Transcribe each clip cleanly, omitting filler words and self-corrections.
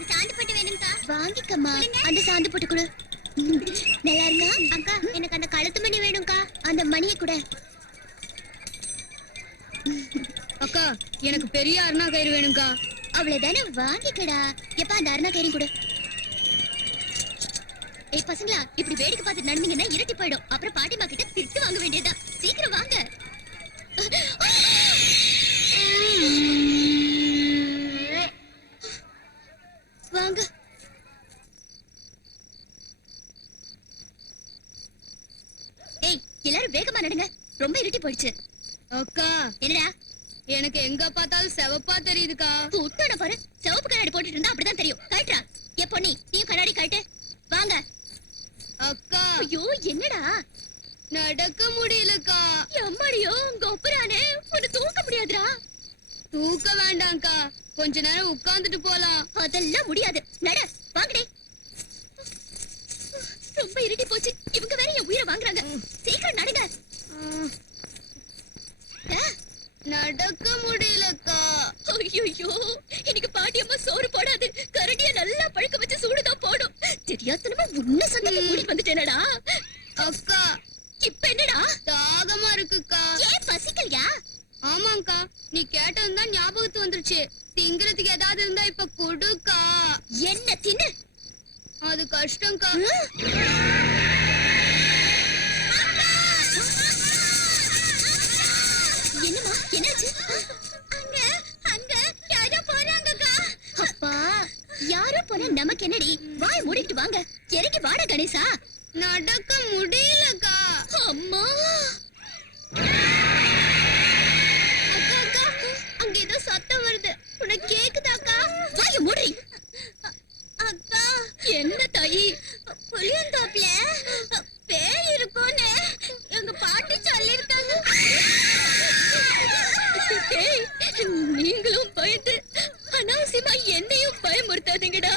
அந்த சாந்து பொட்டு வேணும்க்கா. வாங்கிக்கம்மா. அந்த சாந்து பொட்டு கொடு. நல்லா இருக்கா? அக்கா எனக்கு அந்த கழுத்து மணி வேணும்க்கா. அந்த மணியை கூட. அக்கா எனக்கு பெரிய அருணா கயிறு வேணும்க்கா. அவ்வளவுதானே, வாங்கிக்கடா. எப்ப அந்த அருணா கயிறு கொடு. ஏய் பசங்களா, இப்படி வேடிக்கை பார்த்து நடந்தீங்கன்னா இருட்டி போயிடும். அப்புறம் பாட்டிமா கிட்ட திட்டு வாங்க வேண்டியதா. சீக்கிரம் வாங்க. வாங்க. ஏய் எல்லாரும் வேகமா நடுங்க, ரொம்ப இருட்டி போயிடுச்சு. அக்கா என்னடா? எனக்கு எங்க பார்த்தாலும் சிவப்பா தெரியுதுக்கா. புட்டான பாரு, சிவப்பு கண்ணாடி போட்டுட்டு இருந்தா அப்படிதான் தெரியும். கழட்டா. ஏ பொன்னி, நீயும் கண்ணாடி கழட்டு. வாங்க. அக்கா ஐயோ என்னடா? நடக்க முடியலக்கா. அம்மாடியோ உங்க ஒப்பரானே, உன்னை தூக்க முடியாதுடா. தூக்க வேண்டாம்க்கா, கொஞ்ச நேரம் உட்கார்ந்துட்டு போலாம். அதெல்லாம் முடியாது. நட, வாங்கடி. ரொம்ப இருட்டி போச்சு. இவங்க வேற என் உயிரை வாங்குறாங்க. சீக்கிரம் நடுங்க. நடக்க முடியலக்கா. ஐயோ, இன்னைக்கு பாட்டியம்மா சோறு போடாது. கரடிய நல்லா பழுக்க வச்சு சூடுதான் போடும். தெரியாதனமா உன்ன சொந்தத்தை கூட்டிட்டு வந்துட்டேனடா. அக்கா இப்ப என்னடா? தாகமா இருக்குக்கா. ஏன் பசிக்கலையா? ஆமாங்கா, நீ கேட்டது தான் ஞாபகத்து வந்துருச்சு. திங்கிறதுக்கு ஏதாவது இருந்தா இப்ப கொடுக்கா. என்ன தின்னு? அது கஷ்டம்க்கா. என்னம்மா, என்னாச்சு? அங்க அங்க யாரோ போறாங்கக்கா. அப்பா, யாரோ போனா நமக்கு என்னடி? வாய் மூடிட்டு வாங்க. இறங்கி வாடா கணேசா. நடக்க முடியலக்கா. அம்மா, அக்கா அக்கா, அங்க ஏதோ சத்தம் வருது. உனக்கு கேக்குதாக்கா? வாய மூடி. அக்கா என்ன தாயி? புளியந்தோப்புல பேய் இருக்கும்னு எங்க பாட்டி சொல்லிருக்காங்க. நீங்களும் பயந்து அனாவசியமா என்னையும் பயமுறுத்தாதீங்கடா.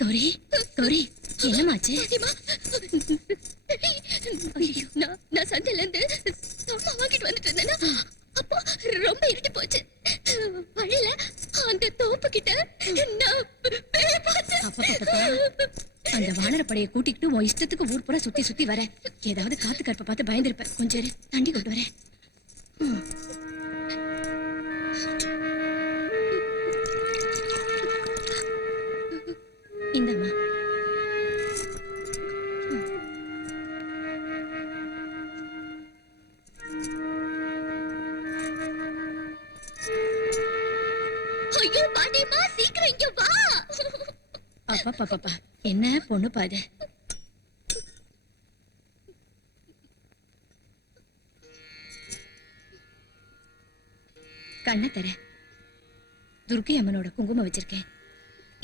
கௌரி, கௌரி, என்னமாச்சு? நான் சந்தையில இருந்து அம்மா வாங்கிட்டு வந்துட்டு இருந்தேன்னா அப்போ ரொம்ப இருட்டி போச்சு. வழியில அந்த தோப்பு கிட்ட நான் பேய் பார்த்தேன். அந்த வானரப்படையை கூட்டிக்கிட்டு உன் இஷ்டத்துக்கு ஊர் பூரா சுத்தி சுத்தி வர. ஏதாவது காத்து கற்ப பார்த்து பயந்துருப்பேன். கொஞ்சம் தண்டி கொண்டு வரேன். இந்தம்மா. ஐயோ பாட்டிமா, சீக்கிரம் இங்க வா. அப்பா பாப்பா, என்ன பொண்ணு பாது? கண்ணை தர. துர்க்கை அம்மனோட குங்குமம் வச்சிருக்கேன்.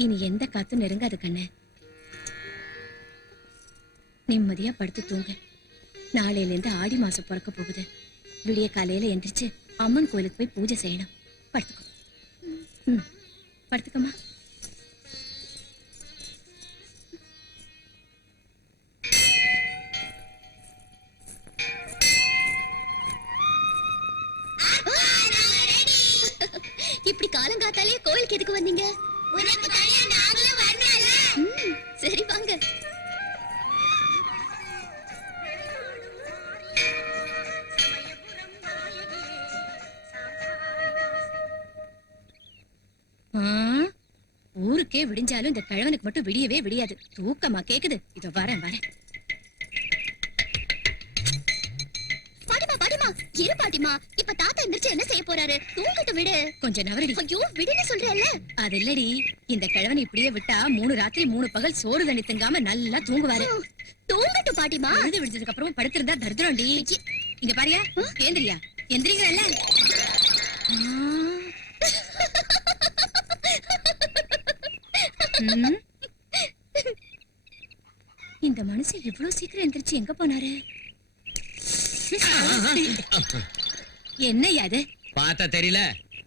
இனி எந்த காத்தும் நெருங்காது கண்ணு. நிம்மதியா படுத்து தூங்க. நாளையில இருந்து ஆடி மாசம் பிறக்க போகுது. விடிய காலையில எந்திரிச்சு அம்மன் கோயிலுக்கு போய் பூஜை செய்யணும். படுத்துக்கோ. படுத்துக்கம்மா. இப்படி காலங்காத்தாலே கோயிலுக்கு எதுக்கு வந்தீங்க? சரி வாங்க. ஊருக்கே விடிஞ்சாலும் இந்த கிழவனுக்கு மட்டும் விடியவே விடியாது. தூக்கமா கேக்குது. இதோ வரேன் வரேன். இரு பாட்டிமா, இப்ப தாத்தா எந்திரிச்சு என்ன செய்ய போறாரு? தூங்கட்டு விடு. கொஞ்சம் நவரடி. ஐயோ விடுன்னு சொல்றேன்ல. அது இல்லடி, இந்த கிழவன் இப்படியே விட்டா 3 ராத்திரி 3 பகல் சோறு தண்ணி திங்காம நல்லா தூங்குவாரு. தூங்கட்டு பாட்டிமா. பொழுது விடிஞ்சதுக்கு அப்புறம் படுத்திருந்தா தரித்திரம்டி. இங்க பாரியா, ஏந்திரியா, எந்திரிங்கல்ல. இந்த மனுஷன் இவ்வளவு சீக்கிரம் எந்திரிச்சு எங்க போனாரு? என்னையா அது? பார்த்தா தெரியல,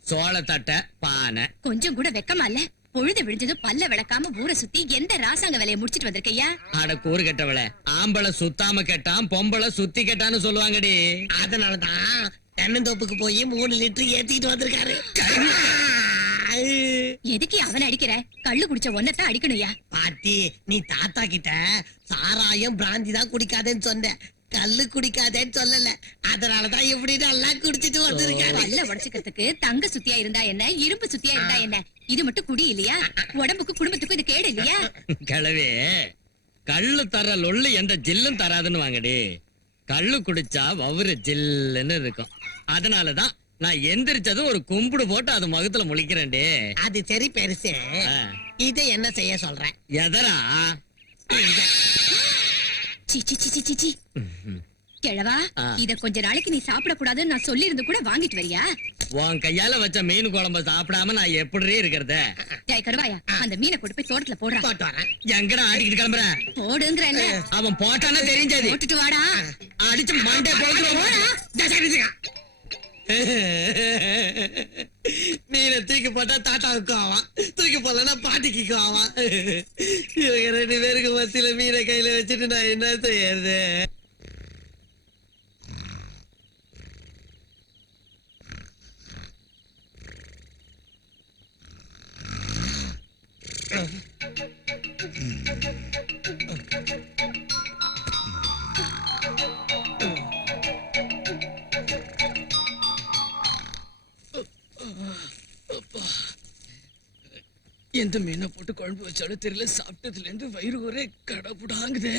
சோள தட்டை பானை. கொஞ்சம் கூட வெக்கமா இல்ல? பொழுது விடிஞ்சது பல்ல விளக்காம ஊரை சுத்தி எந்த ராசாங்க வேலையை முடிச்சிட்டு வந்திருக்கையா? அட கூறு கெட்டவள, ஆம்பளை சுத்தாம கெட்டான், பொம்பளை சுத்தி கெட்டான்னு சொல்லுவாங்கடி. அதனாலதான் தென்னந்தோப்புக்கு போய் 3 லிட்டர் ஏத்திட்டு வந்திருக்காரு. எதுக்கு அவன் அடிக்கிற? கள்ளு குடிச்ச ஒன்னதான் அடிக்கணும்யா. பாட்டி, நீ தாத்தா கிட்ட சாராயம் பிராந்தி தான் குடிக்காதேன்னு சொன்ன, கல்லு குடிக்காதேன்னு சொல்லல. அதனாலதான் இப்படி நல்லா குடிச்சிட்டு வந்திருக்காரு. பல்ல உடச்சுக்கிறதுக்கு தங்க சுத்தியா இருந்தா என்ன, இரும்பு சுத்தியா இருந்தா என்ன? இது மட்டும் குடி இல்லையா? உடம்புக்கு குடும்பத்துக்கும் இது கேடு இல்லையா? கிழவே, கள்ளு தர லொள்ளு எந்த ஜில்லும் தராதுன்னு வாங்கடி. கள்ளு குடிச்சா வவுறு ஜில்லுன்னு இருக்கும். அதனாலதான் நான் எந்திரிச்சதும் ஒரு கும்பிடு போட்டு அது முகத்துல முழிக்கிறேன்டே. அது சரி பெருசு, இதை என்ன செய்ய சொல்றேன்? எதரா சி, சி, சி, சி, சி, சி. கிழவா, இத கொஞ்ச நாளைக்கு நீ சாப்பிட கூடாதுன்னு நான் சொல்லி இருந்து கூட வாங்கிட்டு வரியா? உன் கையால வச்ச மீன் குழம்ப சாப்பிடாம நான் எப்படி இருக்கிறத? ஜெய் கருவாயா, அந்த மீனை கொண்டு போய் தோட்டத்துல போடுறா. போட்டு வரேன். எங்கடா ஆடிக்கிட்டு கிளம்புற? போடுங்கறேன்ல. அவன் போட்டானா தெரிஞ்சது. போட்டுட்டு வாடா. அடிச்சு மண்டே போடுறோம். மீனை தூக்கி போட்டா தாத்தாவுக்கு ஆவான், தூக்கி போடலன்னா பாட்டிக்கு ஆவான். இவங்க 2 பேருக்கு மத்தியில மீனை கையில வச்சுட்டு நான் என்ன செய்யறது? எந்த மீனை போட்டு குழம்பு வச்சாலும் தெரியல, சாப்பிட்டதுல இருந்து வயிறு ஒரே கடப்புடாங்குதே.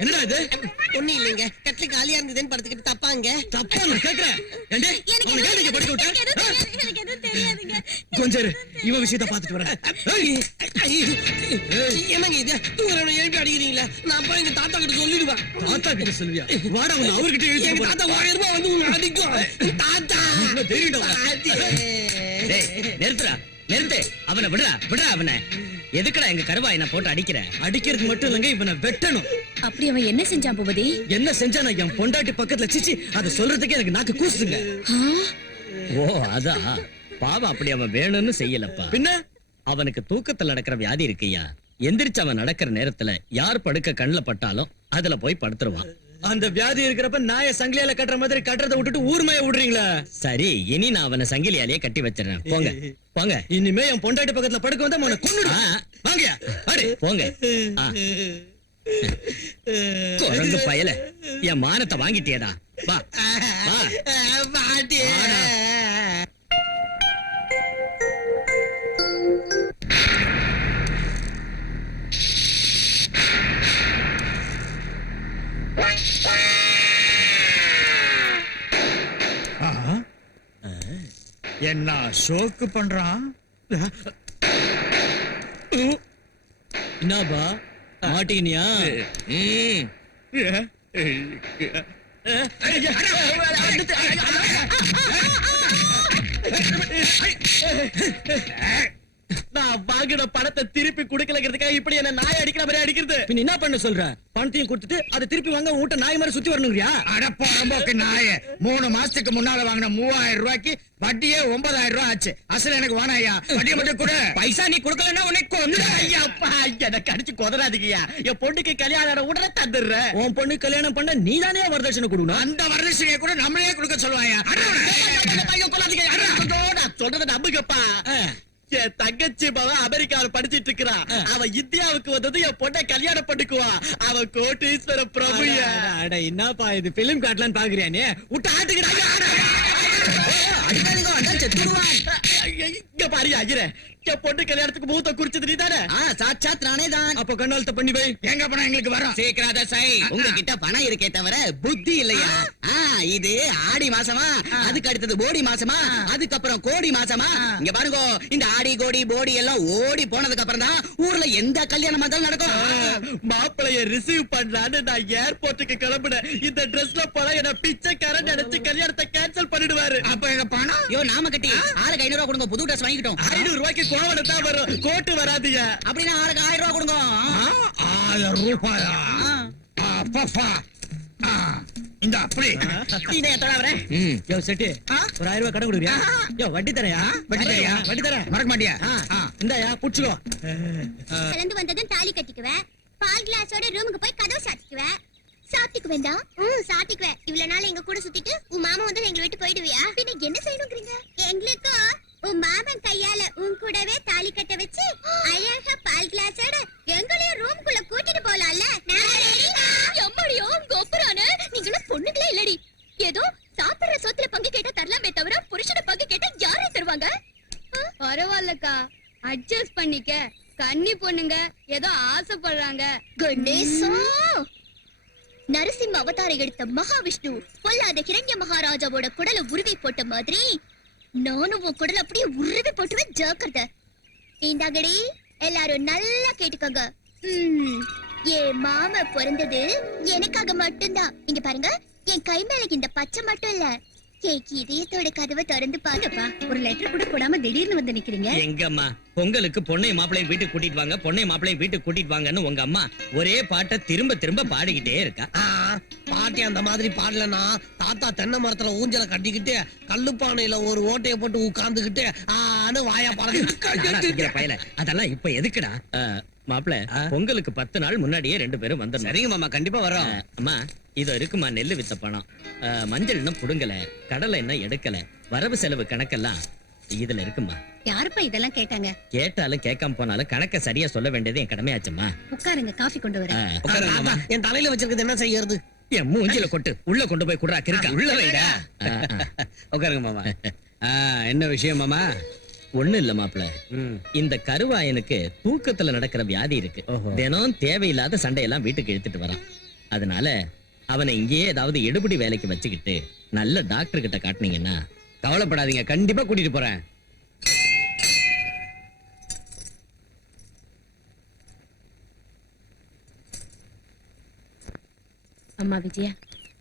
என்னடா இது? ஒண்ணு இல்லைங்க, கட்டில காலியா இருந்ததுன்னு படுத்துக்கிட்டு தப்பாங்க. தப்பா நான் கேக்குறேன். ஏண்டே, அவனை ஏன் இங்க படுக்க விட்ட? எனக்கு எதுவும் தெரியாதுங்க. கொஞ்சம் இரு, இவன் விஷயத்தை பார்த்துட்டு வரேன். என்னங்க இது? தூங்குறவனை எழுப்பி அடிக்கிறீங்களா? நான் போய் எங்க தாத்தா கிட்ட சொல்லிடுவேன். தாத்தா கிட்ட சொல்லுவியா? வாடா, உன்னை அவர்கிட்ட எங்க இழுத்து தாத்தா 1000 ரூபாய் வந்து உன்னை அடிக்கும். தாத்தா நிறுத்துறா, நிறுத்து. அவனை விடுறா, விடுறா அவனை. எதுக்குடா எங்க கருவாய் என்ன போட்டு அடிக்கிற? அடிக்கிறது மட்டும் இல்லங்க, இவனை வெட்டணும். அப்படி அவன் என்ன செஞ்சான் பூபதி? என்ன செஞ்சா? நான் என் பொண்டாட்டி பக்கத்துல சிச்சி அதை சொல்றதுக்கே எனக்கு நாக்கு கூசுங்க. ஓ அதா, பாவம் அப்படி அவன் வேணும்னு செய்யலப்பா. பின்ன அவனுக்கு தூக்கத்துல நடக்கிற வியாதி இருக்குயா. எந்திரிச்சு அவன் நடக்கிற நேரத்துல யார் படுக்க கண்ணுல பட்டாலும் அதுல போய் படுத்துருவான். அந்த வியாதி இருக்கிறப்ப நாய சங்கிலியால கட்டுற மாதிரி கட்டுறதை விட்டுட்டு ஊர்மைய விடுறீங்களா? சரி, இனி நான் அவனை சங்கிலியாலேயே கட்டி வச்சிடறேன். போங்க போங்க. இனிமே என் பொண்டாட்டி பக்கத்துல படுக்க வந்தா அவனை கொன்னுடுவேன். வாங்க அடி போங்க. குரங்கு பயல, என் மானத்தை வாங்கிட்டியடா. வா வா பாட்டி. என்ன ஷோக்கு பண்றான்? என்னப்பா மாட்டீனியா? நான் வாங்கின பணத்தை திருப்பி கொடுக்கலங்கிறதுக்காக இப்படி என்ன நாய் அடிக்கிற மாதிரி அடிக்கிறது. பின்ன என்ன பண்ண சொல்ற? பணத்தையும் கொடுத்துட்டு அதை திருப்பி வாங்க ஊட்ட நாய் மாதிரி சுத்தி வரணுங்கிறியா? அடப்போக்கு நாய 3 மாசத்துக்கு முன்னால வாங்கின 3000 ரூபாய்க்கு வட்டியே 9000 ரூபாய் ஆச்சு. அசல் எனக்கு வேணாயா, வட்டியை மட்டும் கொடு. பைசா நீ கொடுக்கலன்னா உனக்கு ஐயாப்பா எனக்கு அடிச்சு கொதறாதீங்கயா. என் பொண்ணுக்கு கல்யாணம் உடனே தந்துடுறேன். உன் பொண்ணு கல்யாணம் பண்ண நீதானே வரதட்சணை கொடுக்கணும். அந்த வரதட்சணையை கூட நம்மளே கொடுக்க சொல்லுவாயா? ஐயோ, கொல்லாதீங்க. நான் சொல்றதை நம்புங்கப்பா. என் தங்கச்சி மகன் அமெரிக்காவில் படிச்சிட்டு இருக்கிறா. அவ இந்தியாவுக்கு வந்தது என் பொண்ணை கல்யாணம் பண்ணிக்குவா. அவ கோட்டீஸ்வர பிரபுயா. அட என்னப்பா இது பிலிம் காட்டலான்னு பாக்குறியா நீ? விட்டு ஆட்டுக்கிறாங்க. இங்க பாரு ஐயரே, என் பொண்ணு கல்யாணத்துக்கு மூத்த குறிச்சது நீ தானே? சாட்சாத் நானே தான். அப்ப கண்ணாலத்தை பண்ணி வை. எங்க பணம் எங்களுக்கு வரும்? சீக்கிராத சை. உங்ககிட்ட பணம் இருக்கே தவிர புத்தி இல்லையா? இது ஆடி மாசமா, அதுக்கு அடுத்தது போடி மாசமா, அதுக்கப்புறம் கோடி மாசமா. இங்க பாருங்க, இந்த ஆடி கோடி போடி எல்லாம் ஓடி போனதுக்கு அப்புறம் தான் ஊர்ல எந்த கல்யாணம் வந்தாலும் நடக்கும். மாப்பிளைய ரிசீவ் பண்ணலான்னு நான் ஏர்போர்ட்டுக்கு கிளம்புனேன். இந்த ட்ரெஸ்ல போல என்ன பிச்சைக்காரன் நினைச்சு கல்யாணத்தை கேன்சல் பண்ணிடுவாரு. அப்ப எங்க பணம்? ஐயோ நாம கட்டி ஆளுக்கு 500 ரூபாய் கொடுங்க, புது ட்ரெஸ் வாங்கிட்டோம். 500 ரூபாய்க்கு கோவணம் தான் வரும், கோட்டு வராதீங்க. அப்படின்னா ஆளுக்கு 1000 ரூபாய் கொடுங்க. 1000 ரூபாயா? அப்பா. இந்த அப்படி இதை எத்தனை வரேன்? யோ செட்டி, ஒரு 1000 ரூபாய் கடன் கொடுக்குறியா? யோ வட்டி தரையா? வட்டி தரியா? வட்டி தரேன். மறக்க மாட்டியா? இந்தாயா புடிச்சுக்கோ. கலந்து வந்ததும் தாலி கட்டிக்குவேன். பால் கிளாஸோட ரூமுக்கு போய் கதவு சாத்திக்குவேன். சாத்திக்குவேண்டா? சாத்திக்குவேன். இவ்வளவு நாள் எங்க கூட சுத்திட்டு உன் மாமா வந்து எங்களை விட்டு போயிடுவியா? பின்ன என்ன செய்யணுங்கிறீங்க? எங்களுக்கு உன் மாமன் கையால உன் கூடவே தாலி கட்ட வச்சு அழகா பால் கிளாஸோட எங்களையும் ரூமுக்குள்ள கூட்டிட்டு போலாம்ல? எம்மாடியோ கொப்புறானே. நீங்களும் பொண்ணுங்களே இல்லடி. ஏதோ சாப்பிடுற சொத்துல பங்கு கேட்டா தரலாமே தவிர புருஷன பங்கு கேட்டா யாரே தருவாங்க? பரவாயில்லக்கா, அட்ஜஸ்ட் பண்ணிக்க. கன்னி பொண்ணுங்க ஏதோ ஆசைப்படுறாங்க. கணேசா, நரசிம்ம அவதாரம் எடுத்த மகாவிஷ்ணு பொல்லாத ஹிரண்ய மகாராஜாவோட குடலை உருவி போட்ட மாதிரி நானும் உன் குடலை அப்படியே உருவி போட்டுவேன். ஜாக்கிரதை. இந்தாங்கடி, எல்லாரும் நல்லா கேட்டுக்கோங்க. என் மாமா பிறந்தது எனக்காக மட்டும்தான். இங்க பாருங்க, என் கை மேல இந்த பச்சை மட்டும் இல்ல, என் இதயத்தோட கதவை திறந்து பாருப்பா. ஒரு லெட்டர் கூட போடாம திடீர்னு வந்து நிக்கிறீங்க. எங்கம்மா பொங்கலுக்கு பொண்ணை மாப்பிளையும் வீட்டுக்கு கூட்டிட்டு வாங்க, பொண்ணை மாப்பிளையும் வீட்டுக்கு கூட்டிட்டு வாங்கன்னு உங்க அம்மா ஒரே பாட்டை திரும்ப திரும்ப பாடிக்கிட்டே இருக்கா. பாட்டி அந்த மாதிரி பாடலனா தாத்தா தென்னை மரத்துல ஊஞ்சல கட்டிக்கிட்டு கல்லுப்பானையில ஒரு ஓட்டைய போட்டு உட்கார்ந்துகிட்டு வாயா பாடுற பயல அதெல்லாம் இப்ப எதுக்குடா? மாப்பிள பொங்கலுக்கு 10 நாள் முன்னாடியே 2 பேரும் வந்துடணும். சரிங்க மாமா, கண்டிப்பா வரோம். அம்மா இதோ இருக்குமா நெல்லு வித்த பணம், மஞ்சள் இன்னும் புடுங்கல, கடலை இன்னும் எடுக்கல, வரவு செலவு கணக்கெல்லாம் இதுல இருக்குமா. யாருப்பா இதெல்லாம் கேட்டாங்க? கேட்டாலும் கேட்காம போனாலும் கணக்க சரியா சொல்ல வேண்டியது என் கடமையாச்சுமா. உட்காருங்க, காஃபி கொண்டு வரேன். உட்காருங்க மாமா. என் தலையில வச்சிருக்கிறது என்ன செய்யறது? என் மூஞ்சில கொட்டு, உள்ள கொண்டு போய் குடுறா கிறுக்கா. உள்ள வைடா. உட்காருங்க மாமா. என்ன விஷயம் மாமா? ஒண்ணு இல்ல மாப்பிள, இந்த கருவாயனுக்கு தூக்கத்துல நடக்கிற வியாதி இருக்கு. தினம் தேவையில்லாத சண்டையெல்லாம் வீட்டுக்கு எடுத்துட்டு வரான். அதனால அவனை இங்கேயே ஏதாவது எடுபடி வேலைக்கு வச்சுக்கிட்டு நல்ல டாக்டர் கிட்ட காட்டினீங்கன்னா. கவலைப்படாதீங்க, கண்டிப்பா கூட்டிட்டு போறேன். அம்மா விஜயா,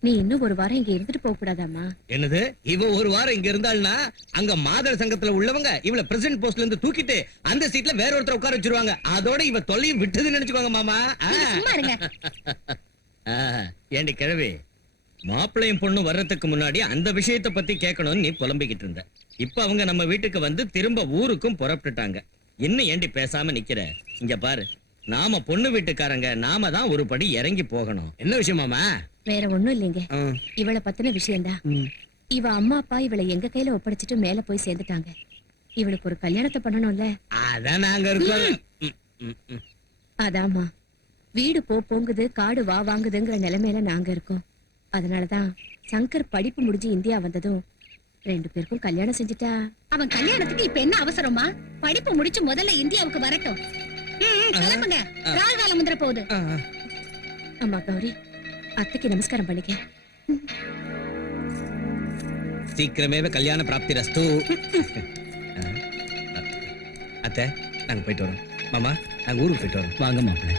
நீ இன்னும் ஒரு வாரம் இங்க இருந்துட்டு போக கூடாதாம்மா? என்னது, இவ ஒரு வாரம் இங்க இருந்தாள்னா அங்க மாதர் சங்கத்துல உள்ளவங்க இவள பிரசிடென்ட் போஸ்ட்ல இருந்து தூக்கிட்டு அந்த சீட்ல வேற ஒருத்தர் உட்கார வச்சிருவாங்க. அதோட இவ தொல்லையும் விட்டதுன்னு நினைச்சுக்கோங்க மாமா. நீங்க சும்மா இருங்க. ஏண்டி கிழவி, மாப்பிள்ளையும் பொண்ணு வர்றதுக்கு முன்னாடி அந்த விஷயத்தை பத்தி கேட்கணும்னு நீ புலம்பிக்கிட்டு இருந்த. இப்ப அவங்க நம்ம வீட்டுக்கு வந்து திரும்ப ஊருக்கும் புறப்பட்டுட்டாங்க. இன்னும் ஏண்டி பேசாம நிக்கிற? இங்க பாரு, நாம பொண்ணு வீட்டுக்காரங்க, நாம தான் ஒரு படி இறங்கி போகணும். என்ன விஷயம் மாமா? வேற ஒண்ணும் இல்லைங்க, இவளை பத்தின விஷயம்தான். இவ அம்மா அப்பா இவளை எங்க கையில ஒப்படைச்சிட்டு மேல போய் சேர்ந்துட்டாங்க. இவளுக்கு ஒரு கல்யாணத்தை பண்ணணும்ல. அதான் நாங்க இருக்கோம். அதாம்மா, வீடு போங்குது, காடு வாங்குதுங்கிற நிலைமையில நாங்க இருக்கோம். அதனாலதான் சங்கர் படிப்பு முடிஞ்சு இந்தியா வந்ததும் 2 பேருக்கும் கல்யாணம் செஞ்சுட்டா. அவன் கல்யாணத்துக்கு இப்ப என்ன அவசரமா? படிப்பு முடிச்சு முதல்ல இந்தியாவுக்கு வரட்டும். கிளம்புங்க, ரால் காலம் வந்துட போகுது. அம்மா கௌரி, அத்தைக்கு நமஸ்காரம் பண்ணிக்க. சீக்கிரமே கல்யாண பிராப்தி ரஸ்து. அத்தை, நாங்க போயிட்டு வரோம். மாமா, நாங்க ஊருக்கு போயிட்டு வரோம். வாங்க மாப்பிள்ளை.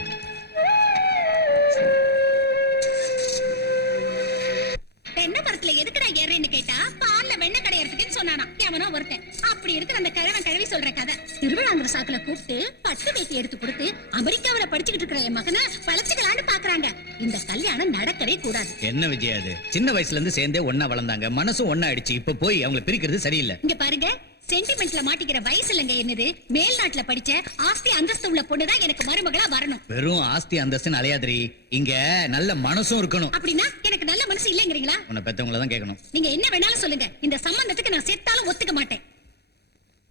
தென்னை மரத்துல எதுக்குடா ஏறேன்னு கேட்டா பால்ல வெண்ணெய் கடையறதுக்குன்னு சொன்னானா எவனோ ஒருத்தன். அப்படி இருக்கிற அந்த கிழவன் கிழவி சொல்ற கதை திருவிழாங்கிற சாக்குல கூப்பிட்டு பட்டு வேட்டி எடுத்து கொடுத்து அமெரிக்காவில படிச்சுக்கிட்டு இருக்கிற என் மகனை பழச்சுக்கலான்னு பாக்குறாங்க. இந்த கல்யாணம் நடக்கவே கூடாது. என்ன விஜய் அது? சின்ன வயசுல இருந்து சேர்ந்தே ஒண்ணா வளர்ந்தாங்க, மனசும் ஒண்ணா ஆயிடுச்சு. இப்ப போய் அவங்களை பிரிக்கிறது சரியில்லை. இங்க பாருங்க, சென்டிமெண்ட்ல மாட்டிக்கிற வயசு இல்லைங்க என்னது. மேல்நாட்டுல படிச்ச ஆஸ்தி அந்தஸ்து உள்ள பொண்ணுதான் எனக்கு மருமகளா வரணும். வெறும் ஆஸ்தி அந்தஸ்துன்னு அலையாதிரி. இங்க நல்ல மனசும் இருக்கணும். அப்படின்னா எனக்கு நல்ல மனசு இல்லைங்கிறீங்களா? உன்னை பெத்தவங்கள தான் கேட்கணும். நீங்க என்ன வேணாலும் சொல்லுங்க, இந்த சம்பந்தத்துக்கு நான் செத்தாலும் ஒத்துக்க மாட்டேன்.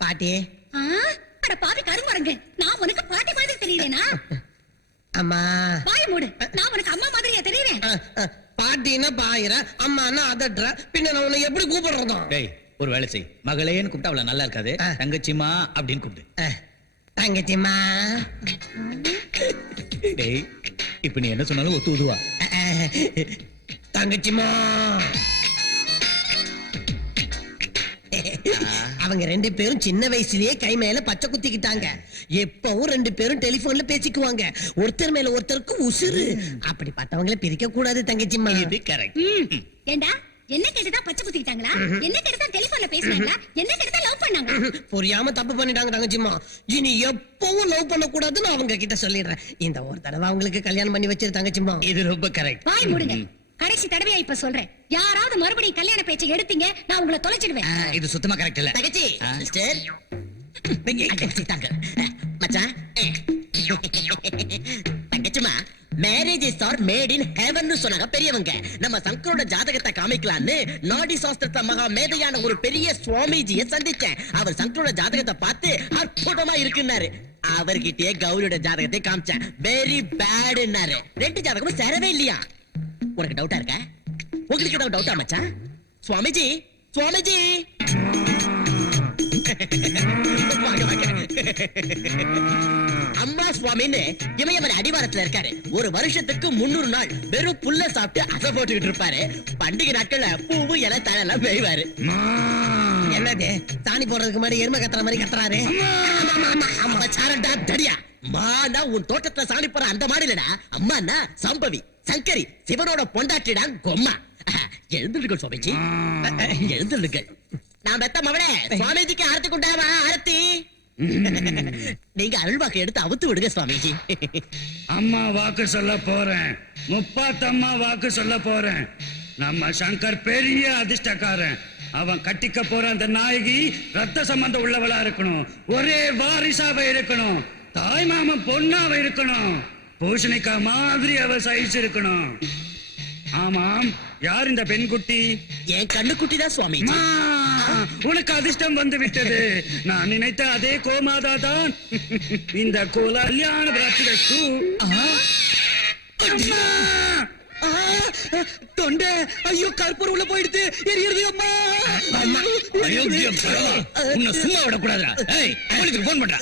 பாட்டி ஆ, அட பாவி கருமரங்க, நான் உனக்கு பாட்டி மாதிரி தெரியறேனா? அம்மா வாய மூடு, நான் உனக்கு அம்மா மாதிரியா தெரியறேன்? பாட்டின்னா பாயிர அம்மான்னா அதட்டுற, பின்ன நான் உன்னை எப்படி கூப்பிடுறதும்? டேய், ஒரு வேலை செய். மகளேன்னு கூப்பிட்டா அவள நல்லா இருக்காது. தங்கச்சிமா அப்படின்னு கூப்பிடு. தங்கச்சிம்மா. டேய், இப்ப நீ என்ன சொன்னாலும் ஒத்து உதுவா. தங்கச்சிம்மா. அவங்க ரெண்டு பேரும் சின்ன வயசுலயே கை மேல பச்சை குத்திக்கிட்டாங்க. எப்பவும் ரெண்டு பேரும் டெலிபோன்ல பேசிக்குவாங்க. ஒருத்தர் மேல ஒருத்தருக்கு உசுறு. அப்படிப்பட்டவங்களை பிரிக்க கூடாது தங்கச்சிம்மா. இது கரெக்ட். ஏண்டா, என்ன கேட்டுதான் பச்சை குத்திக்கிட்டாங்களா? என்ன கேட்டுதான் டெலிபோன்ல பேசினாங்களா? என்ன கேட்டுதான் லவ் பண்ணாங்க? புரியாம தப்பு பண்ணிட்டாங்க தங்கச்சிம்மா. இனி எப்பவும் லவ் பண்ண கூடாதுன்னு அவங்க கிட்ட சொல்லிடுறேன். இந்த ஒரு தடவை அவங்களுக்கு கல்யாணம் பண்ணி வச்சிரு தங்கச்சிம்மா. இது ரொம்ப கரெக்ட். வாய் மூடுங்க. கடைசி தடவையா இப்ப சொல்றேன், யாராவது மறுபடியும் கல்யாண பேச்சை எடுத்தீங்க, நான் உங்களை தொலைச்சிடுவேன். இது சுத்தமா கரெக்ட் இல்ல. தங்கச்சி சிஸ்டர் தாங்க மச்சான். தங்கச்சிமா, marriage is are made in heaven சொன்னாங்க பெரியவங்க. நம்ம சங்கரோட ஜாதகத்தை காமிக்கலான்னு நாடி சாஸ்திரத்துல மகா மேதையான ஒரு பெரிய சுவாமிஜியை சந்திச்சேன். அவர் சங்கரோட ஜாதகத்தை பார்த்து அற்புதமா இருக்குன்னாரு. அவர்கிட்டயே கௌரியோட ஜாதகத்தை காமிச்சேன். வெரி பேட்னாரு. ரெண்டு ஜாதகமும் சேரவே இல்லையா? உனக்கு டவுட்டா இருக்க? உங்களுக்கு ஏதாவது டவுட்டா மச்சான்? சுவாமிஜி, சுவாமிஜி வாங்க வாங்க. அம்மா சுவாமின்னு இமயமலை அடிவாரத்துல இருக்காரு. ஒரு வருஷத்துக்கு 300 நாள் வெறும் புல்ல சாப்பிட்டு அசை போட்டுக்கிட்டு இருப்பாரு. பண்டிகை நாட்கள்ல பூவு இலை தழெல்லாம் பெய்வாரு. என்னது சாணி போடுறதுக்கு முன்னாடி எருமை கத்துற மாதிரி கத்துறாரு? தடியா மானா உன் தோட்டத்துல சாணி போற அந்த மாதிரி இல்லடா. அம்மானா சம்பவி சங்கரி சிவனோட பொண்டாட்டிடா கொம்மா. எழுந்துடுங்கள் சுவாமிஜி, எழுந்துடுங்கள். நான் பெத்த மவனே சுவாமிஜிக்கு ஆரத்தி கொண்டாவா ஆரத்தி. நீங்க அருள்வாக்கு எடுத்து அவுத்து விடுங்க சுவாமிஜி. அம்மா வாக்கு சொல்ல போறேன். முப்பாத்தம்மா வாக்கு சொல்ல போறேன். நம்ம சங்கர் பெரிய அதிர்ஷ்டக்காரன். அவன் கட்டிக்க போற அந்த நாயகி ரத்த சம்பந்தம் உள்ளவளா இருக்கணும். ஒரே வாரிசாவ இருக்கணும். தாய் மாமன் பொண்ணாவ இருக்கணும். பூஷணிக்கா மாதிரி அவ சைஸ் இருக்கணும். ஆமாம், யார் இந்த பெண் குட்டி? என் கண்ணு குட்டி தான் சுவாமிஜி. உனக்கு அதிர்ஷ்டம் வந்து விட்டது. நான் நினைத்த அதே கோமாதா தான் இந்த கல்யாண பிரார்த்திக்கு. தொண்டை ஐயோ, கற்பூரம் உள்ள போயிடுது, எரியுது அம்மா. அயோக்கியம் பரவா. உன்னை சும்மா விடக்கூடாதுடா. ஏய், போலீஸ்க்கு ஃபோன் பண்றா.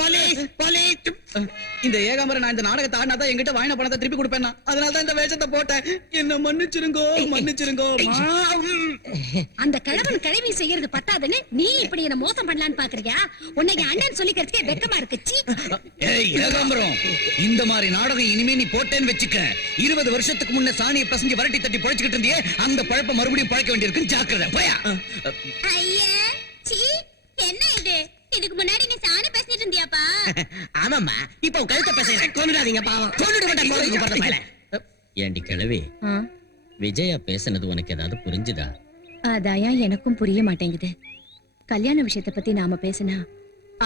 Police, police. இந்த ஏகாம்பரம் நான் இந்த நாடகத்தை ஆடினாதான் என்கிட்ட வாங்கின பணத்தை திருப்பி கொடுப்பேன். அதனால தான் இந்த வேஷத்தை போட்டேன். என்ன மன்னிச்சிருங்கோ, மன்னிச்சிருங்கோ. அந்த கிழவன் கிழவி செய்யறது பத்தாதுன்னு நீ இப்படி என்ன மோசம் பண்ணலான்னு பாக்குறியா? உன்னை என் அண்ணன் சொல்லிக்கிறதுக்கே வெக்கமா இருக்கு. சீ. ஏய் ஏகாம்பரம், இந்த மாதிரி நாடகம் இனிமே நீ போட்டேன்னு வெச்சுக்க. 20 வருஷத்துக்கு முன்ன சாணியை பசஞ்சு வரட்டி தட்டி பழச்சிக்கிட்டு இருந்தியே, அந்த பழப்ப மறுபடியும் பழக்க வேண்டியிருக்கு. ஜாக்கிரதை. போயா. ஐயா சீ, என்ன இது? இதுக்கு முன்னாடி நீ சாணி பேசிட்டு இருந்தியாப்பா? ஆமாம்மா, இப்ப உன் கழுத்தை பேசுறேன். கொன்னுடாதீங்க பாவம். கொன்னுட மாட்டேன் போறீங்க போறத மேல. ஏண்டி கிழவி, விஜயா பேசுனது உனக்கு ஏதாவது புரிஞ்சுதா? அதாயா எனக்கும் புரிய மாட்டேங்குது. கல்யாண விஷயத்தை பத்தி நாம பேசினா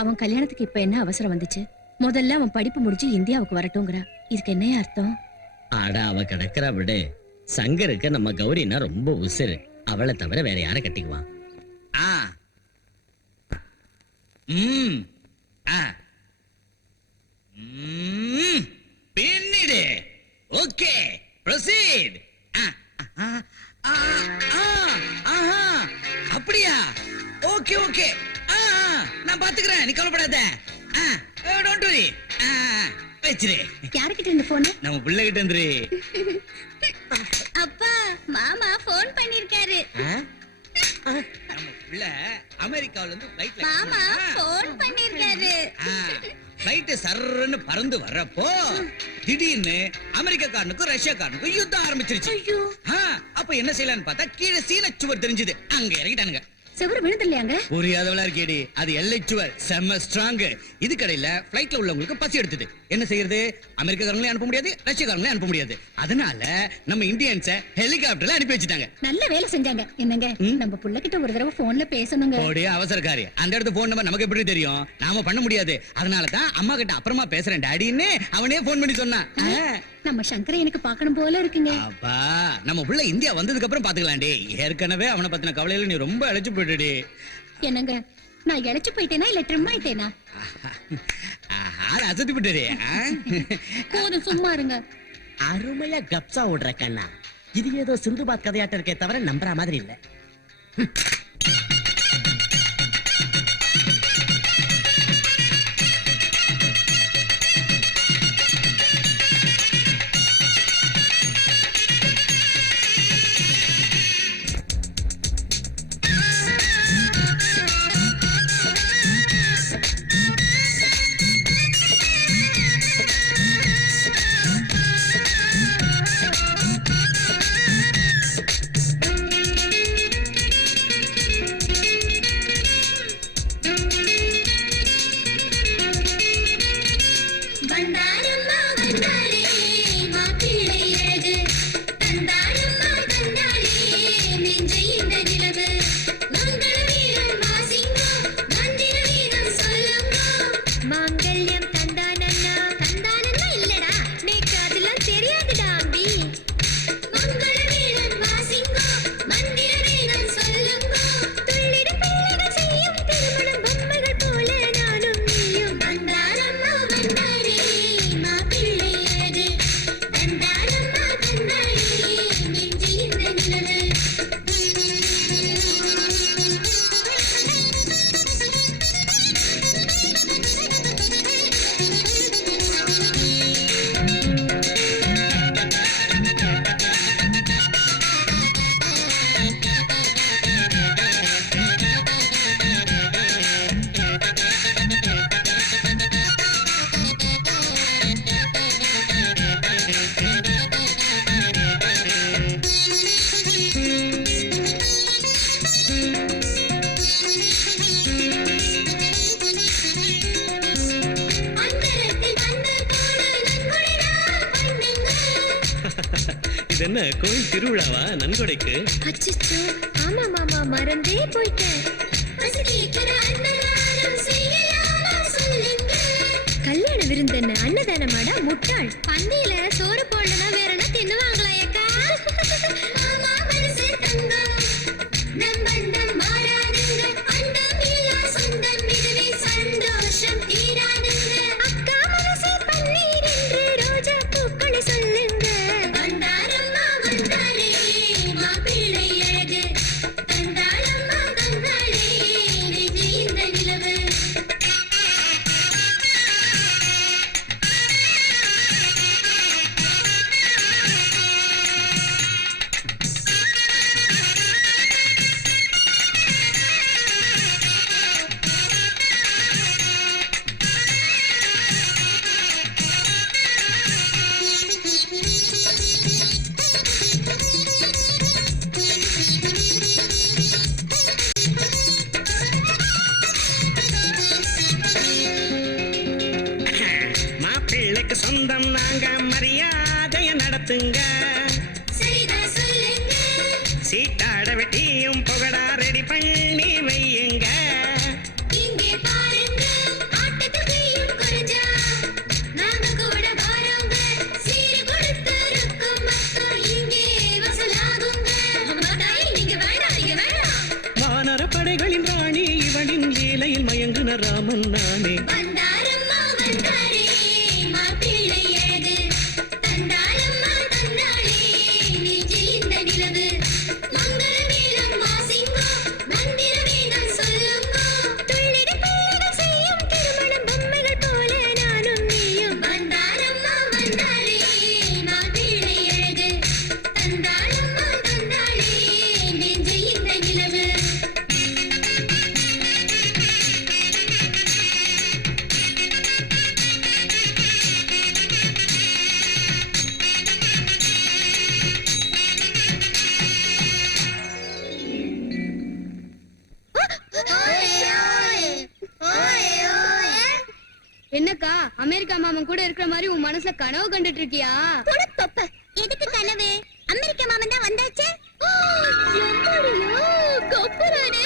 அவன் கல்யாணத்துக்கு இப்ப என்ன அவசரம் வந்துச்சு? முதல்ல அவன் படிப்பு முடிஞ்சு இந்தியாவுக்கு வரட்டும்ங்கறா. இதுக்கு என்னைய அர்த்தம்? ஆடா, அவ கிடக்குறா விடு. சங்கருக்கு நம்ம கௌரினா ரொம்ப உசுரு. அவளை தவிர வேற யார கட்டிக்குவான்? பின்னிடு. Okay, proceed. அப்படியா? ஓகே ஓகே, நான் பாத்துக்கிறேன், நீ கவலைப்படாத. Don't worry. வெச்சிரு. யாருக்கிட்ட இந்த போன்? நம்ம பிள்ளை கிட்ட இருந்து. அப்பா, மாமா போன் பண்ணிருக்காரு. நம்ம பிள்ளை அமெரிக்காவுல இருந்து ஃளைட்ல மாமா போன் பண்ணிருக்காரு. ஃளைட் சர்றன்னு பறந்து வரப்போ திடீர்னு அமெரிக்காக்காரனுக்கும் ரஷ்யாக்காரனுக்கும் யுத்தம் ஆரம்பிச்சிருச்சு. அப்ப என்ன செய்யலாம்னு பார்த்தா கீழே சீன சுவர் தெரிஞ்சது. அங்க இறங்கிட்டானுங்க. செவரு விழுந்தில்லையாங்க? புரியாதவளா இருக்கேடி. அது எல்லைச்சுவர் செம்ம ஸ்ட்ராங். இது கடையில பிளைட்ல உள்ளவங்களுக்கு பசி எடுத்தது. என்ன செய்யறது? அமெரிக்காரங்களே அனுப்ப முடியாது, ரஷ்யக்காரங்களே அனுப்ப முடியாது. அதனால நம்ம இந்தியன்ஸ ஹெலிகாப்டர்ல அனுப்பி வச்சுட்டாங்க. நல்ல வேலை செஞ்சாங்க. என்னங்க, நம்ம புள்ள கிட்ட ஒரு தடவை போன்ல பேசணுங்க. ஓடி அவசரக்காரி. அந்த இடத்து போன் நம்பர் நமக்கு எப்படி தெரியும்? நாம பண்ண முடியாது. அதனால தான் அம்மா கிட்ட அப்புறமா பேசுறேன் டாடின்னு அவனே போன் பண்ணி சொன்னான். நம்ம சங்கரை எனக்கு பார்க்கணும் போல இருக்குங்க. அப்பா நம்ம புள்ள இந்தியா வந்ததுக்கு அப்புறம் பாத்துக்கலாம்டி. ஏற்கனவே அவனை பத்தின கவலையில நீ ரொம்ப அழைச்சு போயிடுடி. என்னங்க, நான் இழைச்சு போயிட்டேனா இல்ல ட்ரிம் ஆயிட்டேனா? ஆள் அசத்தி விட்டுடி. போதும், சும்மா இருங்க. அருமையா கப்சா ஓடுற கண்ணா. இது ஏதோ சிந்துபாத் கதையாட்டம் இருக்கே தவிர நம்புற மாதிரி இல்ல. வந்தாரம்மா வந்தாரே மாப்பிள்ளை அழகு, தந்தாரம்மா தந்தாளே நெஞ்சை இந்த நிலவு, மங்கள வீரம் வாசிங்கோ மந்திர வீரம் சொல்லுங்கோ, மாங்கல்யம் தந்தானன்னா தந்தானன்னா இல்லடா, நேக்கு அதெல்லாம் தெரியாதுடா அம்பி, மங்கள வீரம் வாசிங்கோ மந்திர வீரம் சொல்லுங்கோ, துள்ளிடும் பிள்ளைகள் செய்யும் திருமணம் பொம்மைகள் போல நானும் நீயும், வந்தாரம்மா வந்தாரே மாப்பிள்ளை அழகு, தந்தாரம்மா தந்தாளே நெஞ்சில் இந்த நிலவு. அந்தரத்தில் வந்து போன நன்கொடைடா பண்ணுங்க. இது என்ன கோயில் திருவிழாவா? நன்கொடைக்கு அச்சச்சோ, ஆமா மாமா, மறந்தே போயிட்டேன். பசிக்கிற அன்னதானம் செய்யலாமா சொல்லுங்க. கல்யாண விருந்தென்ன அன்னதானமாடா முட்டாள். பந்தியில சோறு போடலனா வேற என்ன தின்னுவாங்களா அக்கா? மாமா மனசு தங்கம், நம் பந்தம் மாறாதுங்க. அண்டம் இல்லா சொந்தம், இதுவே சந்தோஷம் தீராதுங்க. அக்கா மனசு பன்னீர் என்று ரோஜா பூக்களை சொல்லுங்க. வந்தாரம்மா வந்தாரே மாப்பிள்ளை அழகு, தந்தாளம்மா தந்தாளே நெஞ்சு இந்த நிலவு. மாப்பிள்ளைக்கு சொந்தம் நாங்க, மரியாதைய நடத்துங்க. சரிதா சொல்லுங்க. சீட்டாட வெட்டியும் புகழா ரெடி பண்ணி வையுங்க. இங்கே பாருங்க, ஆட்டத்துக்கையும் குறைஞ்சா நாங்க கூட வாரோங்க. சீரு கொடுத்து இருக்கும் மக்கள் இங்கே வசலாகுங்க. தாய், நீங்க வேண்டாம், நீங்க வேண்டாம். வானர படைகளின் ராணி இவனின் லீலையில் மயங்குன ராமன் நானே. வந்தாரம்மா வந்தாரே மாப்பிள்ளை அழகு, தந்தாளம்மா தந்தாளே நெஞ்சில் இந்த நிலவு, மங்கள வீரம் வாசிங்கோ மந்திர வீரம் சொல்லுங்கோ, துள்ளிடும் பிள்ளைகள் செய்யும் திருமணம் பொம்மைகள் போல நானும் நீயும், வந்தாரம்மா வந்தாரே மாப்பிள்ளை அழகு, தந்தாளம்மா தந்தாளே நெஞ்சில் இந்த நிலவு. அமெரிக்கா மாமன் கூட இருக்கிற மாதிரி உன் மனசுல கனவு கண்டுட்டு இருக்கியா? தொப்ப எதுக்கு கனவு? அமெரிக்க மாமன் தான் வந்தாச்சு. எம்மாடியோ, கொப்புரானே.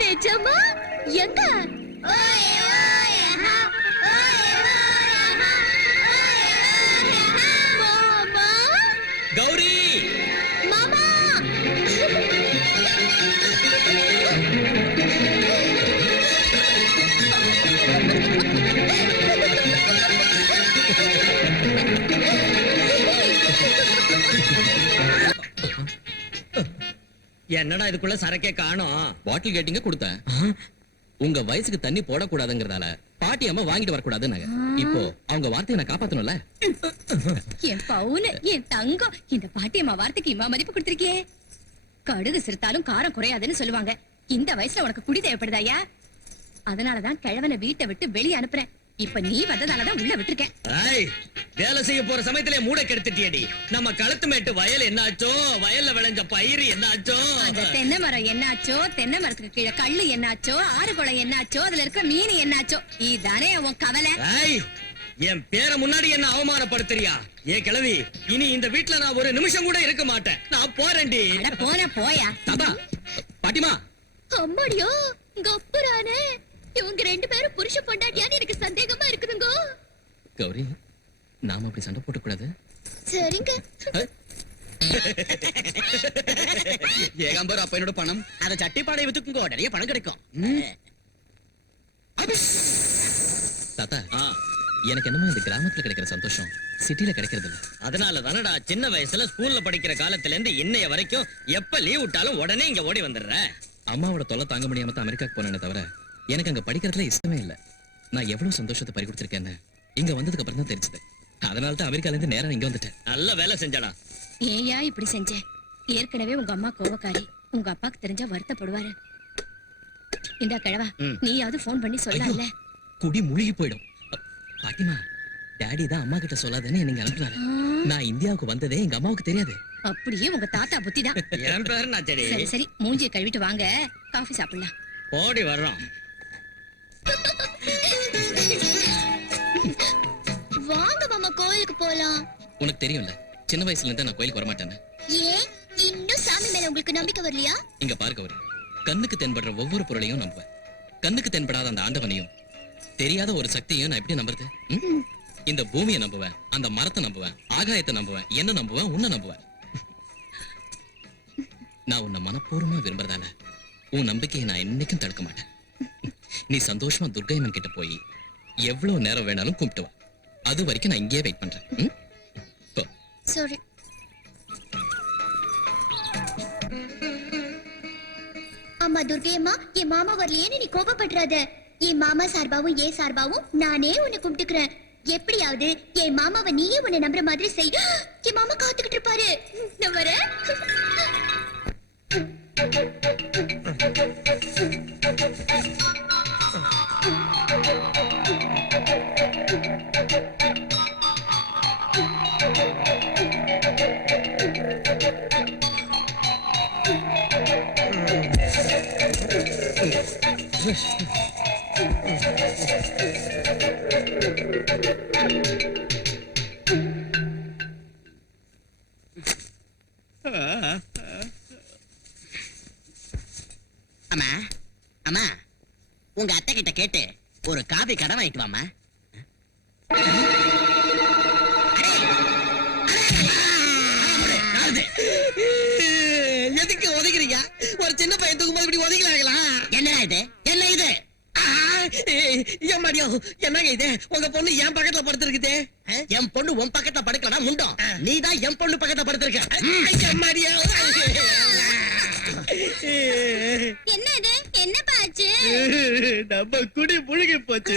நிஜமா? எங்க? மாமா, கௌரி மாமா. என்னடா இதுக்குள்ள சரக்கே காணோம்? பாட்டில் கேட்டிங்க கொடுத்தேன். உங்க வயசுக்கு தண்ணி போடக்கூடாதுங்கிறதால பாட்டி அம்மா வாங்கிட்டு வரக்கூடாதுன்னாங்க. இப்போ அவங்க வார்த்தையை நான் காப்பாத்தணும்ல. என் பவுனு, என் தங்கம், இந்த பாட்டியம்மா வார்த்தைக்கு இம்மா மதிப்பு கொடுத்திருக்கியே. கடுகு சிறுத்தாலும் காரம் குறையாதுன்னு சொல்லுவாங்க. இந்த வயசுல உனக்கு குடி தேவைப்படுதாயா? அதனாலதான் கிழவனை வீட்டை விட்டு வெளியே அனுப்புறேன். இப்ப நீ வந்ததாலதான் உள்ள விட்டுருக்கேன். ஏய், வேலை செய்ய போற சமயத்திலே மூட கெடுத்துட்டியடி. நம்ம களத்து மேட்டு வயல் என்னாச்சோ, வயல்ல விளைஞ்ச பயிர் என்னாச்சோ, அந்த தென்னை மரம் என்னாச்சோ, தென்னை மரத்துக்கு கீழே கல்லு என்னாச்சோ, ஆறு குளம் என்னாச்சோ, அதுல இருக்கிற மீன் என்னாச்சோ, இதானே உன் கவலை. ஏய், என் பேரை முன்னாடி என்ன அவமானப்படுத்துறியா? ஏ கிழவி, இனி இந்த வீட்ல நான் ஒரு நிமிஷம் கூட இருக்க மாட்டேன். நான் போறேன்டி. அட போன போயா. தாத்தா, பாட்டிமா, அம்மாடியோ, கொப்புரானே. இவங்க ரெண்டு பேரும் புருஷ பொண்டாட்டியான்னு எனக்கு சந்தேகமா இருக்குதுங்கோ. கௌரி, நாம அப்படி சண்டை போட்டுக்கூடாது. சரிங்க. ஏகாம்பரம் அப்ப என்னோட பணம் அதை சட்டிப்பாடை வித்துக்குங்க, நிறைய பணம் கிடைக்கும். தாத்தா, ஆ, எனக்கு என்னமோ இந்த கிராமத்துல கிடைக்கிற சந்தோஷம் சிட்டில கிடைக்கிறது இல்ல. அதனால தானடா சின்ன வயசுல ஸ்கூல்ல படிக்கிற காலத்துல இருந்து இன்னைய வரைக்கும் எப்ப லீவ் விட்டாலும் உடனே இங்க ஓடி வந்துடுற. அம்மாவோட தொல்லை தாங்க முடியாம தான் அமெரிக்காக்கு போனேனே தவிர எனக்கு அங்க படிக்கிறதுல இஷ்டமே இல்ல. நான் எவ்வளவு சந்தோஷத்தை பறி கொடுத்திருக்கேன்னு இங்க வந்ததுக்கு அப்புறம் தான் தெரிஞ்சது. அதனால தான் அமெரிக்கால இருந்து நேரா இங்க வந்துட்டேன். நல்ல வேலை செஞ்சடா. ஏயா இப்படி செஞ்ச? ஏற்கனவே உங்க அம்மா கோவக்காரி. உங்க அப்பாக்கு தெரிஞ்சா வருத்தப்படுவாரு. இந்தா கிழவா, நீயாவது போன் பண்ணி சொல்லல. குடி முழுகி போயிடும். பாட்டிமா, டாடி தான் அம்மா கிட்ட சொல்லாதேன்னு நீங்க அனுப்புறாரு. நான் இந்தியாவுக்கு வந்ததே எங்க அம்மாவுக்கு தெரியாது. அப்படியே உங்க தாத்தா புத்திதான். என் பேரு நான் சரி. சரி சரி, மூஞ்சியை கழுவிட்டு வாங்க, காஃபி சாப்பிடலாம். ஓடி வர்றோம். வாங்க மாமா, கோயிலுக்கு போலாம். உனக்கு தெரியும்ல, சின்ன வயசுல இருந்து நான் கோயிலுக்கு வரமாட்டேன்னு. ஏன் இன்னும் சாமி மேல உங்களுக்கு நம்பிக்கை வரலையா? இங்க பாரு கௌரி, கண்ணுக்கு தென்படுற ஒவ்வொரு பொருளையும் நம்புவேன். கண்ணுக்கு தென்படாத அந்த ஆண்டவனையும் தெரியாத ஒரு சக்தியையும் நான் எப்படி நம்புறது? இந்த பூமியை நம்புவேன், அந்த மரத்தை நம்புவேன், ஆகாயத்தை நம்புவேன், என்ன நம்புவேன், உன்னை நம்புவேன். நான் உன்னை மனப்பூர்வமா விரும்புறதால உன் நம்பிக்கையை நான் என்னைக்கும் தடுக்க மாட்டேன். நீ சந்தோஷமா துர்க்கையம்மன் கிட்ட போய் எவ்வளவு நேரம் வேணாலும் கும்பிட்டு வா. அது வரைக்கும் நான் இங்கேயே வெயிட் பண்றேன். போ. சாரி. அம்மா துர்கையம்மா, என் மாமா வரலையேன்னு நீ கோபப்படுறாத. என் மாமா சார்பாவும் ஏ சார்பாவும் நானே உன்னை கும்பிட்டுக்கிறேன். எப்படியாவது என் மாமாவை நீயே உன்னை நம்புற மாதிரி செய். என் மாமா காத்துக்கிட்டு இருப்பாரு. நான் வரேன். அம்மா, அம்மா, உங்க அத்தை கிட்ட கேட்டு ஒரு காபி கடை வாங்கிட்டு வாமா. எதுக்கு ஒதுக்குறீங்க? ஒரு சின்ன பையன் தூக்கும்போது இப்படி ஒதுக்கலாங்களா? என்ன இது? என்ன இது? என்னங்க இது? உங்க பொண்ணு என் பக்கத்துல படுத்திருக்குது. என் பொண்ணு உன் பக்கத்துல படுக்கலனா முண்டம். நீதான் என் பொண்ணு பக்கத்துல படுத்திருக்க. என்ன இது? என்ன பாச்சு? நம்ம குடி முழுகி போச்சு.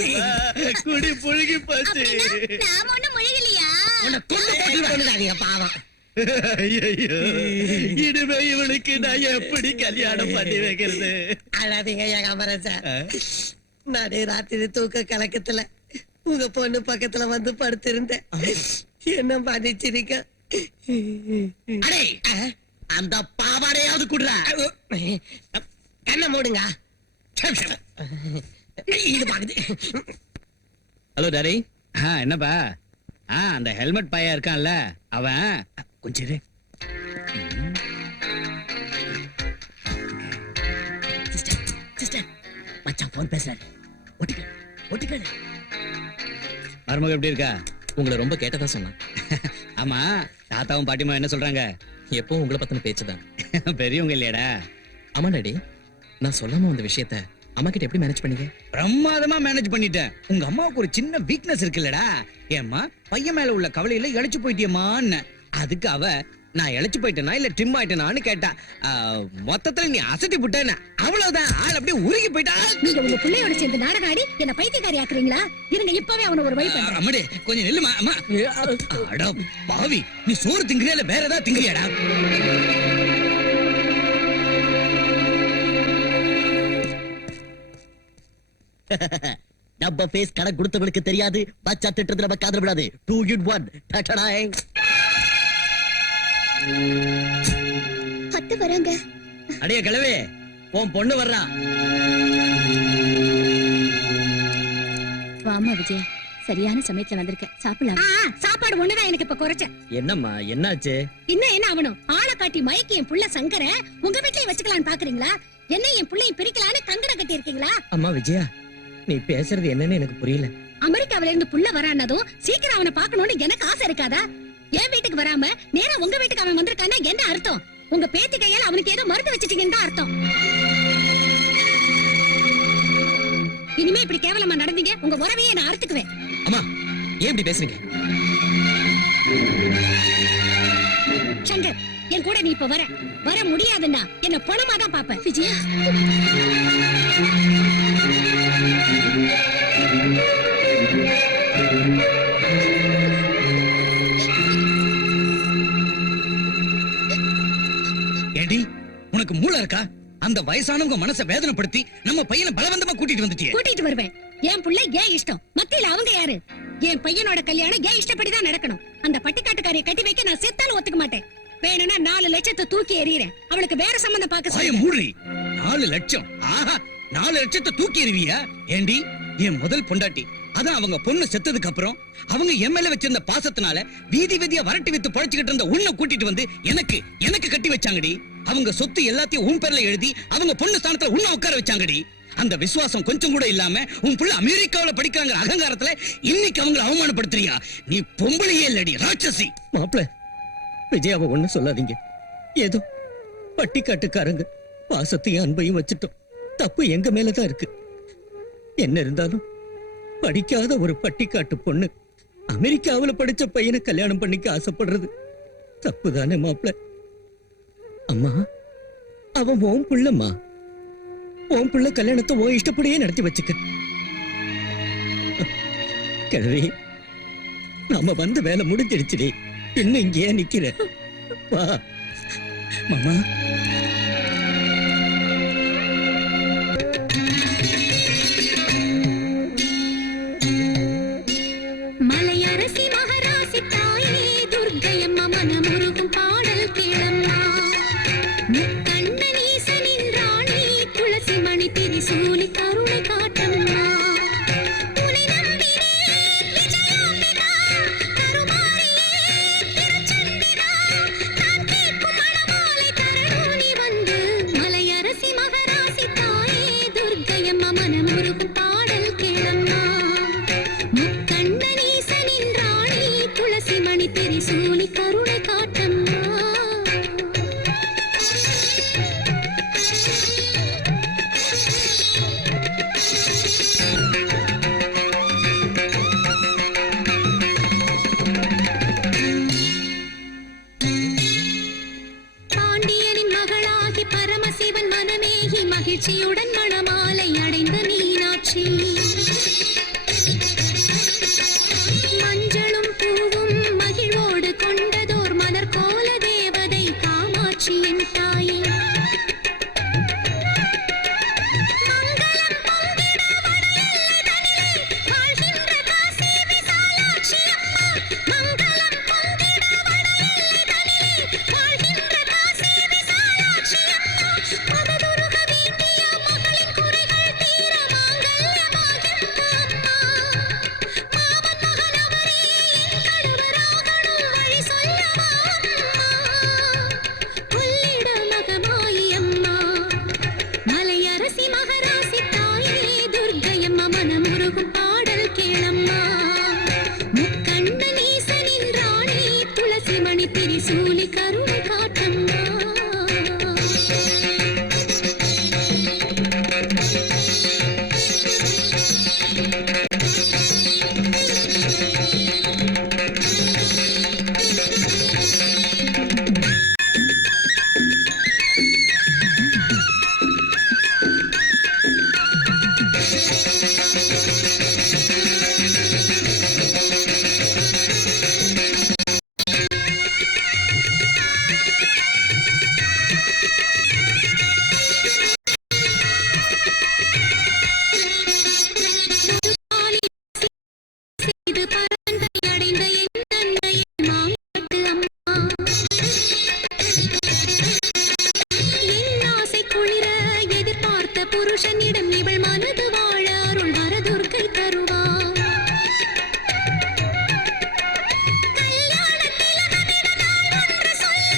குடி முழுகி போச்சு. நாம ஒண்ணும் முழுகலையா? உன்னை கொண்டு போட்டுறாதீங்க பாவம். ஐயோ, இனிமே இவனுக்கு நான் எப்படி கல்யாணம் பண்ணி வைக்கிறது? அழாதீங்க ஏகாம்பரம் சார். நானே ராத்திரி தூக்க கலக்கத்துல உங்க பொண்ணு பக்கத்துல வந்து படுத்திருந்தேன். என்ன மன்னிச்சிருக்க. அடே, அந்த பாவாடையாவது குடுறா. கண்ணை மூடுங்க. இது பாக்குது. Hello daddy. என்னப்பா அந்த ஹெல்மெட் பையன் இருக்கான்ல அவன் கொஞ்சம் இரு. மச்சான் போன் பேசுறாரு. ஒட்டுக்க ஒட்டுக்க. மருமக எப்படி இருக்கா? உங்களை ரொம்ப கேட்டதா சொன்னான். ஆமா, தாத்தாவும் பாட்டிமா என்ன சொல்றாங்க? எப்பவும் உங்களை பத்தின பேச்சுதான். பெரியவங்க இல்லையாடா? ஆமா டாடி, நான் சொல்லாம வந்த விஷயத்த அம்மா கிட்ட எப்படி மேனேஜ் பண்ணீங்க? பிரமாதமா மேனேஜ் பண்ணிட்டேன். உங்க அம்மாவுக்கு ஒரு சின்ன வீக்னஸ் இருக்குல்லடா. ஏம்மா, பையன் மேல உள்ள கவலையில இழைச்சு போயிட்டியம்மான்னு. அதுக்கு அவ நான் இழைச்சு போயிட்டேனா இல்ல ட்ரிம் ஆயிட்டேனான்னு கேட்டா. மொத்தத்துல நீ அசட்டி புட்டேன, அவ்வளவுதான். ஆள் அப்படியே உருகி போயிட்டா. நீங்க உங்க பிள்ளையோட சேர்ந்து நாடகம் ஆடி என்ன பைத்தியக்காரி ஆக்குறீங்களா? இருங்க, இப்பவே அவன ஒரு வழி பண்றேன். அம்மாடி கொஞ்சம் நில்லுமா. அம்மா, அட பாவி, நீ சோறு திங்கறியா இல்ல வேற ஏதாவது திங்கறியாடா? நம்ம ஃபேஸ் கணக்கு கொடுத்தவனுக்கு தெரியாது. பச்சா திட்டத்துல நம்ம காதல் விடாது. 2 in 1. டடடாய். அத்தை வராங்க. அடே கிழவே, உன் பொண்ணு வர்றான். வாமா விஜய், சரியான சமயத்துல வந்திருக்க. சாப்பிடலாம். சாப்பாடு ஒண்ணுதான் எனக்கு இப்ப குறைச்ச. என்னம்மா, என்னாச்சு? இன்னும் என்ன ஆகணும்? ஆளை காட்டி மயக்கி என் புள்ள சங்கர உங்க வீட்லயே வச்சுக்கலான்னு பாக்குறீங்களா? என்ன என் புள்ளையும் பிரிக்கலான்னு கங்கணம் கட்டி இருக்கீங்களா? அம்மா விஜயா, நீ பேசுறது என்னன்னு எனக்கு புரியல. அமெரிக்காவில இருந்து புள்ள வரானதும் சீக்கிரம் அவனை பார்க்கணும்னு எனக்கு ஆசை இருக்காதா? என் வீட்டுக்கு வராம நேரா உங்க வீட்டுக்கு அவன் வந்திருக்கானா என்ன அர்த்தம்? உங்க பேத்தி கையால அவனுக்கு ஏதோ மருந்து வச்சிட்டீங்கன்னு தான் அர்த்தம். இனிமே இப்படி கேவலமா நடந்தீங்க, உங்க உறவையே நான் அறுத்துக்குவேன். அம்மா, ஏன் இப்படி பேசுறீங்க? சங்கர், என் கூட நீ இப்ப வர முடியாதுன்னா என்ன பணமா தான் பாப்ப. விஜயா, ஏடி, உனக்கு மூளை இருக்கா? அந்த வயசானவங்க மனசை வேதனைப்படுத்தி நம்ம பையனை பலவந்தமா கூட்டிட்டு வந்துட்டியே. கூட்டிட்டு வருவேன். என் புள்ள ஏன் இஷ்டம், மத்தியில அவங்க யாரு? என் பையனோட கல்யாணம் ஏன் இஷ்டப்படிதான் நடக்கணும். அந்த பட்டிக்காட்டுக்காரியை கட்டி வைக்க நான் செத்தாலும் ஒத்துக்க மாட்டேன். வேணும்னா 4 லட்சத்தை தூக்கி எறியறேன். அவளுக்கு வேற சம்பந்தம் பார்க்க சொல்லுங்க. மூடி. 4 லட்சம்? ஆஹா, 4 லட்சத்தை தூக்கி எறிவியா? ஏண்டி, என் முதல் பொண்டாட்டி, அதான் அவங்க பொண்ணு செத்ததுக்கு அப்புறம் அவங்க எம்எல்ஏ வச்சிருந்த பாசத்தினால வீதி வீதியா வரட்டி வித்து பழச்சுக்கிட்டு இருந்த உன்னை கூட்டிட்டு வந்து எனக்கு கட்டி வச்சாங்கடி. அவங்க சொத்து எல்லாத்தையும் உன் பேர்ல எழுதி அவங்க பொண்ணு ஸ்தானத்துல உன்னை உட்கார வச்சாங்கடி. அந்த விசுவாசம் கொஞ்சம் கூட இல்லாம உன் புள்ள அமெரிக்காவில படிக்கிறாங்க அகங்காரத்துல இன்னைக்கு அவங்களை அவமானப்படுத்துறியா? நீ பொம்பளையே இல்லடி, ராட்சசி. மாப்பிள, விஜயாவை ஒண்ணு சொல்லாதீங்க. ஏதோ பட்டிக்காட்டுக்காரங்க பாசத்தையும் அன்பையும் வச்சுட்டோம். தப்பு எங்க மேலதான் இருக்கு. என்ன இருந்தாலும் படிக்காத ஒரு பட்டிக்காட்டு பொண்ணு அமெரிக்காவில படிச்ச பையனை கல்யாணம் பண்ணிக்க ஆசைப்படுறது தப்புதானே மாப்பிள? அம்மா, அவன் உன் புள்ளம்மா. உன் புள்ள கல்யாணத்தை உன் இஷ்டப்படியே நடத்தி வச்சுக்க. கிழவி, நாம வந்த வேலை முடிஞ்சிடுச்சுடி. இன்னும் இங்கேயே நிக்கிற. வா மாமா. மலையரசி மகராசி தாயே துர்க்கையம்மா மனமுருகும் பாடல் கேளம்மா. முக்கண்ணனீசனின் ராணி துளசி மணி திரிசூலி கருணை காட்டம்மா. உன்னை நம்பினேன் விஜயாம்பிகா, கருமாரியே திருச்செந்திரா. நான் கேட்கும் மணமாலை தரணும் நீ வந்து. மலையரசி மகராசி தாயே துர்க்கையம்மா மனமுருகும் பாடல் கேளம்மா. முக்கண்ணனீசனின் ராணி துளசி மணி திரிசூலி கருணை காட்டம்மா. பாண்டியனின் மகளாகி பரமசிவன் மனமேகி மகிழ்ச்சியுடன் மணமாலை அடைந்த மீனாட்சி. மஞ்சளும் பூவும் மகிழ்வோடு கொண்டதோர் மலர் கோல தேவதை காமாட்சியின் தாயே. மங்களம் பொங்கிட வடஎல்லை தனிலே வாழ்கின்ற காசி விசாலாட்சி அம்மா. மங்களம் பொங்கிட வடஎல்லை தனிலே வாழ்கின்ற காசி விசாலாட்சி அம்மா. மனதுருக வேண்டிய மகளின் குறைகள் தீர மாங்கல்யமா திரிசூலி கருணை காட்டம்மா. இது பரந்தை அடைந்த என் தந்தையை மாங்கட்டு அம்மா. என் ஆசை குளிர எதிர்பார்த்த புருஷனிடம் இவள் மனது வாழ அருள் வரதுர்க்கை தருவார். கல்யாண திலகமிட நாள் ஒன்று சொல்ல,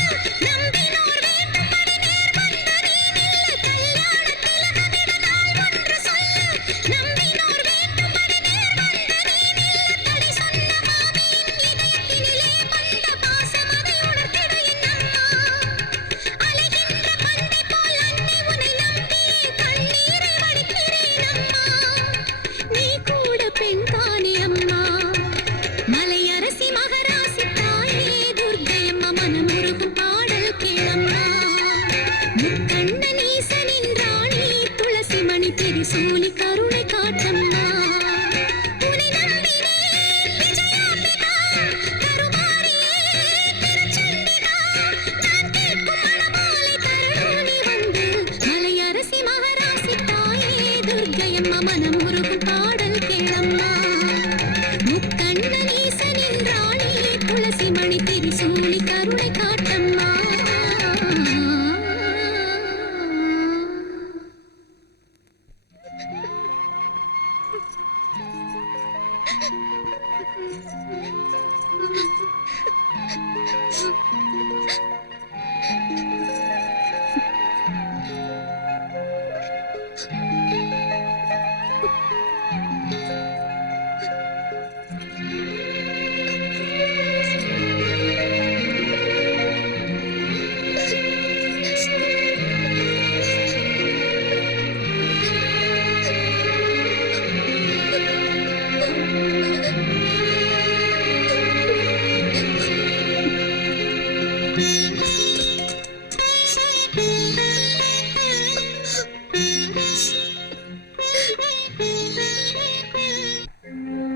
நம்பினோர் வேண்டும்படி நேர் வந்த நீ நில்ல. கல்யாண திலகமிட நாள் ஒன்று சொல்ல, நம்பினோர் வேண்டும்படி நேர் வந்த நீ நில்ல. தடை சொன்ன மாமியின் இதயத்தினிலே வந்த பாசம் அதை உணர்த்திட என் அம்மா. அலைகின்ற பந்தை போல் அன்னை உன்னை நம்பியே கண்ணீரை வடிக்கிறேன் அம்மா. நீ கூட பெண் தானே அம்மா. மலையரசி மகராசி தாயே துர்க்கையம்மா, மனமுருகும் பாடல் கேளம்மா. முக்கண்ணன் ஈசனின் ராணி துளசி மணி திரிசூலி கருணை காட்டம்மா. உன்னை நம்பினேன் விஜயாம்பிகா, கருமாரியே திருச்சண்டிகா. நான் கேட்கும் மணமாலை தரணும் நீ வந்து. மலையரசி மகராசி தாயே துர்க்கையம்மா, மனமுருகும் பாடல் கேளம்மா. முக்கண்ணன் ஈசனின் ராணி துளசி மணி திரிசூலி கருணை காட்டம்மா.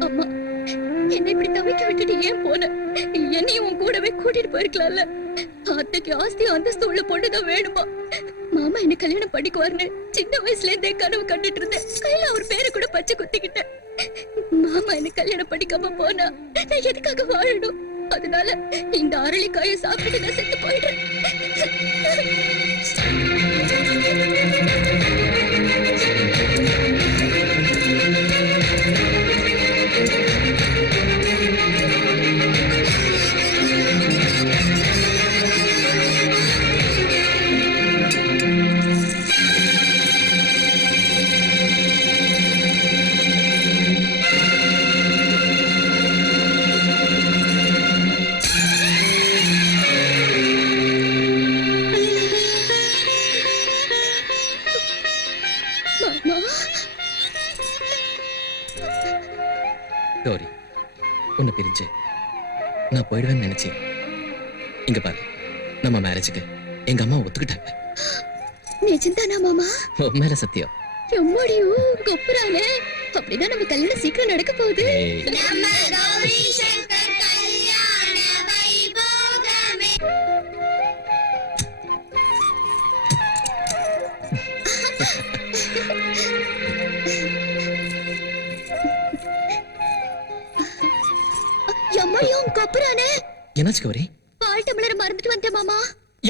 அம்மா, என்னை இப்படி தவிக்க விட்டுட்டு ஏன் போன? என்னையும் உன் கூடவே கூட்டிட்டு போயிருக்கலாம்ல. அத்தைக்கு ஆஸ்தி அந்தஸ்து உள்ள பொண்ணுதான் வேணுமா? மாமா என்ன கல்யாணம் பண்ணிக்குவாருன்னு சின்ன வயசுல இருந்தே கனவு கண்டுட்டு இருந்தேன். கையில அவர் பேரை கூட பச்சை குத்திக்கிட்டேன். மாமா என்ன கல்யாணம் பண்ணிக்காம போனா நான் எதுக்காக வாழணும்? அதனால இந்த அரளிக்காயை சாப்பிட்டு நான் செத்து போயிடுறேன். கௌரி, உன்னை பிரிஞ்சு நான் போயிடுவேன்னு நினைச்சேன். இங்க பாரு, நம்ம மேரேஜுக்கு எங்க அம்மா ஒத்துக்கிட்டாங்க. நிஜம்தானா மாமா? உன் மேல சத்தியம். எம்மாடியும் கொப்புறானே. அப்படின்னா நம்ம கல்யாணம் சீக்கிரம் நடக்க போகுது. ஏய், நம்ம கௌரி சங்கர் கல்யாண வைபோகமே. எம்மாடியும் கொப்புறானே. என்னாச்சு கௌரி? பால் டம்ளர் மறந்துட்டு வந்தேன் மாமா.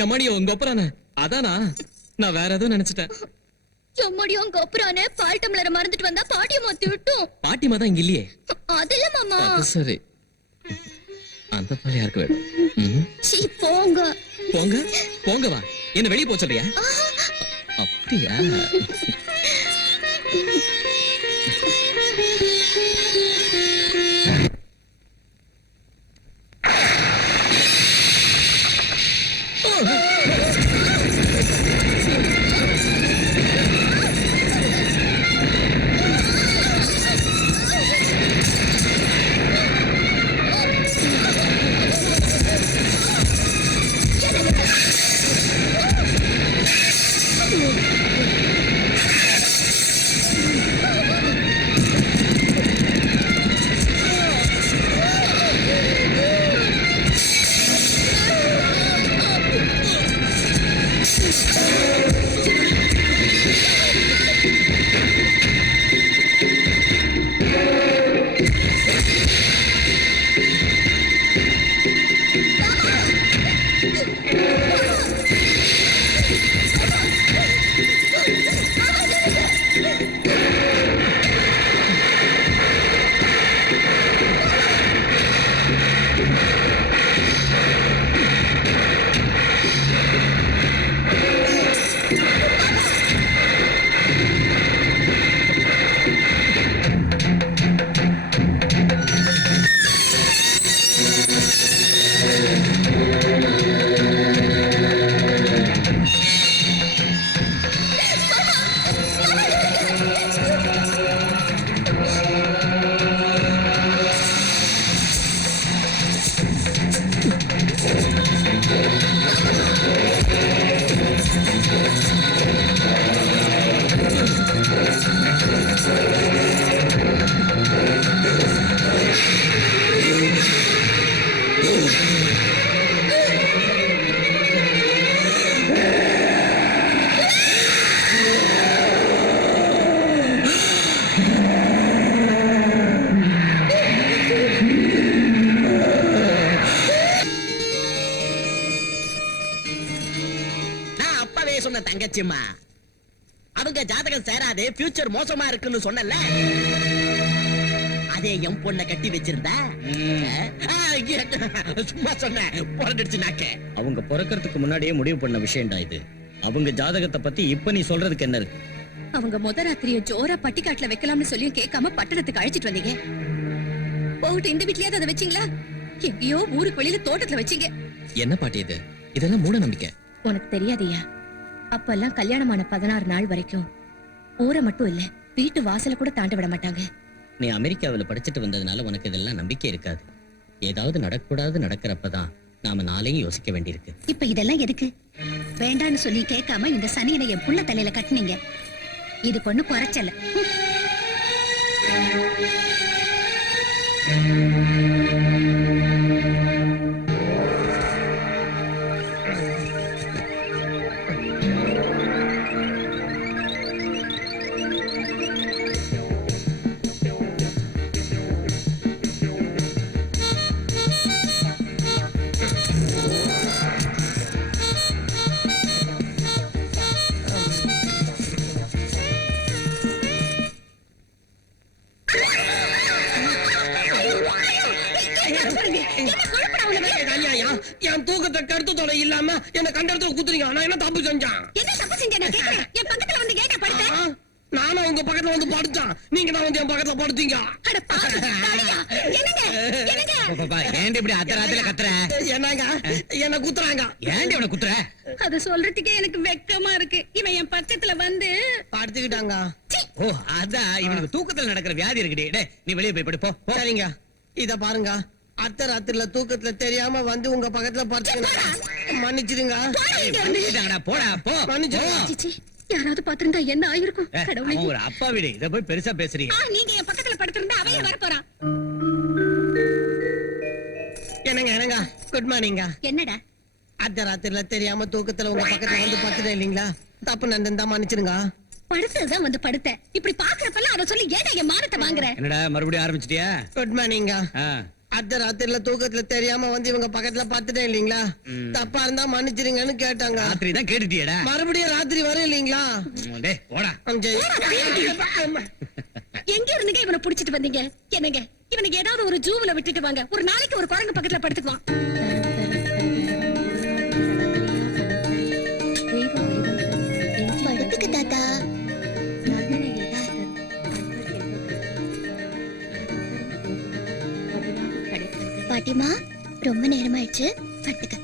எம்மாடி உங்க ஒப்பறானே? அதானா? நான் வேற எதுவும் நினைச்சிட்டேன். எம்மாடியும் கொப்புறானே. பால் டம்ளர் மறந்துட்டு வந்தா பாட்டியை மாத்தி விட்டும். பாட்டிமா தான் இங்க இல்லையே. அதில்ல மாமா. அது சரி. அந்த பால் யாருக்கு வேணும்? ம், சீ போங்க. போங்க போங்க வா. என்ன வெளிய போக சொல்றியா? அப்படியா? சொன்ன தங்கச்சிம்மா. அவங்க ஜாதகம் சேராது, ஃபியூச்சர் மோசமா இருக்குன்னு சொன்னல. அதே என் பொண்ணை கட்டி வச்சிருந்தா சும்மா சொன்ன பொறந்துடுச்சு நாக்க. அவங்க பிறக்கறதுக்கு முன்னாடியே முடிவு பண்ண விஷயம்டா இது. அவங்க ஜாதகத்தை பத்தி இப்ப நீ சொல்றதுக்கு என்ன இருக்கு? அவங்க முத ராத்திரிய ஜோரா பட்டிக்காட்டுல வைக்கலாம்னு சொல்லி கேட்காம பட்டணத்துக்கு அழைச்சிட்டு வந்தீங்க. போகட்டும், இந்த வீட்லயாவது அதை வச்சீங்களா? எங்கேயோ ஊருக்கு வெளியில தோட்டத்துல வச்சீங்க. என்ன பாட்டி இது? இதெல்லாம் மூட நம்பிக்கை. உனக்கு தெரியாதியா, அப்பெல்லாம் கல்யாணமான 16 நாள் வரைக்கும் ஊரை மட்டும் இல்ல, வீட்டு வாசல கூட தாண்ட விட மாட்டாங்க. நீ அமெரிக்காவில் படிச்சுட்டு வந்ததுனால உனக்கு இதெல்லாம் நம்பிக்கை இருக்காது. ஏதாவது நடக்கூடாது நடக்கிறப்பதான் நாம நாளையும் யோசிக்க வேண்டியிருக்கு. இப்ப இதெல்லாம் எதுக்கு? வேண்டான்னு சொல்லி கேட்காம இந்த சனியனை என் புள்ள தலையில கட்டுனீங்க. இது பொண்ணு குறைச்சல. என் தூக்கத்தை கருத்து தொலை இல்லாம என்ன கண்ட இடத்துல குத்துறீங்க. நான் என்ன தப்பு செஞ்சேன்? என்ன தப்பு செஞ்சேன் நான் கேக்குறேன். என் பக்கத்துல வந்து கேட்டா படுத்த. நானும் உங்க பக்கத்துல வந்து படுத்தேன். நீங்க தான் வந்து என் பக்கத்துல படுத்தீங்க. அட பாவி, தாடியா. என்னங்க? என்னங்க? ஏன்டி இப்படி அத்தராத்துல கத்துற? என்னங்க என்ன குத்துறாங்க? ஏன்டி இவனை குத்துற? அத சொல்றதுக்கே எனக்கு வெக்கமா இருக்கு. இவன் என் பக்கத்துல வந்து படுத்துக்கிட்டாங்க. ஓ அதான் இவனுக்கு தூக்கத்துல நடக்கிற வியாதி இருக்குடி. டேய் நீ வெளியே போய் படு போ. சரிங்க, இத பாருங்க. அத்தை ராத்திரில தூக்கத்துல தெரியாம வந்து உங்க பக்கத்துல படுத்துக்கிட்டாங்க. மன்னிச்சிடுங்க. மன்னிச்சிட்டாங்கடா, போடா போ. மன்னிச்சிடுங்க. சிச்சி, யாராவது பாத்திருந்தா என்ன ஆயிருக்கும்? ஏ, கடவுளே. அவன் ஒரு அப்பா வீடு, இத போய் பெருசா பேசுறீங்க. நீங்க என் பக்கத்துல படுத்திருந்தா அவைய வர போறான். என்னங்க என்னங்க குட் மார்னிங்க. என்னடா? அத்தை ராத்திரில தெரியாம தூக்கத்துல உங்க பக்கத்துல வந்து படுத்துட்டேன் இல்லீங்களா? தப்பு நடந்தா மன்னிச்சிடுங்க. படுத்ததுதான் வந்து படுத்த. இப்படி பாக்குறப்பெல்லாம் அதை சொல்லி ஏடா என் மானத்தை வாங்குற? என்னடா மறுபடியும் ஆரம்பிச்சிட்டியா? குட் மார்னிங்க. ஆ, அத்தை ராத்திரில தூக்கத்துல தெரியாம வந்து இவங்க பக்கத்துல படுத்துட்டேன் இல்லீங்களா? தப்பா இருந்தா மன்னிச்சிடுங்கன்னு கேட்டாங்க. ராத்திரி தான் கேட்டுட்டியடா. மறுபடியும் ராத்திரி வரும் இல்லீங்களா? டேய் போடா. எங்க இருந்துங்க இவனை புடிச்சிட்டு வந்தீங்க? என்னங்க, இவனுக்கு ஏதாவது ஒரு ஜூவுல விட்டுட்டு வாங்க. ஒரு நாளைக்கு ஒரு குரங்கு பக்கத்துல படுத்துக்குவான். படுத்துக்கு தாத்தா. பாட்டிமா, ரொம்ப நேரமாயிடுச்சு, படுத்துக்க.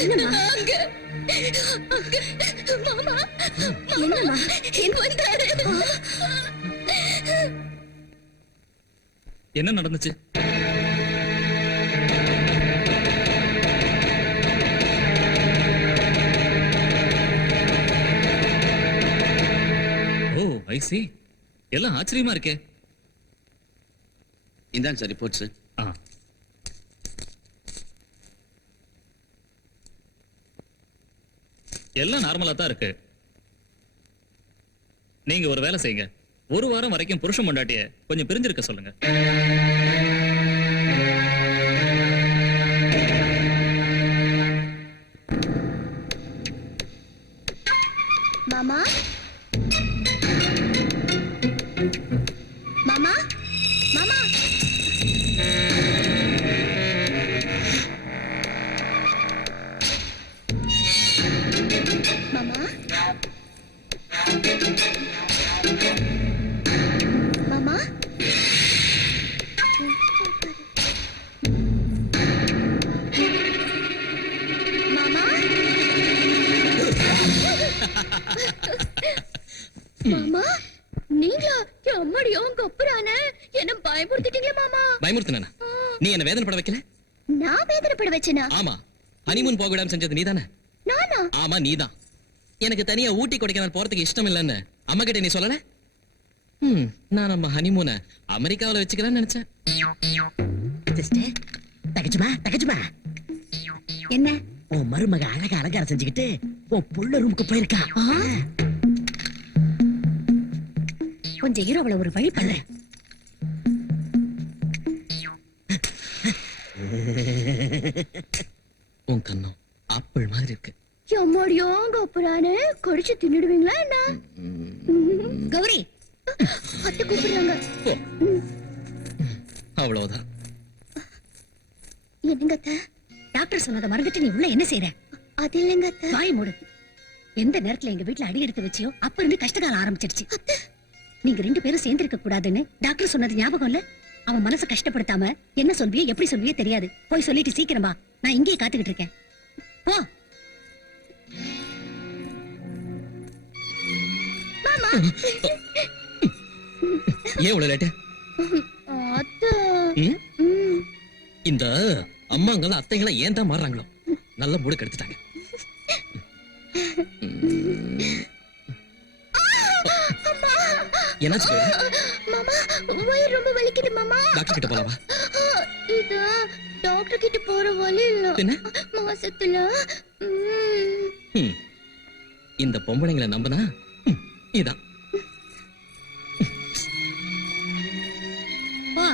என்னம்மா? அங்க மாமா என்னம்மா? வந்தாரு. என்ன நடந்துச்சு? ஓ ஐ see. எல்லாம் ஆச்சரியமா இருக்கே. இந்தாங்க சார் ரிப்போர்ட்ஸ். எல்லாம் நார்மலா தான் இருக்கு. நீங்க ஒரு வேலை செய்யுங்க. ஒரு வாரம் வரைக்கும் புருஷன் பொண்டாட்டிய கொஞ்சம் பிரிஞ்சிருக்க சொல்லுங்க. மாமா மாமா மாமா மாமா மாமா மாமா நீங்களா? என் அம்மாடியோ உங்க அப்புறான என்ன பயமுறுத்திட்டீங்களே மாமா. பயமுறுத்தினா? நீ என்ன வேதனைப்பட வைக்கல? நான் வேதனைப்பட வச்சேனா? ஆமா, ஹனிமூன் போக விடாம செஞ்சது நீதானே? நானா? ஆமா நீதான். எனக்கு தனியா ஊட்டி கொடைக்கானல் போறதுக்கு இஷ்டம் இல்லைன்னு அம்மா கிட்ட நீ சொல்லல? நான் நம்ம ஹனிமூனை அமெரிக்காவுல வச்சுக்கலாம்னு நினைச்சேன். சிஸ்டர், தகச்சுமா என்ன? உன் மருமக அழகா அலங்காரம் செஞ்சுக்கிட்டு உன் புள்ள ரூமுக்கு போயிருக்கா. கொஞ்சம் இரு, அவளை ஒரு வழி பண்றேன். உன் கண்ணம் ஆப்பிள் மாதிரி இருக்கு. என் அம்மாடியோ உங்க அப்புறான கடிச்சு தின்னுடுவீங்களா என்ன? கௌரி, அத்தை கூப்பிடுறாங்க. போ. அவ்வளவுதான். என்னங்க அத்தை? டாக்டர் சொன்னதை மறந்துட்டு நீ உள்ள என்ன செய்யற? அது இல்லைங்க அத்தை. வாய் மூடு. எந்த நேரத்துல எங்க வீட்டுல அடி எடுத்து வச்சியோ அப்ப இருந்து கஷ்டகாலம் ஆரம்பிச்சிருச்சு. நீங்க 2 பேரும் சேர்ந்திருக்க கூடாதுன்னு டாக்டர் சொன்னது ஞாபகம் இல்ல? அவன் மனசை கஷ்டப்படுத்தாம என்ன சொல்வியோ எப்படி சொல்வியோ தெரியாது. போய் சொல்லிட்டு சீக்கிரமா, நான் இங்கேயே காத்துக்கிட்டு இருக்கேன். போ. ஏன் இவ்வளவு லேட்டு? அத்தை. இந்த அம்மாங்களும் அத்தைங்களும் ஏன் தான் மாறுறாங்களோ? நல்ல மூடு கெடுத்துட்டாங்க. என்னாச்சு? மாமா வயிறு ரொம்ப வலிக்குது மாமா. டாக்டர் கிட்ட போலாமா? இது டாக்டர் கிட்ட போற வழி இல்ல. என்ன? மாசத்துல இந்த பொம்பளைங்களை நம்பினா இதான். போ.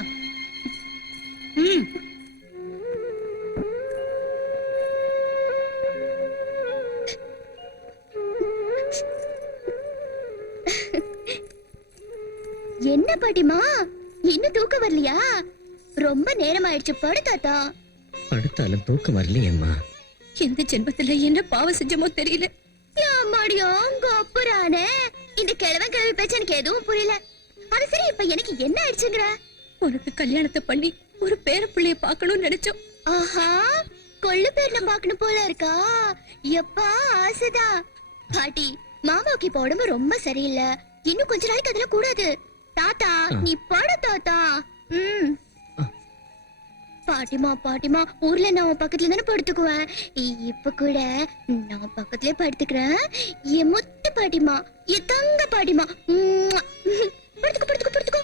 என்ன பாட்டிமா, இன்னும் தூக்கம் வரலையா? ரொம்ப நேரம் ஆயிடுச்சு, படு தாத்தா. படுத்தாலும் தூக்கம் வரலையேம்மா. எந்த ஜென்மத்துல என்ன பாவம் செஞ்சமோ தெரியல. அம்மாடியோ உங்க அப்புறானே. இந்த கிழவன் கிழவி பேச்சு எனக்கு எதுவும் புரியல. அது சரி, இப்ப எனக்கு என்ன ஆயிடுச்சுங்கிற? உனக்கு கல்யாணத்தை பண்ணி ஒரு பேர பிள்ளைய பார்க்கணும்னு நினைச்சோம். ஆஹா, கொள்ளு பேர்ல பாக்கணும் போல இருக்கா? எப்பா ஆசைதா. பாட்டி, மாமாவுக்கு இப்ப உடம்பு ரொம்ப சரியில்லை. இன்னும் கொஞ்ச நாளைக்கு அதெல்லாம் கூடாது. தாத்தா நீ படு தாத்தா. பாட்டிமா, ஊர்ல நான் உன் பக்கத்துல தானே படுத்துக்குவேன். இப்ப கூட நான் பக்கத்துலயே படுத்துக்கிறேன். என் முத்து பாட்டிமா, என் தங்க பாட்டிமா. படுத்துக்கோ.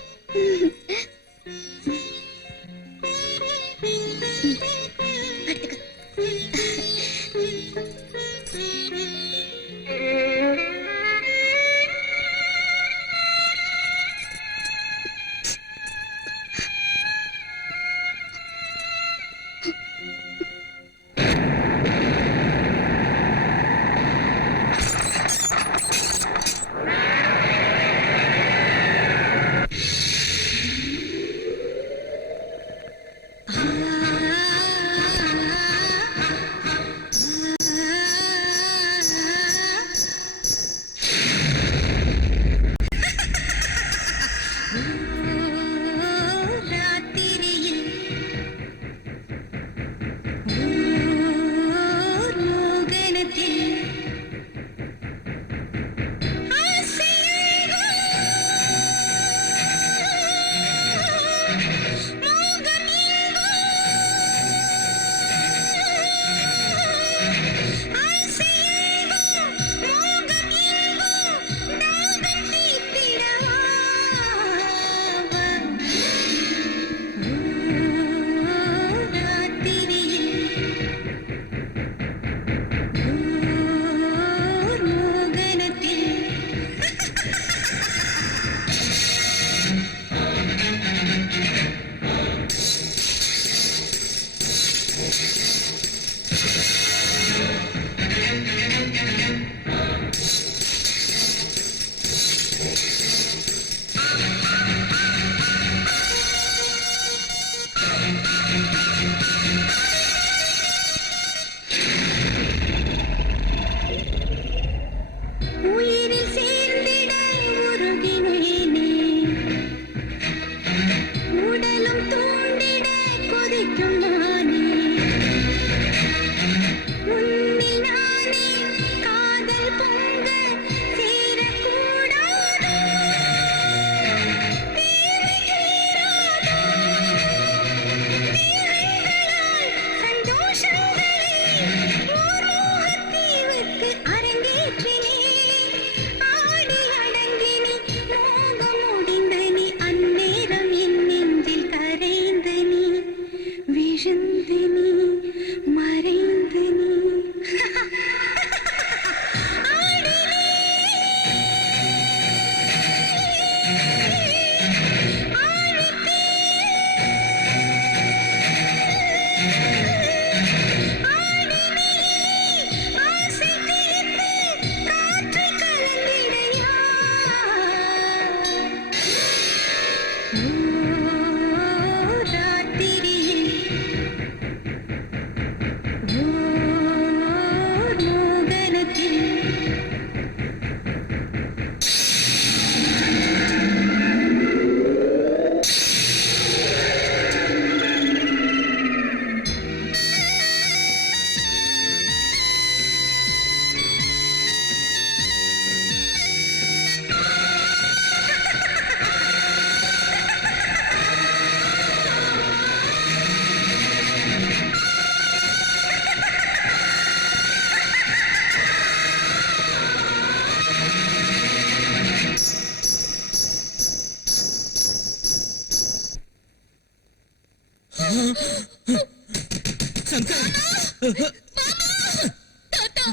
தாத்தா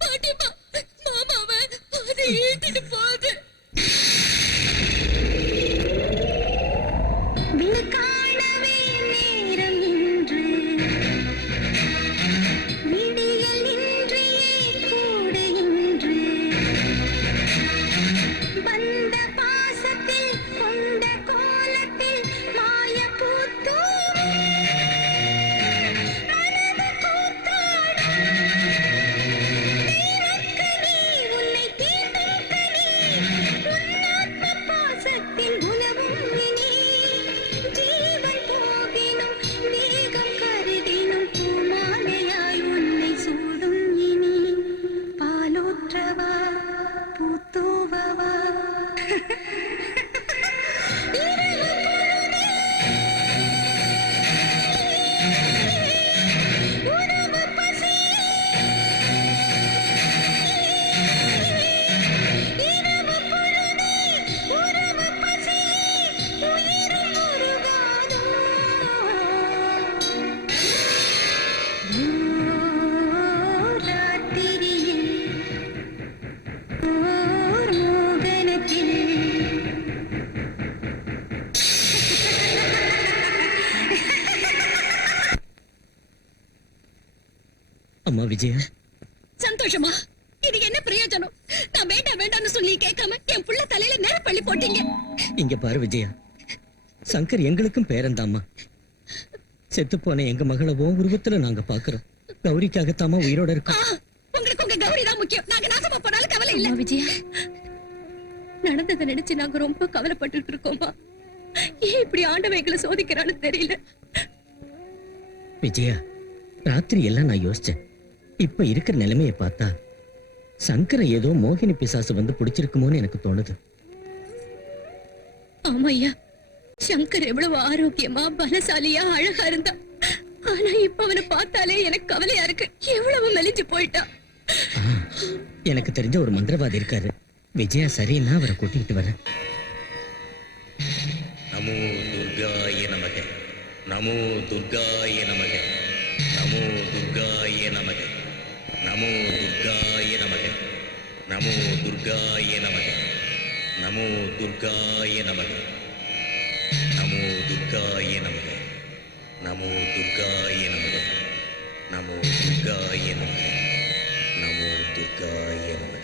பாட்டிமா மாமாவை அது இழுத்துட்டு போகுது. விழுக்காணவே நேரம் இன்று விடியல் இன்றியே கூட இன்று வந்த பாசத்தில் கொண்ட கோலத்தில் மாய பூத்தோ மனது கூத்தாடும் தீரக்கனி உன்னை தீண்டும் கனி உன்னாத்ம பாசத்தில் உலவும் இனி ஜீவன் போகினும் வேகம் கருதினும் பூமாலையாய் உன்னை சூடும் இனி பாலூற்றவா பூத்தூவவா உறவு பசி இரவு பொழுது உறவு பசி உயிரும் உருகாதோ ராத்திரியில் ஓர் மோகனத்தில் அம்மா விஜயா, சந்தோஷமா? இது என்ன பிரயோஜனம்? நான் வேண்டாம் வேண்டாம்னு சொல்லி கேட்காம என் புள்ள தலையில நெருப்பள்ளி போட்டீங்க. இங்க பாரு விஜயா, சங்கர் எங்களுக்கும் பேரன்தாம்மா. செத்து போன எங்க மகளை உன் உருவத்துல நாங்க பாக்குறோம். கௌரிக்காகத்தாம்மா உயிரோட இருக்கோம். உங்களுக்கு உங்க கௌரி தான் முக்கியம். நாங்க நாசமா போனாலும் கவலை இல்ல. அம்மா விஜயா, நடந்ததை நினைச்சு நாங்க ரொம்ப கவலைப்பட்டுட்டு இருக்கோமா. ஏன் இப்படி ஆண்டவன் எங்களை சோதிக்கிறான்னு தெரியல. விஜயா, ராத்திரி எல்லாம் நான் யோசிச்சேன். இப்ப இருக்கிற நிலைமைய பார்த்தா சங்கரை ஏதோ மோகினி பிசாசு வந்து பிடிச்சிருக்குமோன்னு எனக்கு தோணுது. ஆமா ஐயா, சங்கர் எவ்வளவு ஆரோக்கியமா பலசாலியா அழகா இருந்தா. ஆனா இப்ப அவனை பார்த்தாலே எனக்கு கவலையா இருக்கு. எவ்வளவு மெலிஞ்சு போயிட்டான். ஆ, எனக்கு தெரிஞ்ச ஒரு மந்திரவாதி இருக்காரு. விஜயா சரின்னா அவரை கூட்டிகிட்டு வரேன். நமோ துர்காய நமக, நமோ துர்காய நமக, நமோ துர்காய நமக, நமோ துர்காய நமக, நமோ துர்காய நமக, நமோ துர்காய நமக, நமோ துர்காய நமக, நமோ துர்காய நமக, நமோ துர்காய நமக, நமோ துர்காய நமக, நமோ துர்காய நமக.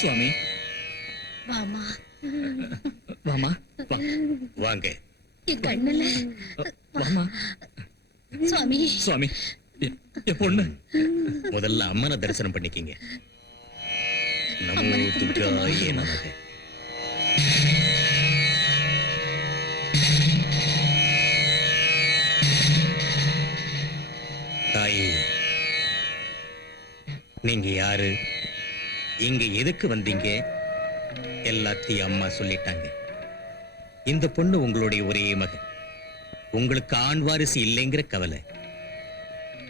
சுவாமி வாமா, வாமா வா. வாங்க. என் கண்ணுல வாமா சுவாமி. சுவாமி, என் பொண்ணு. முதல்ல அம்மனை தரிசனம் பண்ணிக்கிங்க. நமோ அம்மனை கும்பிட்டுக்கோமா. துர்காய நமக. தாயே, நீங்க யாரு, இங்க எதுக்கு வந்தீங்க, எல்லாத்தையும் அம்மா சொல்லிட்டாங்க. இந்த பொண்ணு உங்களுடைய ஒரே மகன். உங்களுக்கு ஆண் வாரிசு இல்லைங்கிற கவலை.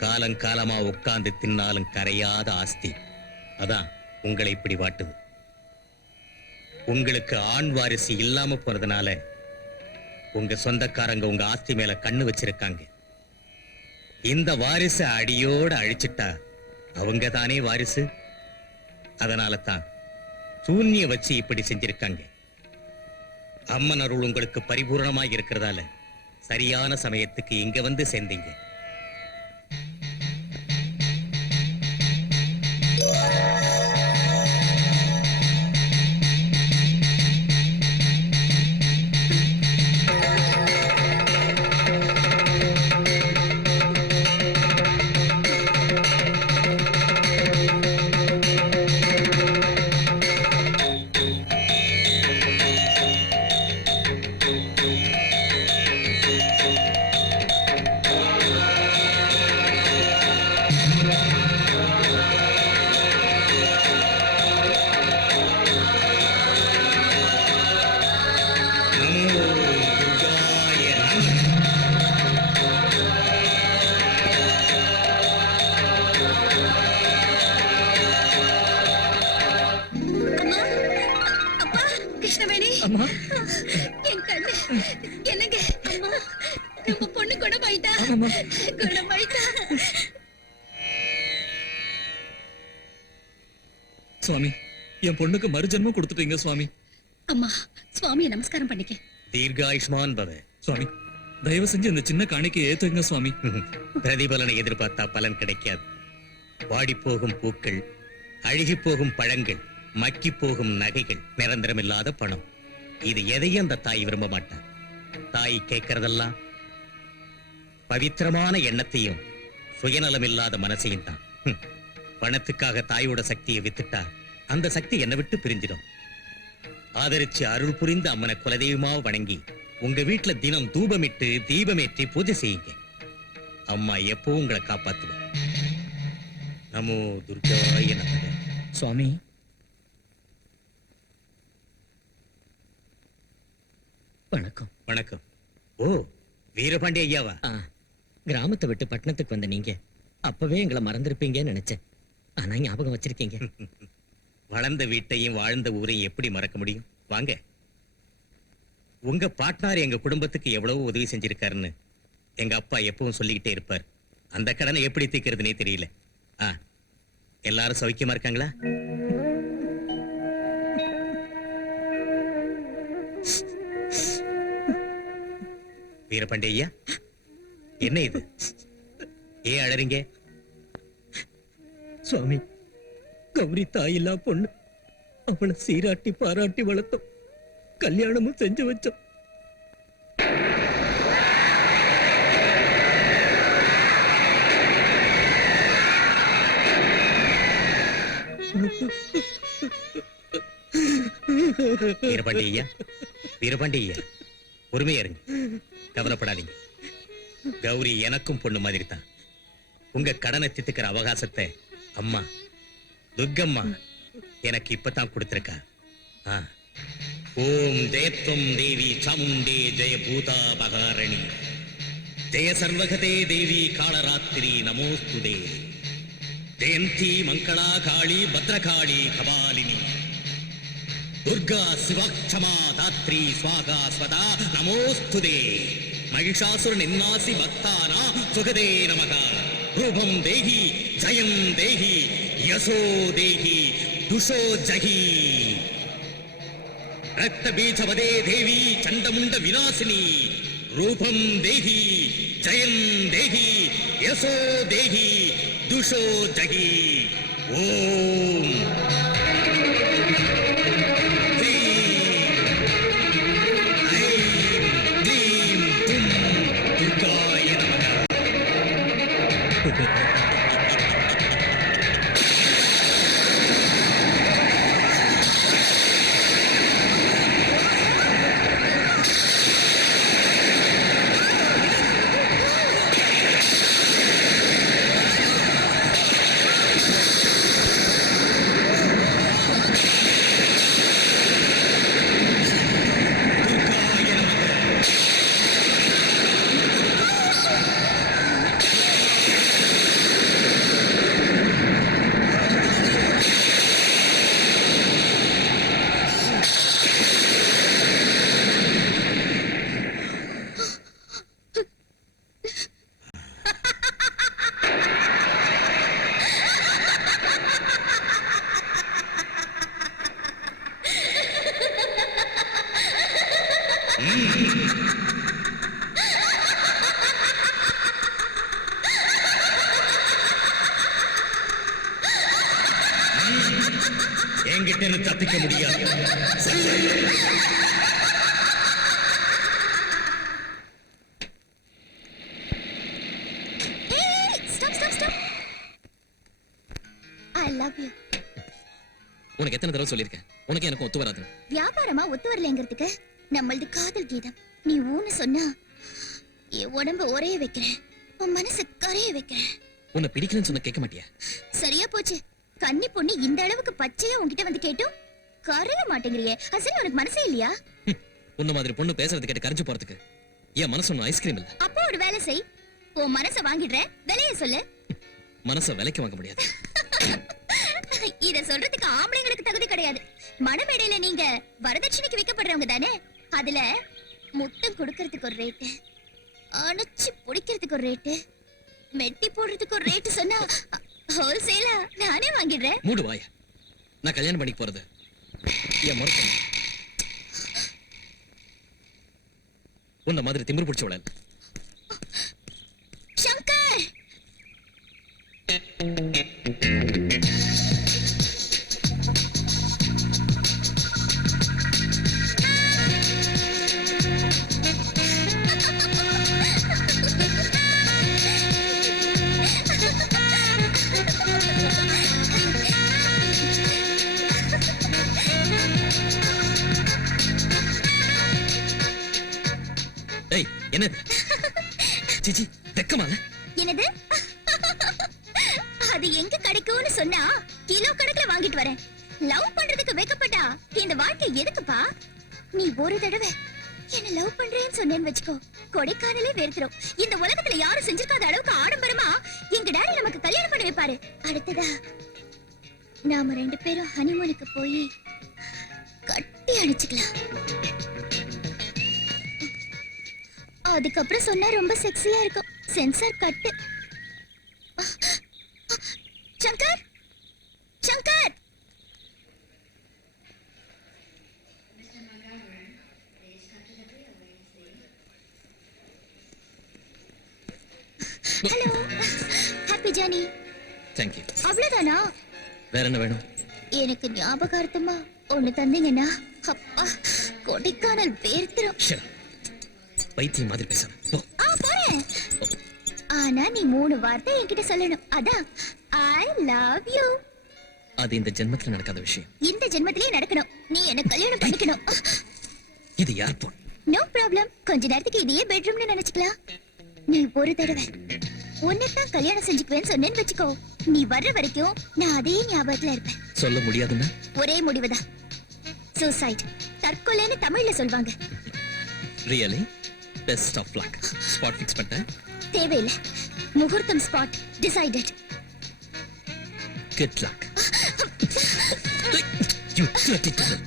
காலங்காலமா உட்கார்ந்து தின்னாலும் கரையாத ஆஸ்தி. அதான் உங்களை இப்படி வாட்டுது. உங்களுக்கு ஆண் வாரிசு இல்லாம போறதுனால உங்க சொந்தக்காரங்க உங்க ஆஸ்தி மேல கண்ணு வச்சிருக்காங்க. இந்த வாரிசு அடியோட அழிச்சிட்டா அவங்க தானே வாரிசு. அதனால தான் சூன்ய வச்சு இப்படி செஞ்சிருக்காங்க. அம்மன் அருள் உங்களுக்கு பரிபூரணமாக இருக்கிறதால சரியான சமயத்துக்கு இங்க வந்து சேர்ந்தீங்க. அப்பா கிருஷ்ணவேணி அம்மா என் கண்ணு என்னங்க அம்மா நம்ம பொண்ணு குணமாயிட்டா ஆமாம்மா. குணமாயிட்டா சுவாமி என் பொண்ணுக்கு மறுஜென்மம் கொடுத்துட்டீங்க சுவாமி. அம்மா சுவாமியை நமஸ்காரம் பண்ணிக்க. தீர்காயுஷ்மான் பவ. சுவாமி தயவு செஞ்சு இந்த சின்ன காணிக்கை ஏத்துங்க சுவாமி. பிரதிபலனை எதிர்பார்த்தா பலன் கிடைக்காது. வாடி போகும் பூக்கள், அழுகி போகும் பழங்கள், மக்கி போகும் நகைகள், நிரந்தரமில்லாத பணம், இது எதையும் அந்த தாய் விரும்ப மாட்டார். தாய் கேட்கறதெல்லாம் பவித்திரமான எண்ணத்தையும் சுயநலமில்லாத மனசையும் தான். பணத்துக்காக தாயோட சக்தியை வித்துட்டா அந்த சக்தி என்னை விட்டு பிரிஞ்சிடும். ஆதரிச்சு அருள் புரிந்த அம்மனை குலதெய்வமா வணங்கி உங்க வீட்டுல தினம் தூபமிட்டு தீபமேற்றி பூஜை செய்யுங்க. அம்மா எப்போ உங்களை காப்பாத்துவா. நமோ துர்காய நமக. சுவாமி வணக்கம். வணக்கம். ஓ, வீரபாண்டி ஐயாவா? கிராமத்தை விட்டு பட்டணத்துக்கு வந்த நீங்க அப்பவே எங்களை மறந்திருப்பீங்கன்னு நினைச்சேன். ஆனா ஞாபகம் வச்சிருக்கீங்க. வளர்ந்த வீட்டையும் வாழ்ந்த ஊரையும் எப்படி மறக்க முடியும்? வாங்க. உங்க பாட்னார் எங்க குடும்பத்துக்கு எவ்வளவு உதவி செஞ்சிருக்காருன்னு எங்க அப்பா எப்பவும் சொல்லிக்கிட்டே இருப்பார். அந்த கடனை எப்படி தீர்க்கிறதுனே தெரியல. எல்லாரும் சௌக்கியமா இருக்காங்களா? வீரபாண்டி ஐயா, என்ன இது? ஏன் அழறீங்க? சுவாமி, கௌரி தாயில்லா பொண்ணு. அவளை சீராட்டி பாராட்டி வளர்த்தோம், கல்யாணமும் செஞ்சு வச்சோம். வீரபாண்டி ஐயா, வீரபாண்டி ஐயா, பொறுமையா இருங்க, கவலைப்படாதீங்க. கௌரி எனக்கும் பொண்ணு மாதிரி தான். உங்க கடனை தித்துக்கிற அவகாசத்தை அம்மா துர்கம்மா எனக்கு இப்பதான் கொடுத்திருக்கா. ஓம் ஜெயத்வம் தேவி சாமுண்டே ஜெய பூதா பகாரணி ஜெய சர்வகதே தேவி காளராத்திரி நமோஸ்துதே ஜெயந்தி மங்களா காளி பத்ரகாளி கபாலினி துர்கா சிவாட்சமா தாத்ரி ஸ்வாகா ஸ்வதா நமோஸ்துதே மகிஷாசுர நின்னாசி பக்தானா சுகதே நமக ரூபம் தேஹி ஜயம் தேஹி யசோ தேஹி துஷோ ஜஹி ரக்த பீஜவதே தேவி சண்டமுண்ட விநாசினி ரூபம் தேஹி ஜயம் தேஹி யசோ தேஹி துஷோ ஜஹி. ஓம் என்கிட்ட இருந்து தப்பிக்க முடியாது. ஸ்டாப். I love you. உனக்கு எத்தனை தடவை சொல்லியிருக்கேன், உனக்கு எனக்கு ஒத்து வராது. வியாபாரமா ஒத்து வரலங்கிறதுக்கு நம்மளது காதல் கீதம். நீ ஊன்னு சொன்னா என் உடம்பு ஒரே வைக்கிறேன், உன் மனசு கரைய வைக்கிறேன். உன்னை பிடிக்கலன்னு சொன்ன கேட்க மாட்டியா? சரியா போச்சு. கன்னி பொண்ணு இந்த அளவுக்கு பச்சையா உன்கிட்ட வந்து கேட்டும் கரைய மாட்டேங்கிறியே. அசல் உனக்கு மனசே இல்லையா? உன்ன மாதிரி பொண்ணு பேசுறது கேட்டு கரைஞ்சு போறதுக்கு என் மனசு ஒன்னும் ஐஸ்கிரீம் இல்ல. அப்போ ஒரு வேலை செய், உன் மனசை வாங்கிடுறேன், விலைய சொல்லு. மனசை விலைக்கு வாங்க முடியாது. இத சொல்றதுக்கு ஆம்பளைங்களுக்கு தகுதி கிடையாது. மணமேடையில நீங்க வரதட்சணைக்கு வைக்கப்படுறவங்க தானே. அதுல முத்தம் கொடுக்கறதுக்கு ஒரு ரேட்டு, அணைச்சு பிடிக்கிறதுக்கு ஒரு ரேட்டு, மெட்டி போடுறதுக்கு ஒரு ரேட்டு சொன்னா ஹோல்சேலா நானே வாங்கிடுறேன். மூடு வாய. நான் கல்யாணம் பண்ணி போறது என் மறுப்பு. உன்ன மாதிரி திமிரு பிடிச்ச விளையாடு. சங்கர், ஏய், என்னது? சிச்சி, வெக்கமால? என்னது? அது எங்க கிடைக்கும்னு சொன்னா கிலோ கணக்குல வாங்கிட்டு வரேன். லவ் பண்றதுக்கு வைக்கப்பட்டா இந்த வாழ்க்கை எதுக்குப்பா? நீ ஒரு தடவை என்ன லவ் பண்றேன்னு சொன்னேன்னு வச்சுக்கோ, கொடைக்கானலே வெறுத்துரும். இந்த உலகத்துல யாரும் செஞ்சிருக்காத அளவுக்கு ஆடம்பரமா எங்க டாடி நமக்கு கல்யாணம் பண்ணி வைப்பாரு. அடுத்ததா நாம 2 பேரும் ஹனிமூனுக்கு போய் கட்டி அணைச்சுக்கலாம். அதுக்கப்புறம் சொன்னா ரொம்ப செக்ஸியா இருக்கும். Sensor cut. Shankar, Shankar, hello, happy journey. Thank you. அவ்வளவுதானா? வேற என்ன வேணும்? எனக்கு ஞாபகார்த்தமா ஒண்ணு தந்தீங்கன்னா அப்பா கொடைக்கானல் வேர்த்துரும். Shut up. பைத்தியம் மாதிரி பேசாம போ. போறேன். ஆனா நீ 3 வார்த்தை என்கிட்ட சொல்லணும். அதான் ஐ லவ் யூ. அது இந்த ஜென்மத்துல நடக்காத விஷயம். இந்த ஜென்மத்திலே நடக்கணும். நீ என்ன கல்யாணம் பண்ணிக்கணும். இது யார் போன்? No problem. கொஞ்ச நேரத்துக்கு இதையே பெட்ரூம்னு நினைச்சுக்கலாம். நீ ஒரு தடவை உன்னைத்தான் கல்யாணம் செஞ்சுக்குவேன்னு சொன்னேன்னு வச்சுக்கோ, நீ வர்ற வரைக்கும் நான் அதே ஞாபகத்துல இருப்பேன். சொல்ல முடியாதுன்னா ஒரே முடிவுதான், சூசைட். தற்கொலைன்னு தமிழ்ல சொல்வாங்க. Really? Best of luck. Spot fix பண்ணிட்டேன். தேவையில்லை. முகூர்த்தம் spot decided. Good luck. You dirty devil.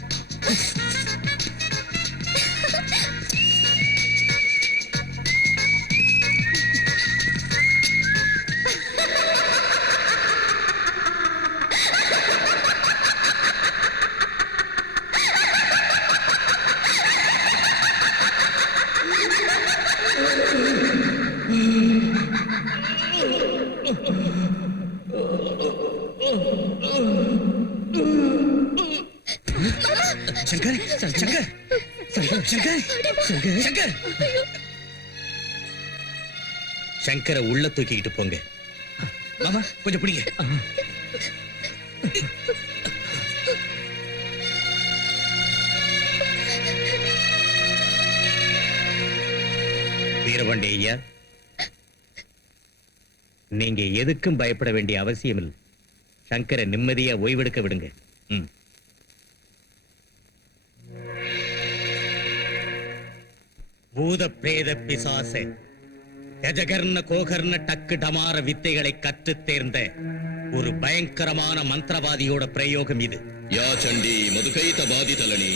Shankar, Shankar, Shankar, Shankar, Shankar. சங்கரை உள்ள தூக்கிக்கிட்டு போங்க. மாமா கொஞ்சம் பிடிங்க. வீரபாண்டி ஐயா, நீங்க எதுக்கும் பயப்பட வேண்டிய அவசியம் இல்லை. சங்கரை நிம்மதியா ஓய்வெடுக்க விடுங்க. பூத பிரேத பிசாச கஜகர்ண கோகர்ண டக்கு டமார வித்தைகளை கற்றுத் தேர்ந்த ஒரு பயங்கரமான மந்திரவாதியோட பிரயோகம் இது. யா சண்டி மதுகைத பாதிதலனி,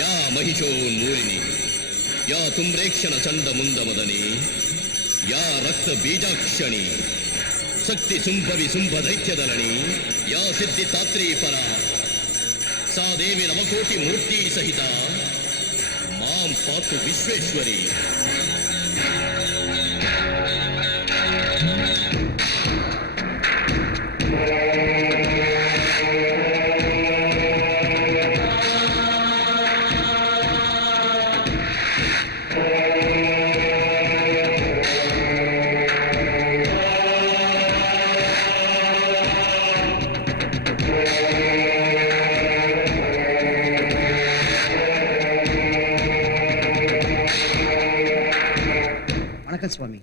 யா மகிஷோன்மூலினி, யா தும்ரேக்ஷண சண்ட முந்தமதனி, யா ரக்த பீஜாக்ஷணி, சக்தி சும்பவி சும்ப தைத்யதலனி, யா சித்தி தாத்ரீ பரா, சா தேவி நவகோட்டி மூர்த்தி சகிதா, மா ஆம் பாத்து விஸ்வேஸ்வரி. வணக்கம் சுவாமி.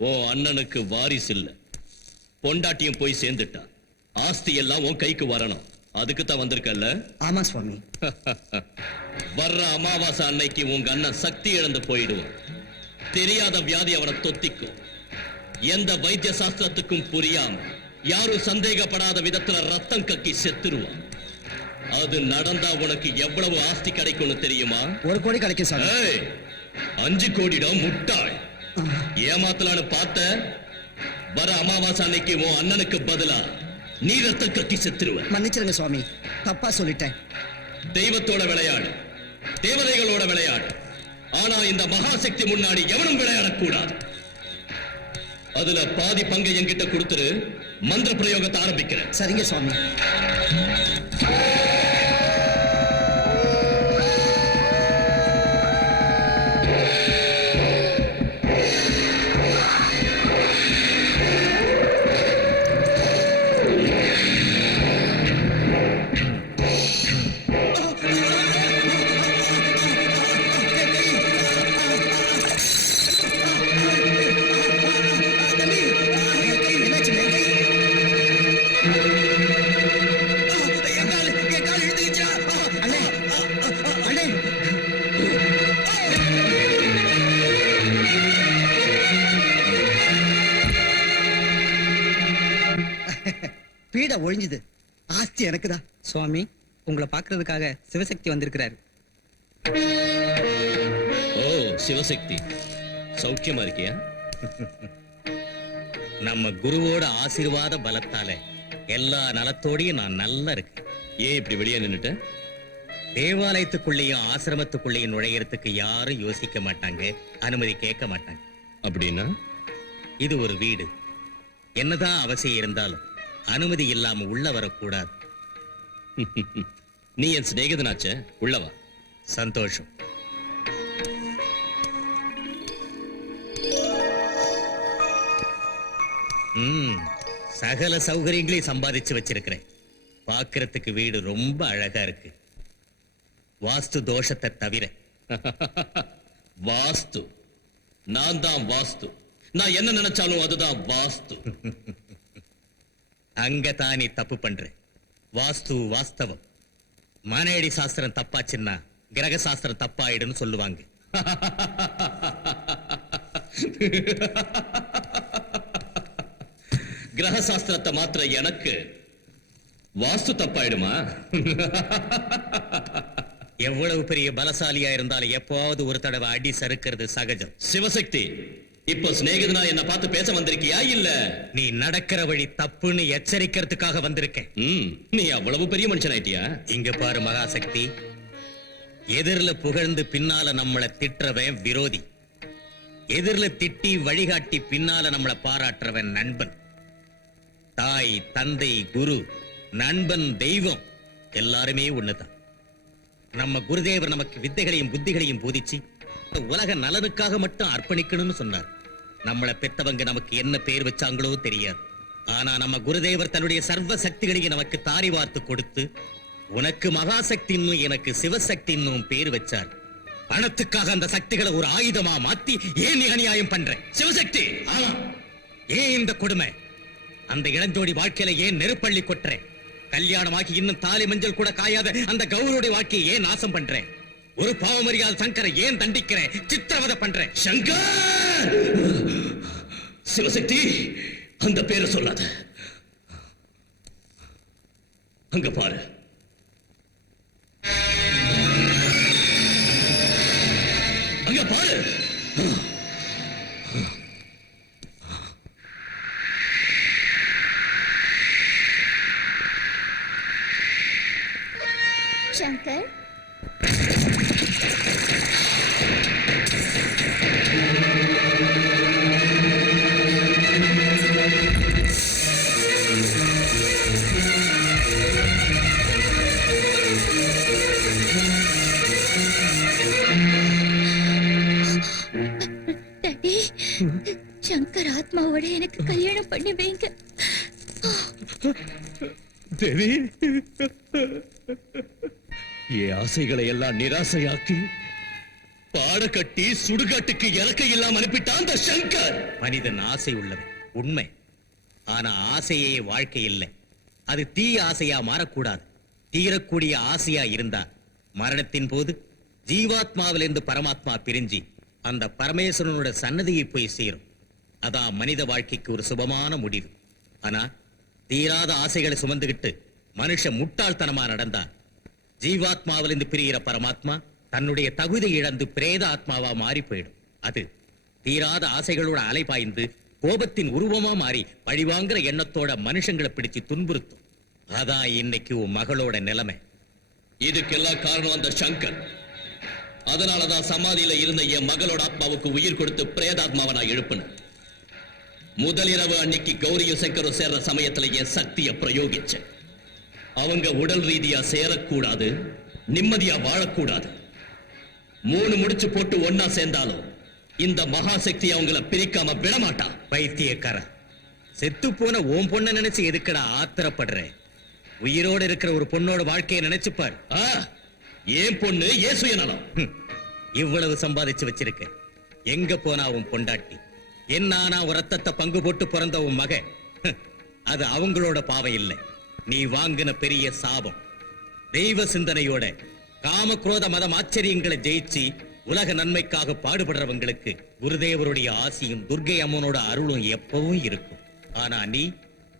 ஓ அண்ணனுக்கு வாரிசு இல்ல, பொண்டாட்டியும் போய் சேர்ந்துட்டா. ஆஸ்தி எல்லாம் உன் கைக்கு வரணும். அதுக்கு தான் வந்திருக்கல்ல? ஆமா சுவாமி. வர்ற அமாவாசை அன்னைக்கு உங்க அண்ணன் சக்தி இழந்து போயிடுவான். தெரியாத வியாதி அவனை தொத்திக்கும். எந்த வைத்திய சாஸ்திரத்துக்கும் புரியாம யாரும் சந்தேகப்படாத விதத்துல ரத்தம் கக்கி செத்துருவான். அது நடந்தா உனக்கு எவ்வளவு ஆஸ்தி கிடைக்கும்னு தெரியுமா? 1 கோடி கிடைக்கும் சாமி. 5 கோடிடா முட்டாள். ஏமாத்தலான்னு பார்த்த, வர அமாவாசை அன்னைக்கு உன் அண்ணனுக்கு பதிலா நீ ரத்தம் கக்கி செத்துருவ. மன்னிச்சிருங்க சுவாமி, தப்பா சொல்லிட்டேன். தெய்வத்தோட விளையாடு, தேவதைகளோட விளையாடு. ஆனா இந்த மகாசக்தி முன்னாடி எவனும் விளையாடக்கூடாது. அதுல பாதி பங்கை என்கிட்ட கொடுத்துரு. மந்திர பிரயோகத்தை ஆரம்பிக்கிறேன். சரிங்க சுவாமி. பீட ஒழிஞ்சுது. ஆஸ்தி எனக்குதான். சுவாமி, உங்களை பார்க்கிறதுக்காக சிவசக்தி வந்திருக்கிறாரு. ஓ சிவசக்தி, சௌக்கியமா இருக்கியா? நம்ம குருவோட ஆசீர்வாத பலத்தால எல்லா நலத்தோடையும் நான் நல்லா இருக்கேன். ஏன் இப்படி வெளியே நின்னுட்ட? தேவாலயத்துக்குள்ளேயும் ஆசிரமத்துக்குள்ளேயும் நுழையறதுக்கு யாரும் யோசிக்க மாட்டாங்க, அனுமதி கேட்க மாட்டாங்க. அப்படின்னா இது ஒரு வீடு. என்னதான் அவசியம் இருந்தாலும் அனுமதி இல்லாம உள்ள வரக்கூடாது. நீ என் சிநேகிதனாச்சே, உள்ளவா. சந்தோஷம். சகல சௌகரியங்களையும் சம்பாதிச்சு வச்சிருக்கிறேன். பார்க்கிறதுக்கு வீடு ரொம்ப அழகா இருக்கு. வாஸ்து தோஷத்தை தவிர. வாஸ்து? நான் தான் வாஸ்து. நான் என்ன நினைச்சாலும் அதுதான் வாஸ்து. அங்கதான் நீ தப்பு பண்ற. வாஸ்து வாஸ்தவம். மானேடி சாஸ்திரம் தப்பாச்சுன்னா கிரக சாஸ்திரம் தப்பாயிடுன்னு சொல்லுவாங்க. கிரக சாஸ்திரத்தை மாத்திர எனக்கு வாஸ்து தப்பாயிடுமா? எவ்வளவு பெரிய பலசாலியா இருந்தாலும் எப்பவாவது ஒரு தடவை அடி சறுக்கிறது சகஜம். சிவசக்தி, இப்போ சிநேகிதனா என்ன பார்த்து பேச வந்திருக்கியா இல்ல நீ நடக்கிற வழி தப்புன்னு எச்சரிக்கிறதுக்காக வந்திருக்கேன். நீ அவ்வளவு பெரிய மனுஷன் ஆயிட்டியா? இங்க பாரு மகாசக்தி, எதிரில புகழ்ந்து பின்னால நம்மளை திட்டுறவன் விரோதி. எதிரில திட்டி வழிகாட்டி பின்னால நம்மளை பாராட்டுறவன் நண்பன். தாய், தந்தை, குரு, நண்பன், தெய்வம் எல்லாருமே ஒண்ணுதான். நம்ம குருதேவர் நமக்கு வித்தைகளையும் புத்திகளையும் போதிச்சு உலக நலனுக்காக மட்டும் அர்ப்பணிக்கணும்னு சொன்னார். நம்மளை பெத்தவங்க நமக்கு என்ன பேர் வச்சாங்களோ தெரியாது. ஆனா நம்ம குருதேவர் தன்னுடைய சர்வ சக்திகளையும் நமக்கு தாரி வார்த்து கொடுத்து, உனக்கு மகாசக்தின்னும் எனக்கு சிவசக்தின்னும் பேர் வச்சார். பணத்துக்காக அந்த சக்திகளை ஒரு ஆயுதமா மாத்தி ஏன் நீ அநியாயம் பண்ற? சிவசக்தி, ஆமா, ஏன் இந்த கொடுமை? அந்த இளஞ்சோடி வாழ்க்கையில ஏன் நெருப்பள்ளி கொட்டுற? கல்யாணமாகி இன்னும் தாலி மஞ்சள் கூட காயாத அந்த கௌரோட வாழ்க்கையை ஏன் நாசம் பண்ற? ஒரு பாவமறியாத சங்கரை ஏன் தண்டிக்கிற, சித்திரவதை பண்ற? சங்கர்! சிவசக்தி, அந்த பேரை சொல்லாத. அங்க பாரு. அங்க பாரு. சங்கர், டாடி சங்கர் ஆத்மாவோட எனக்கு கல்யாணம் பண்ணி வைங்க. தேவி, என் ஆசைகளை எல்லாம் நிராசையாக்கி பாடக்கட்டி சுடுகாட்டுக்கு இறக்க இல்லாம அனுப்பிட்டான் அந்த சங்கர். மனிதன் ஆசை உள்ளவன் உண்மை. ஆனா ஆசையே வாழ்க்கை இல்லை. அது தீய ஆசையா மாறக்கூடாது. தீரக்கூடிய ஆசையா இருந்தா மரணத்தின் போது ஜீவாத்மாவிலிருந்து பரமாத்மா பிரிஞ்சு அந்த பரமேஸ்வரனோட சன்னதியை போய் சேரும். அதான் மனித வாழ்க்கைக்கு ஒரு சுபமான முடிவு. ஆனா தீராத ஆசைகளை சுமந்துகிட்டு மனுஷன் முட்டாள்தனமா நடந்தா ஜீவாத்மாவிலிருந்து பிரிகிற பரமாத்மா தன்னுடைய தகுதி இழந்து பிரேத ஆத்மாவா மாறி போயிடும். அது தீராத ஆசைகளோட அலைபாய்ந்து கோபத்தின் உருவமா மாறி பழிவாங்கிற எண்ணத்தோட மனுஷங்களை பிடிச்சு துன்புறுத்தும். அதான் இன்னைக்கு உன் மகளோட நிலைமை. இதுக்கெல்லாம் காரணம் அந்த சங்கர். அதனாலதான் சமாதியில இருந்த என் மகளோட ஆத்மாவுக்கு உயிர் கொடுத்து பிரேதாத்மாவை நான் எழுப்பினேன். முதலிரவு அன்னைக்கு கௌரியும் சங்கரும் சேர்ற சமயத்துல என் சக்தியை பிரயோகிச்சேன். அவங்க உடல் ரீதியா சேரக்கூடாது, நிம்மதியா வாழக்கூடாது. 3 முடிச்சு போட்டு ஒன்னா சேர்ந்தாலும் இந்த மகாசக்தி அவங்கள பிரிக்காம விடமாட்டா. பைத்தியக்கார, செத்து போன ஓம் பொண்ண நினைச்சு எதுக்கடா ஆத்திரப்படுற? உயிரோட இருக்கிற ஒரு பொண்ணோட வாழ்க்கையை நினைச்சுப்பார். ஏன் பொண்ணு ஏன் சுயநலம்? இவ்வளவு சம்பாதிச்சு வச்சிருக்க, எங்க போனா உன் பொண்டாட்டி? என்னானா ஒரு ரத்தத்தை பங்கு போட்டு பிறந்த உன் மக, அது அவங்களோட பாவம் இல்லை, நீ வாங்கின பெரிய சாபம். தெய்வ சிந்தனையோட காம குரோத மதம் ஆச்சரியங்களை ஜெயிச்சு உலக நன்மைக்காக பாடுபடுறவங்களுக்கு குருதேவருடைய ஆசியும் துர்க்கை அம்மனோட அருளும் எப்பவும் இருக்கும். ஆனா நீ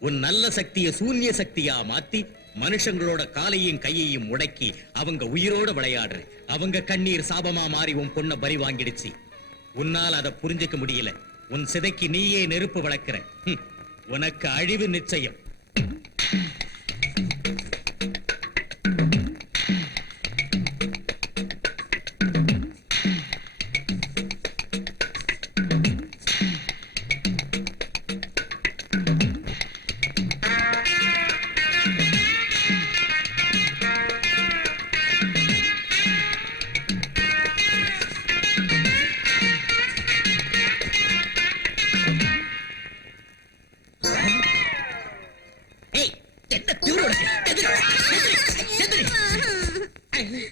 உன் நல்ல சக்தியை சூன்ய சக்தியா மாத்தி மனுஷங்களோட காலையும் கையையும் முடக்கி அவங்க உயிரோட விளையாடுற. அவங்க கண்ணீர் சாபமா மாறி உன் பொண்ண பறி வாங்கிடுச்சு. உன்னால் அதை புரிஞ்சுக்க முடியல. உன் சிதைக்கு நீயே நெருப்பு வளர்க்கிற. உனக்கு அழிவு நிச்சயம்.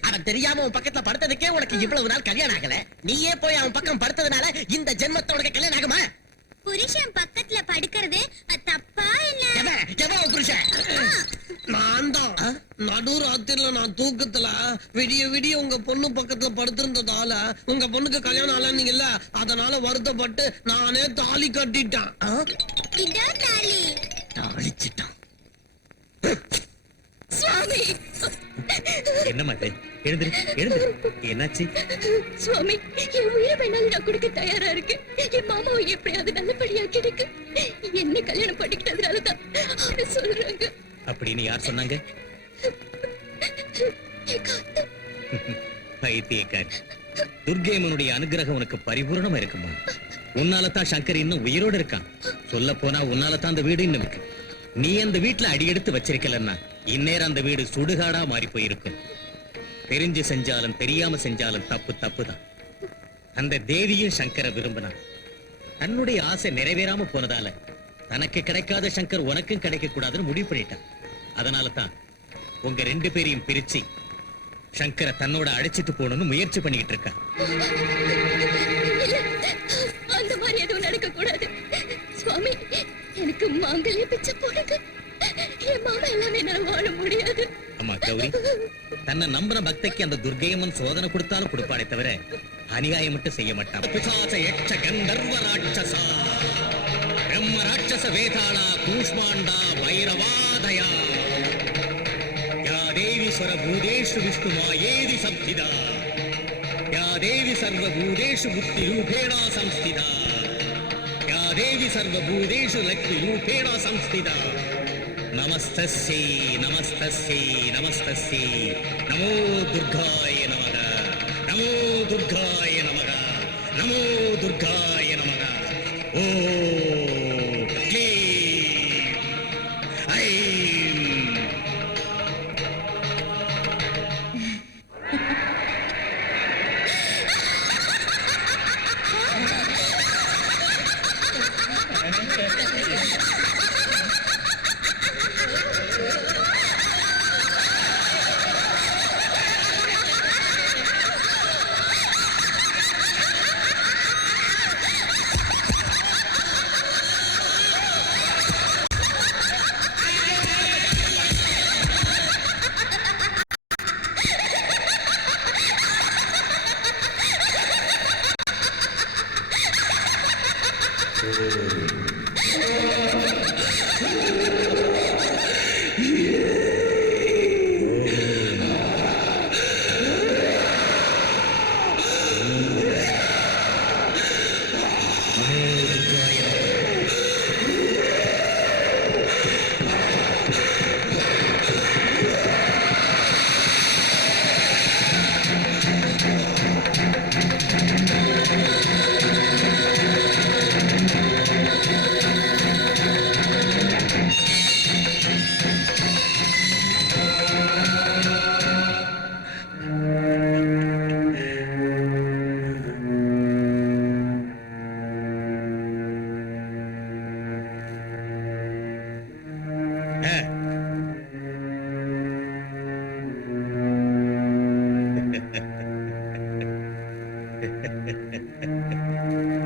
அவன் தெரியாம உன் பக்கத்துல படுத்ததுக்கே உனக்கு இவ்வளவு நாள் கல்யாணம் ஆகல. நீயே போய் அவன் பக்கம் படுத்ததுனால இந்த ஜென்மத்தோட கல்யாணம் ஆகுமா? புருஷன் பக்கத்துல படுக்கிறது தப்பா என்ன? எவன் புருஷன்? நான் தான். நடு ராத்திரில நான் தூக்கத்துல விடிய விடிய உங்க பொண்ணு பக்கத்துல படுத்திருந்ததால உங்க பொண்ணுக்கு கல்யாணம் ஆகலன்னீங்கல்ல, அதனால வருத்தப்பட்டு நானே தாலி கட்டிட்டேன். இதோ தாலி. தாளிச்சிட்டான். சுவாமி, என்னம்மா இது? எழுந்திரு, எழுந்திரு. என்னாச்சு? சுவாமி, என் உயிரை வேணாலும் நான் கொடுக்க தயாரா இருக்கு. என் மாமாவை எப்படியாவது நல்லபடியா கிடைக்கு. என்ன கல்யாணம் பண்ணிக்கிட்டதுனாலதான் அவங்க சொல்றாங்க. அப்படின்னு யார் சொன்னாங்க? பைத்தியக்காரி, துர்க்கைமனுடைய அனுகிரகம் உனக்கு பரிபூர்ணமா இருக்குமா? உன்னாலதான் சங்கர் இன்னும் உயிரோடு இருக்கான். சொல்ல போனா உன்னாலதான் அந்த வீடு இன்னும் இருக்கு. நீ அந்த வீட்டுல அடியெடுத்து வச்சிருக்கலன்னா இந்நேரம் அந்த வீடு சுடுகாடா மாறி போயிருக்கும். தெரிஞ்சு செஞ்சாலும் தெரியாம செஞ்சாலும் தப்பு தப்புதான். அந்த தேவியும் சங்கரை விரும்பினான். தன்னுடைய ஆசை நிறைவேறாம போனதால தனக்கு கிடைக்காத சங்கர் உனக்கும் கிடைக்க கூடாதுன்னு முடிவு பண்ணிட்டான். அதனால தான் உங்க 2 பேரையும் பிரிச்சு சங்கரை தன்னோட அழைச்சிட்டு போகணும்னு முயற்சி பண்ணிக்கிட்டு இருக்கா. இல்ல, அந்த மாதிரி எதுவும் நடக்க கூடாது. சுவாமி, எனக்கு மாங்கல்ய பிச்சை போடுங்க. என் மாமா எல்லாமே என்னால வாழ முடியாது. அம்மா கௌரி, தன்னை நம்பின பக்தைக்கு அந்த துர்க்கையம்மன் சோதனை கொடுத்தாலும் கொடுப்பாடே தவிர அநியாயம் மட்டும் செய்ய மாட்டான். பிசாச யட்ச கந்தர்வ ராட்சசா பிரம்ம ராட்சச வேதாளா கூஷ்மாண்டா வைரவாதயா யா தேவி சர்வபூதேஷு விஷ்ணுமாயேதி சப்திதா யா தேவி சர்வபூதேஷு புத்தி ரூபேணா சம்ஸ்திதா யா தேவி சர்வபூதேஷு லக்ஷ்மி ரூபேணா சம்ஸ்திதா நமஸ்தஸ்யை நமஸ்தஸ்யை நமஸ்தஸ்யை நமோ துர்காய நமக நமோ துர்காய நமக நமோ துர்காய நமக ஓ க்ளீம் ஐம்.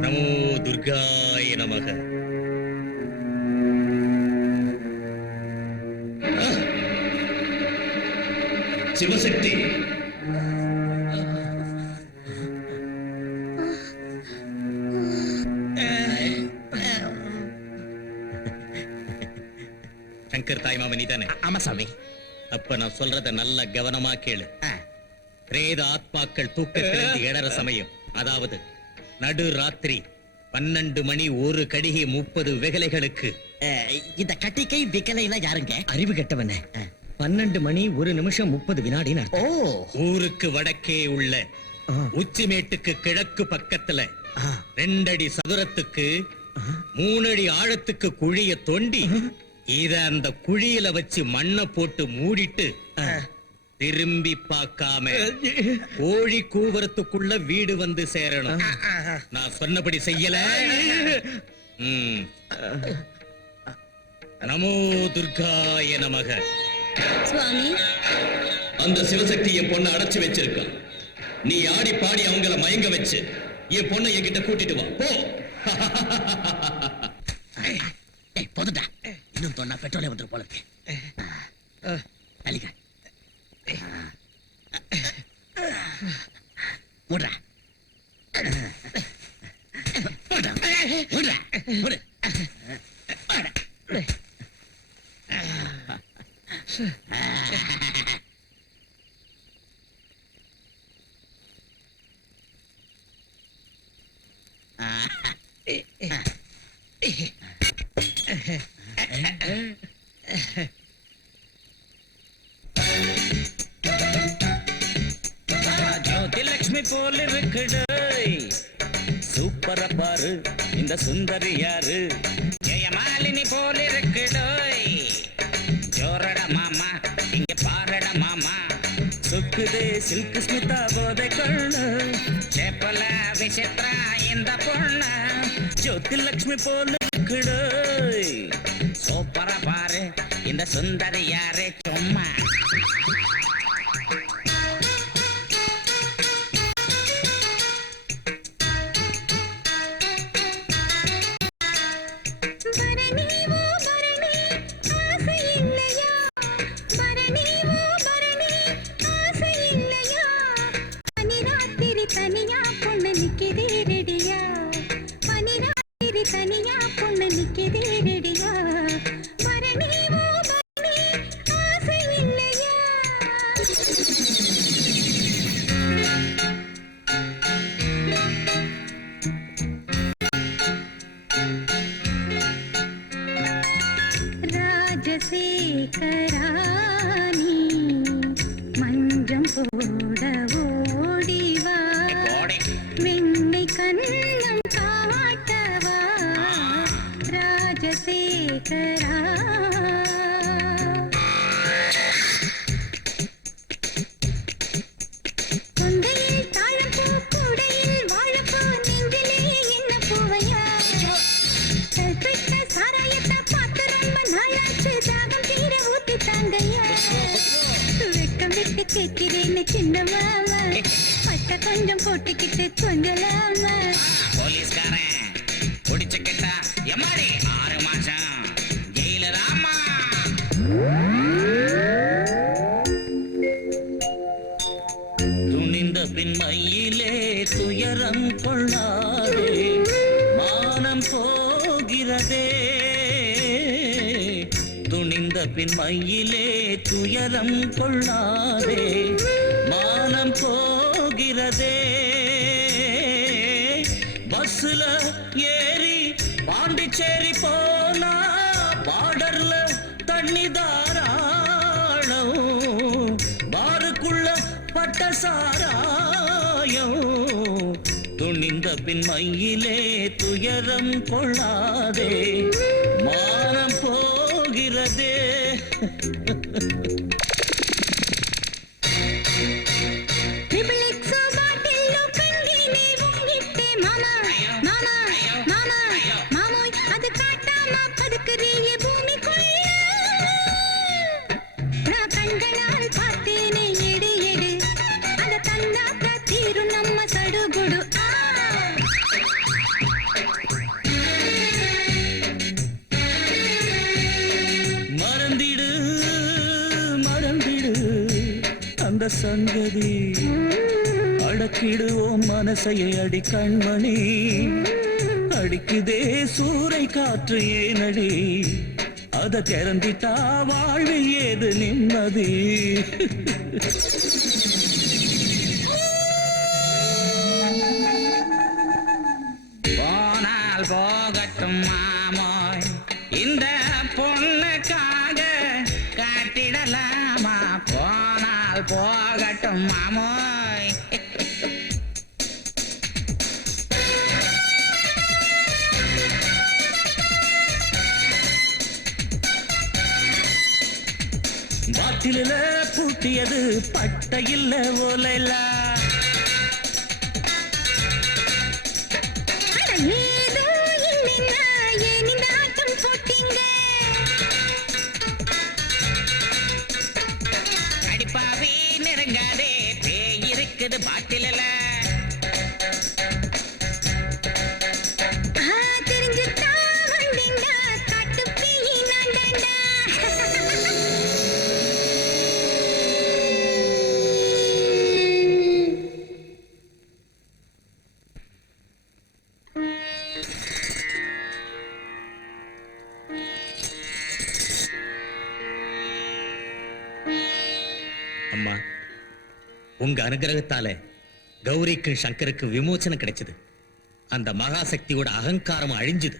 நமோ துர்காய நமக சிவசக்தி சங்கர் தாய்மாம நீதானே? ஆமா சாமி. அப்ப நான் சொல்றத நல்ல கவனமா கேளு. பிரேத ஆத்மாக்கள் தூக்கத்திலிருந்து எழற சமயம், அதாவது நடு ராத்திரி 12 மணி 1 கடிகை 30 வெகலைகளுக்கு. இந்த கட்டிக்கை விக்கலைனா யாருங்க? அறிவு கெட்டவனே, 12 மணி 1 நிமிஷம் 30 வினாடின்னு ஓ, அர்த்தம். ஊருக்கு வடக்கே உள்ள உச்சிமேட்டுக்கு கிழக்கு பக்கத்துல 2 அடி சதுரத்துக்கு 3 அடி ஆழத்துக்கு குழிய தோண்டி இத அந்த குழியில வச்சு மண்ணை போட்டு மூடிட்டு திரும்பி பார்க்காம கோழி கூவரத்துக்குள்ள வீடு வந்து சேரணும். நான் சொன்னபடி செய்யல. நமோ துர்காய நமக. சுவாமி, அந்த சிவசக்தி என் பொண்ணை அடைச்சு வச்சிருக்கான். நீ ஆடி பாடி அவங்கள மயங்க வச்சு என் பொண்ணை என்கிட்ட கூட்டிட்டு வா. போ. போதுடா, இன்னும் தொன்னா பெட்ரோலே வந்துரு போல இருக்கு. தலிக்க மூடுறா மூடுறா மூடுறா மூடு. ஜோதிலட்சுமி போல இருக்குடு, சூப்பரா பாரு இந்த சுந்தரி யாரு. ஜெயமாலினி போல இருக்குடு, ஜோரட மாமா இங்க பாரட மாமா. சுக்குது சில்க் ஸ்மிதா போதை கொள்ளு, சேப்பல விசித்ரா இந்த பொண்ணு. ஜோதிலட்சுமி போல இருக்குடு, சூப்பரா பாரு இந்த சுந்தரி யாரு. சும்மா தனியா பொண்ணு நிக்குதே ரெடியா, பனிராத்திரி தனியா பொண்ணு நிக்குதே ரெடியா. பரணி ஓ பரணி ஆசை இல்லையா. கேட்கிறேன்னு சின்ன மாமா பட்ட கொஞ்சம் போட்டுக்கிட்டு கொஞ்சலாமா போலீஸ்காரன் குடிச்சு கிட்டா எம்மாடி 6 மாசம் ஜெயில ராமா. துணிந்த பின் மையிலே துயரம் கொள்ளாதே மானம் போகிறதே. துணிந்த பின் மையிலே துயரம் கொள்ளாதே மானம் போகிறதே. பஸ்ல ஏறி பாண்டிச்சேரி போனா பார்டர்ல தண்ணி தாராளம் பாருக்குள்ள பட்ட சாராயம். துணிந்த பின் மையிலே துயரம் கொள்ளாதே மானம் போகிறதே. மறந்திடு மறந்திடு அந்த சங்கதி அடக்கிடுவோம் மனசையை அடி கண்மணி. அடிக்குதே சூறை காற்று ஏனடி அத திறந்திட்டா வாழ்வில் ஏது நிம்மதி. போனால் போகட்டும் மாமோய் இந்த பொண்ணுக்காக காட்டிடலாமா. போனால் போகட்டும் மாமோய். பாட்டில பூட்டியது பட்டையில் ஓலைல. அடிப்பாவி நெருங்காதே பேய் இருக்குது பாட்டில. அம்மா, உங்க அனுகிரகத்தால கௌரிக்கு சங்கருக்கு விமோசனம் கிடைச்சது. அந்த மகாசக்தியோட அகங்காரம் அழிஞ்சுது.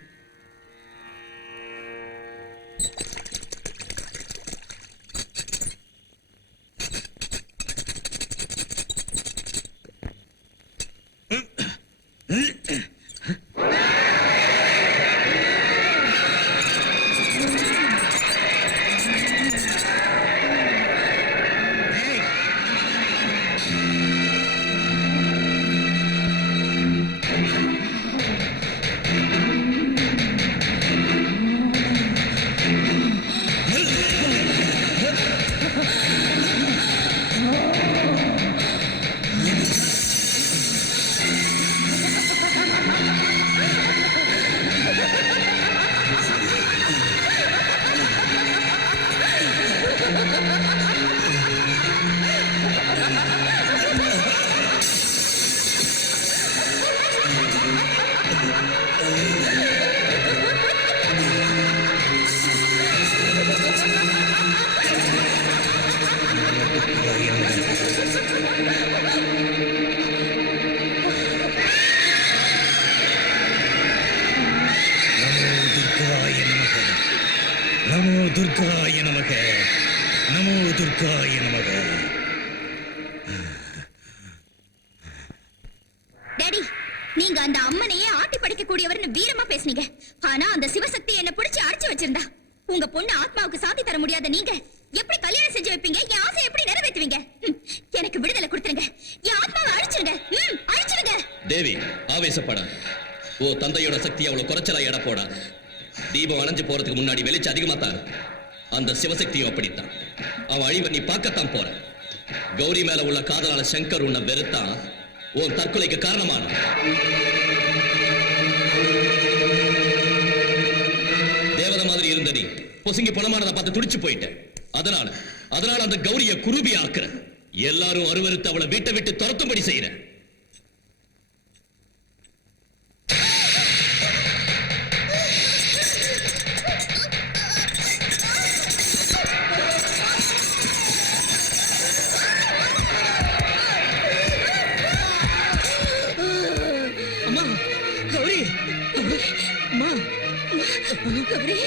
நமோ துர்காய நமக, நமோ துர்காய நமக. டாடி, நீங்க அந்த அம்மனையே ஆட்டி படைக்க கூடியவர்னு வீரமா பேசுனீங்க. ஆனா அந்த சிவசக்தி என்ன பிடிச்சு அடிச்சு வச்சிருந்தா. உங்க பொண்ணு ஆத்மாவுக்கு சாத்தி தர முடியாத நீங்க எப்படி கல்யாணம் செஞ்சு வைப்பீங்க? என் ஆசை எப்படி நிறைவேற்றுவீங்க? எனக்கு விடுதலை கொடுத்துருங்க. என் ஆத்மாவை அழிச்சிருங்க. அழிச்சிருங்க. தேவி, ஆவேசப்படாத. ஓ தந்தையோட சக்தி அவ்வளவு குறைச்சலா எடை போடாத. தீபம் அணைஞ்சு போறதுக்கு முன்னாடி வெளிச்சம் அதிகமா தான். அந்த சிவசக்தியும் அப்படித்தான். அவன் அழிவை நீ பார்க்கத்தான் போற. கௌரி மேல உள்ள காதலால சங்கர் உன்னை வெறுத்தான், உன் தற்கொலைக்கு காரணமான. தேவதை மாதிரி இருந்த நீ பொசுங்கி பணமானதை பார்த்து துடிச்சு போயிட்ட. அதனால அந்த கௌரிய குருபி ஆக்குற. எல்லாரும் அருவருத்து அவளை வீட்டை விட்டு துரத்தும்படி செய்யற. அம்மா கௌரி அம்மா கௌரி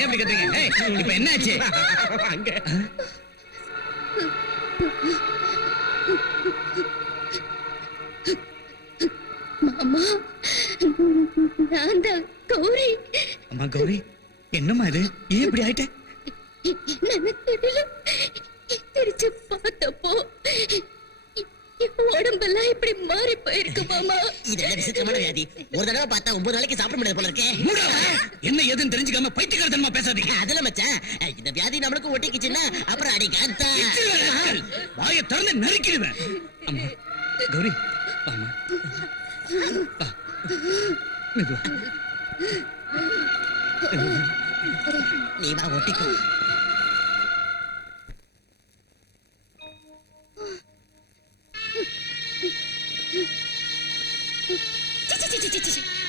ஏன் கத்துறீங்க? இப்ப என்னாச்சு? மாமா நான் தான் கௌரி. அம்மா கௌரி என்னம்மா இது? ஏன் இப்படி ஆயிட்ட? என்னன்னு தெரியல. எந்திரிச்சு பார்த்தப்போ உடம்பெல்லாம் இப்படி மாறி போயிருக்கு மாமா. இதெல்லாம் விசித்திரமான வியாதி. ஒரு தடவை பார்த்தா 9 நாளைக்கு சாப்பிட முடியாது போல இருக்கே. என்ன ஏதுன்னு தெரிஞ்சுக்காம பைத்தியக்காரத்தனமா பேசாதீங்க. அதுல மச்சான், இந்த வியாதி நம்மளுக்கு ஒட்டிக்கிச்சுன்னா அப்புறம் அடி காத்தா வாயை திறந்து நறுக்கிடுவேன். அம்மா கௌரி அம்மா மெதுவா. நீ வா ஒட்டிக்கோ.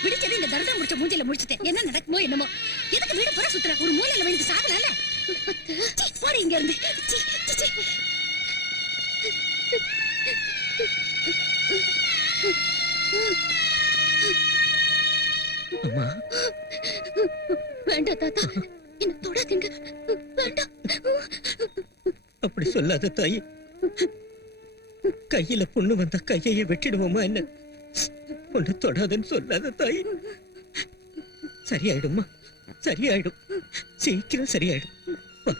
விடிச்சது இந்த தர்தம் முடிச்ச மூஞ்சில முடிச்சிட்டேன். என்ன நடக்குமோ என்னமோ. எதுக்கு வீடு பூரா சுத்துற? ஒரு மூலையில விழுந்து சாகலாம்ல. போடி இங்க இருந்து. அம்மா வேண்டாம் தாத்தா, என்ன தொடாதீங்க. வேண்டாம். அப்படி சொல்லாத தாயி. கையில பொண்ணு வந்தா கையையே வெட்டிடுவோமா என்ன? பொண்ணு தொடாதுன்னு சொல்லாத தாயி. சரியாயிடுமா, சரியாயிடும். சீக்கிரம் சரியாயிடும். வா.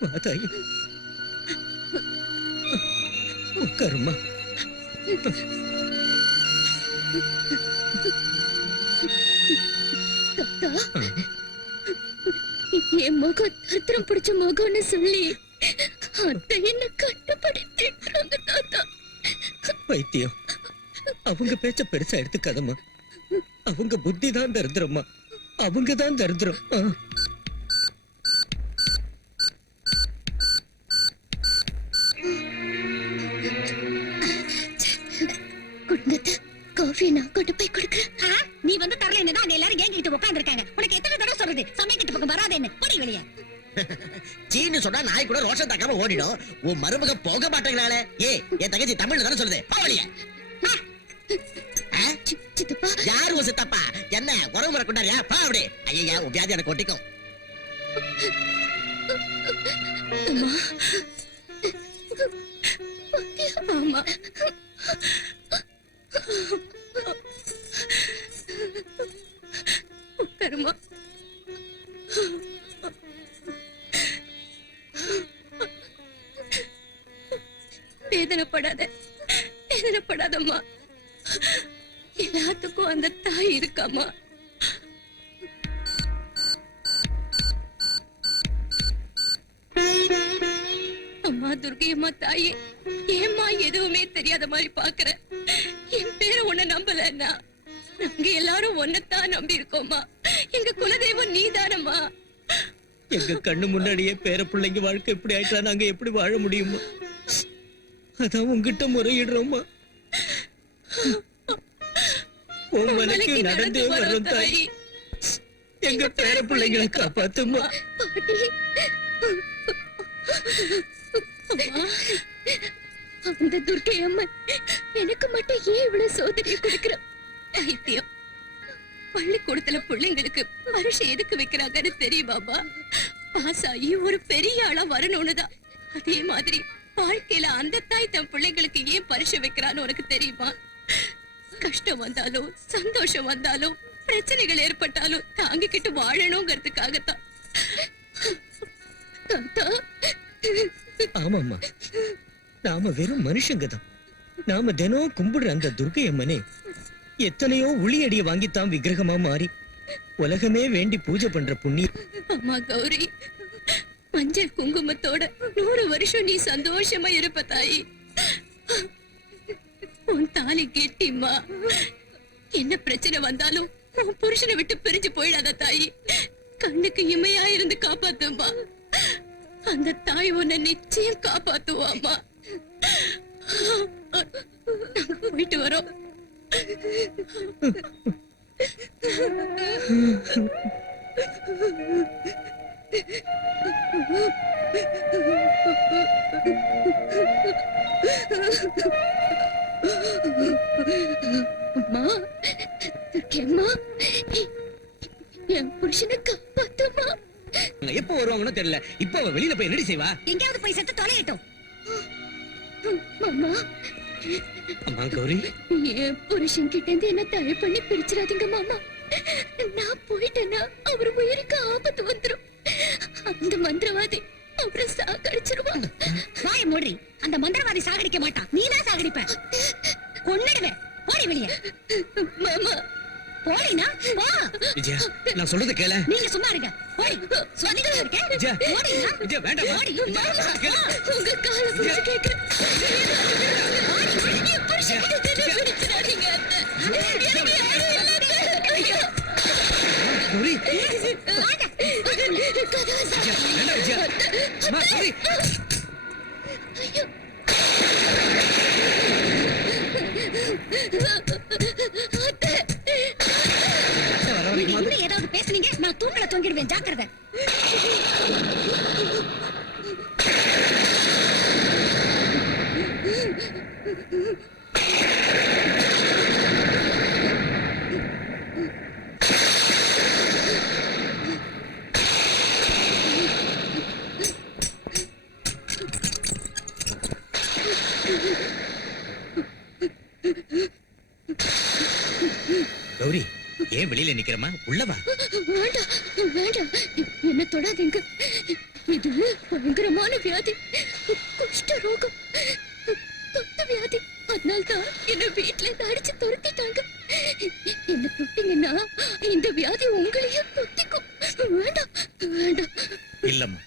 வா தாயி, உட்காருமா. தாத்தா, என் முகம் தரித்திரம் பிடிச்ச முகம்னு சொல்லி அத்தை என்ன கட்டுப்படுத்திட்டாங்க தாத்தா. பைத்தியம், அவங்க பேச்ச பெருசா எடுத்துக்காதம்மா. அவங்க புத்தி தான் தரித்திரம்மா. அவங்க தான் தரித்திரம். குடும்பத்தை காஃபி நான் கொண்டு போய் கொடுக்குறேன். நீ வந்து தரல என்னதான் எல்லாரும் ஏங்கிட்டு உட்கார்ந்து இருக்காங்க. உனக்கு எத்தனை தடவை சொல்றது சமயக்கிட்ட பக்கம் வராதேன்னு? போடி வெளியே. சீன்னு சொன்னா நாய் கூட ரோஷம் தாக்காம ஓடிடும். உன் மருமக போக மாட்டேங்கிறாளே. என் தங்கச்சி தமிழ்ல தானே சொல்லுது. போவலிய சித்தப்பா, யாரு உன் சித்தப்பா? என்ன உறவு முறை கொண்டாரியா? பா அப்படி. ஐயா உன் வியாதி எனக்கு ஒட்டிக்கும். ஆமா, உட்காருமா. வேதனைப்படாத, வேதனைப்படாதம்மா. எல்லாத்துக்கும் அந்த தாய் இருக்காமா. அம்மா துர்கையம்மா தாயே, ஏம்மா எதுவுமே தெரியாத மாதிரி பாக்குற? என் பேரை உன்னை நம்பலன்னா நாங்க எல்லாரும் ஒன்னத்தான் நம்பி இருக்கோம்மா. எங்க குலதெய்வம் நீதானம்மா. எங்க கண்ணு முன்னாடியே பேர பிள்ளைங்க வாழ்க்கை எப்படி ஆயிட்டா நாங்க எப்படி வாழ முடியுமா? அதான் உங்ககிட்ட முறையிடுறோம்மா. உன் மலைக்கு நடந்தே வரும் தாய், எங்க பேர பிள்ளைங்களை காப்பாத்துமா. அம்மா, அந்த துர்க்கை அம்மன் எனக்கு மட்டும் ஏன் இவ்வளவு சோதனையை கொடுக்கிற? பைத்தியம். பள்ளிக்கூடத்துல பிள்ளைங்களுக்கு பரிசு எதுக்கு வைக்கிறாங்கன்னு தெரியுமாமா? பாஸ் ஆகி ஒரு பெரிய ஆளா வரணும்னுதான். அதே மாதிரி வாழ்க்கையில அந்த தாய் தன் பிள்ளைங்களுக்கு ஏன் பரிசு வைக்கிறான்னு உனக்கு தெரியுமா? கஷ்டம் வந்தாலும் சந்தோஷம் வந்தாலும் பிரச்சனைகள் ஏற்பட்டாலும் தாங்கிக்கிட்டு வாழணுங்கிறதுக்காகத்தான். தாத்தா, ஆமாம்மா, நாம வெறும் மனுஷங்க தான். நாம தினம் கும்பிடுற அந்த துர்க்கை அம்மனே எத்தனையோ உளியடிய வாங்கித்தான் விக்கிரகமா மாறி உலகமே வேண்டி பூஜை பண்ற புண்ணியம். அம்மா கௌரி, மஞ்சள் குங்குமத்தோட 100 வருஷம் நீ சந்தோஷமா இருப்ப தாயி. உன் தாலி கெட்டிம்மா. என்ன பிரச்சனை வந்தாலும் உன் புருஷனை விட்டு பிரிஞ்சு போயிடாத தாயி. கண்ணுக்கு இமையா இருந்து காப்பாத்துமா. அந்த தாய் உன்னை நிச்சயம் காப்பாத்துவாமா. நாங்க போயிட்டு வரோம். அம்மா, துர்க்கையம்மா, என் புருஷனை காப்பாத்துமா. எப்ப வருவாங்கன்னு தெரியல. இப்ப அவ வெளியில போய் என்னடி செய்வா? எங்கேயாவது போய் செத்து தொலையட்டும். மாமா, அம்மா கௌரி, என் புருஷன் கிட்ட இருந்து என்ன தடை பண்ணி பிரிச்சிடாதீங்க மாமா. நான் போயிட்டேன்னா அவர் உயிருக்கு ஆபத்து வந்துரும். அந்த மந்திரவாதி அவரை சாகடிச்சிருவான். வாய மூடி. அந்த மந்திரவாதி சாகடிக்க மாட்டான், நீதான் சாகடிப்ப. கொன்னுடுவேன். போடி வெளியே. மாமா, போடினா போ. விஜயா, நான் சொல்றத கேள. நீங்க சும்மா இருங்க. போடி. சொல்லிட்டு இருக்கேன். விஜயா, போடினா. விஜயா வேண்டாம். போடி. உங்க கால பிடிச்சு கேக்குறேன். என் புருஷன் கிட்ட இருந்து பிரிச்சிடாதீங்க அத்தை. கௌரி, வாங்க. கதவை விஜயா, வேண்டாம் விஜயா. அம்மா கௌரி. ஐயோ. அத்தை. நீங்க இன்னும் ஏதாவது பேசுனீங்க நான் தூக்கல தொங்கிடுவேன். ஜாக்கிரதை. கௌரி, ஏன் வெளியில நிக்கிறமா? உள்ளவா. வேண்டாம், வேண்டாம், என்ன தொடாதீங்க. இது பயங்கரமான வியாதி, குஷ்ட ரோகம், தொத்த வியாதி. அதனால்தான் என்ன வீட்டுல இருந்து அடிச்சு துரத்திட்டாங்க. என்ன தொட்டீங்கன்னா இந்த வியாதி உங்களையும் தொத்திக்கும். வேண்டாம், வேண்டாம். இல்லம்மா,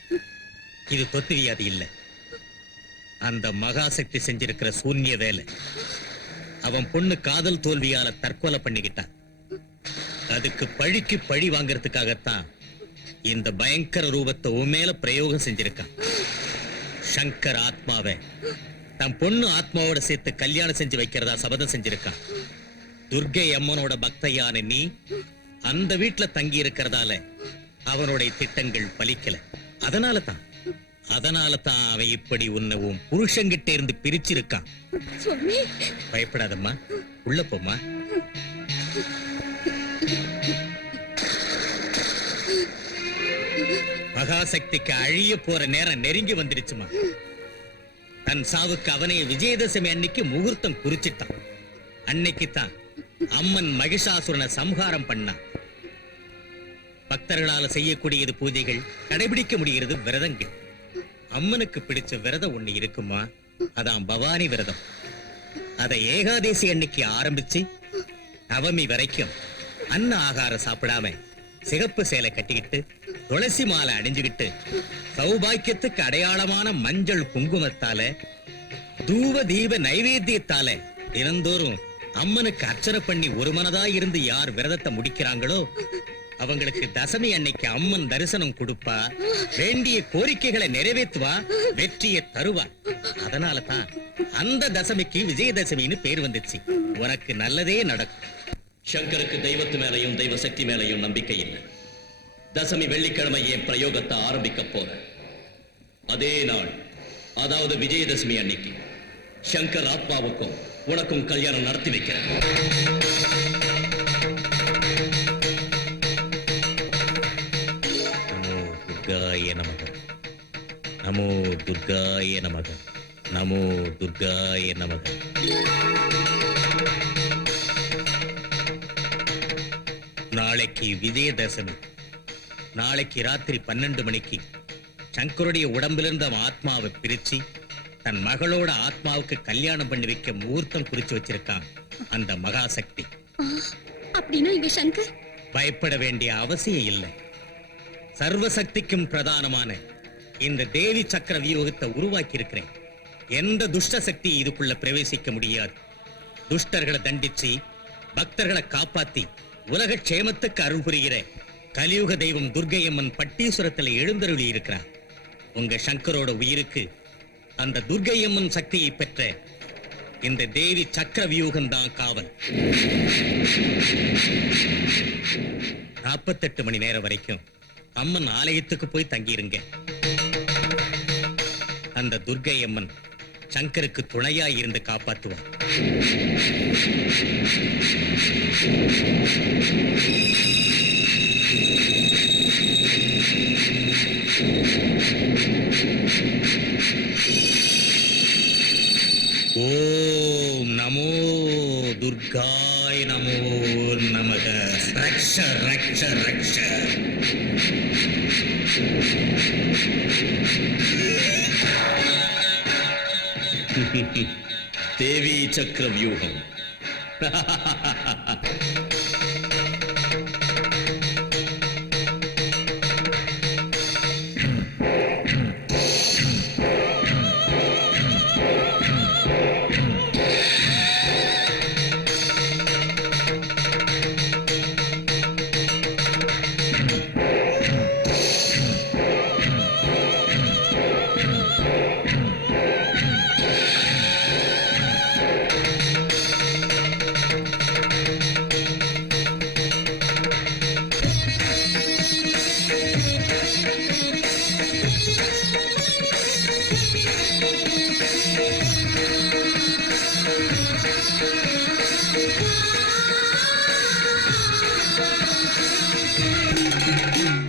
இது தொத்து வியாதி இல்ல. அந்த மகாசக்தி செஞ்சிருக்கிற சூன்ய வேலை. அவன் பொண்ணு காதல் தோல்வியால தற்கொலை பண்ணிக்கிட்டான். அதுக்கு பழிக்கு பழி வாங்கறதுக்காகத்தான் இந்த பயங்கர ரூபத்தை உண்மையில பிரயோகம் செஞ்சிருக்கான். சங்கர் ஆத்மாவை தன் பொண்ணு ஆத்மாவோட சேர்த்து கல்யாணம் செஞ்சு வைக்கிறதா சபதம் செஞ்சிருக்கான். துர்க்கை அம்மனோட பக்தையான நீ அந்த வீட்டுல தங்கி இருக்கிறதால அவனுடைய திட்டங்கள் பலிக்கல. அதனால தான் அவன் இப்படி உன்னை உன் புருஷங்கிட்ட இருந்து பிரிச்சிருக்கான். சுவாமி, பயப்படாதம்மா, உள்ள போம்மா. மகாசக்திக்கு அழிய போற நேரம் நெருங்கி வந்துருச்சுமா. தன் சாவுக்கு அவனே விஜயதசமி அன்னைக்கு முகூர்த்தம் குறிச்சிட்டான். அன்னைக்குத்தான் அம்மன் மகிஷாசுரனை சம்ஹாரம் பண்ணா. பக்தர்களால செய்யக்கூடியது பூஜைகள், கடைபிடிக்க முடிகிறது விரதங்கள். அம்மனுக்கு பிடிச்ச விரதம் ஒண்ணு இருக்குமா, அதான் பவானி விரதம். அதை ஏகாதேசி அன்னைக்கு ஆரம்பிச்சு நவமி வரைக்கும் அன்ன ஆகாரம் சாப்பிடாம சிகப்பு சேலை கட்டிக்கிட்டு துளசி மாலை அணிஞ்சுகிட்டு சௌபாக்கியத்துக்கு அடையாளமான மஞ்சள் குங்குமத்தால தூவ தீப நைவேத்தியத்தால தினந்தோறும் அம்மனுக்கு அர்ச்சனை பண்ணி ஒரு மனதா இருந்து யார் விரதத்தை முடிக்கிறாங்களோ அவங்களுக்கு தசமி அன்னைக்கு அம்மன் தரிசனம் கொடுப்பா, வேண்டிய கோரிக்கைகளை நிறைவேற்றுவா, வெற்றியை தருவா. அதனால தான் அந்த தசமிக்கு விஜயதசமின்னு பேர் வந்துச்சு. உனக்கு நல்லதே நடக்கும். சங்கருக்கு தெய்வத்து மேலையும் தெய்வ சக்தி மேலையும் நம்பிக்கை இல்லை. தசமி வெள்ளிக்கிழமை என் பிரயோகத்தை ஆரம்பிக்க போறேன். அதே நாள், அதாவது விஜயதசமி அன்னைக்கு சங்கர் ஆத்மாவுக்கும் உனக்கும் கல்யாணம் நடத்தி வைக்கிறேன். நமோ துர்காய நமக, நமோ துர்காய நமக. நாளைக்கு விஜயதசமி. நாளைக்கு ராத்திரி 12 மணிக்கு சங்கருடைய உடம்பிலிருந்து அவன் ஆத்மாவை பிரிச்சு தன் மகளோட ஆத்மாவுக்கு கல்யாணம் பண்ணி வைக்க முகூர்த்தம் குறிச்சு வச்சிருக்கான் அந்த மகாசக்தி. அப்படின்னா இங்க சங்கர் பயப்பட வேண்டிய அவசியம் இல்லை. சர்வசக்திக்கும் பிரதானமான இந்த தேவி சக்கர வியூகத்தை உருவாக்கி இருக்கிறேன். எந்த துஷ்ட சக்தி இதுக்குள்ள பிரவேசிக்க முடியாது. துஷ்டர்களை தண்டிச்சு பக்தர்களை காப்பாத்தி உலக க்ஷேமத்துக்கு அருள் புரிகிற கலியுக தெய்வம் துர்க்கையம்மன் பட்டீஸ்வரத்துல எழுந்தருளி இருக்கிறார். உங்க சங்கரோட உயிருக்கு அந்த துர்க்கையம்மன் சக்தியை பெற்ற இந்த தேவி சக்கர வியூகம் தான் காவல். 48 மணி நேரம் வரைக்கும் அம்மன் ஆலயத்துக்கு போய் தங்கியிருங்க. அந்த துர்க்கை அம்மன் சங்கருக்கு துணையா இருந்து காப்பாத்துவார். ஓம் நமோ துர்காய நமோ நமக. ரக்ஷ ரக்ஷ ரக்ஷ. தேவி சக்கர வியூகம்.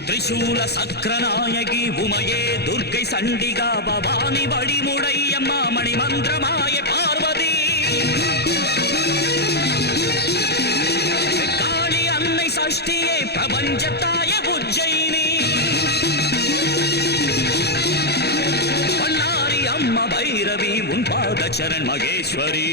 திரிசூல சக்கரநாயகி உமையே துர்க்கை சண்டிகா பவானி வழிமுடையம்மா மணி மந்திரமாய பார்வதி காளி அன்னை சஷ்டியே பிரபஞ்சத்தாய உஜ்ஜயினி பன்னாரி அம்மா பைரவி உன் பாத சரண் மகேஸ்வரி.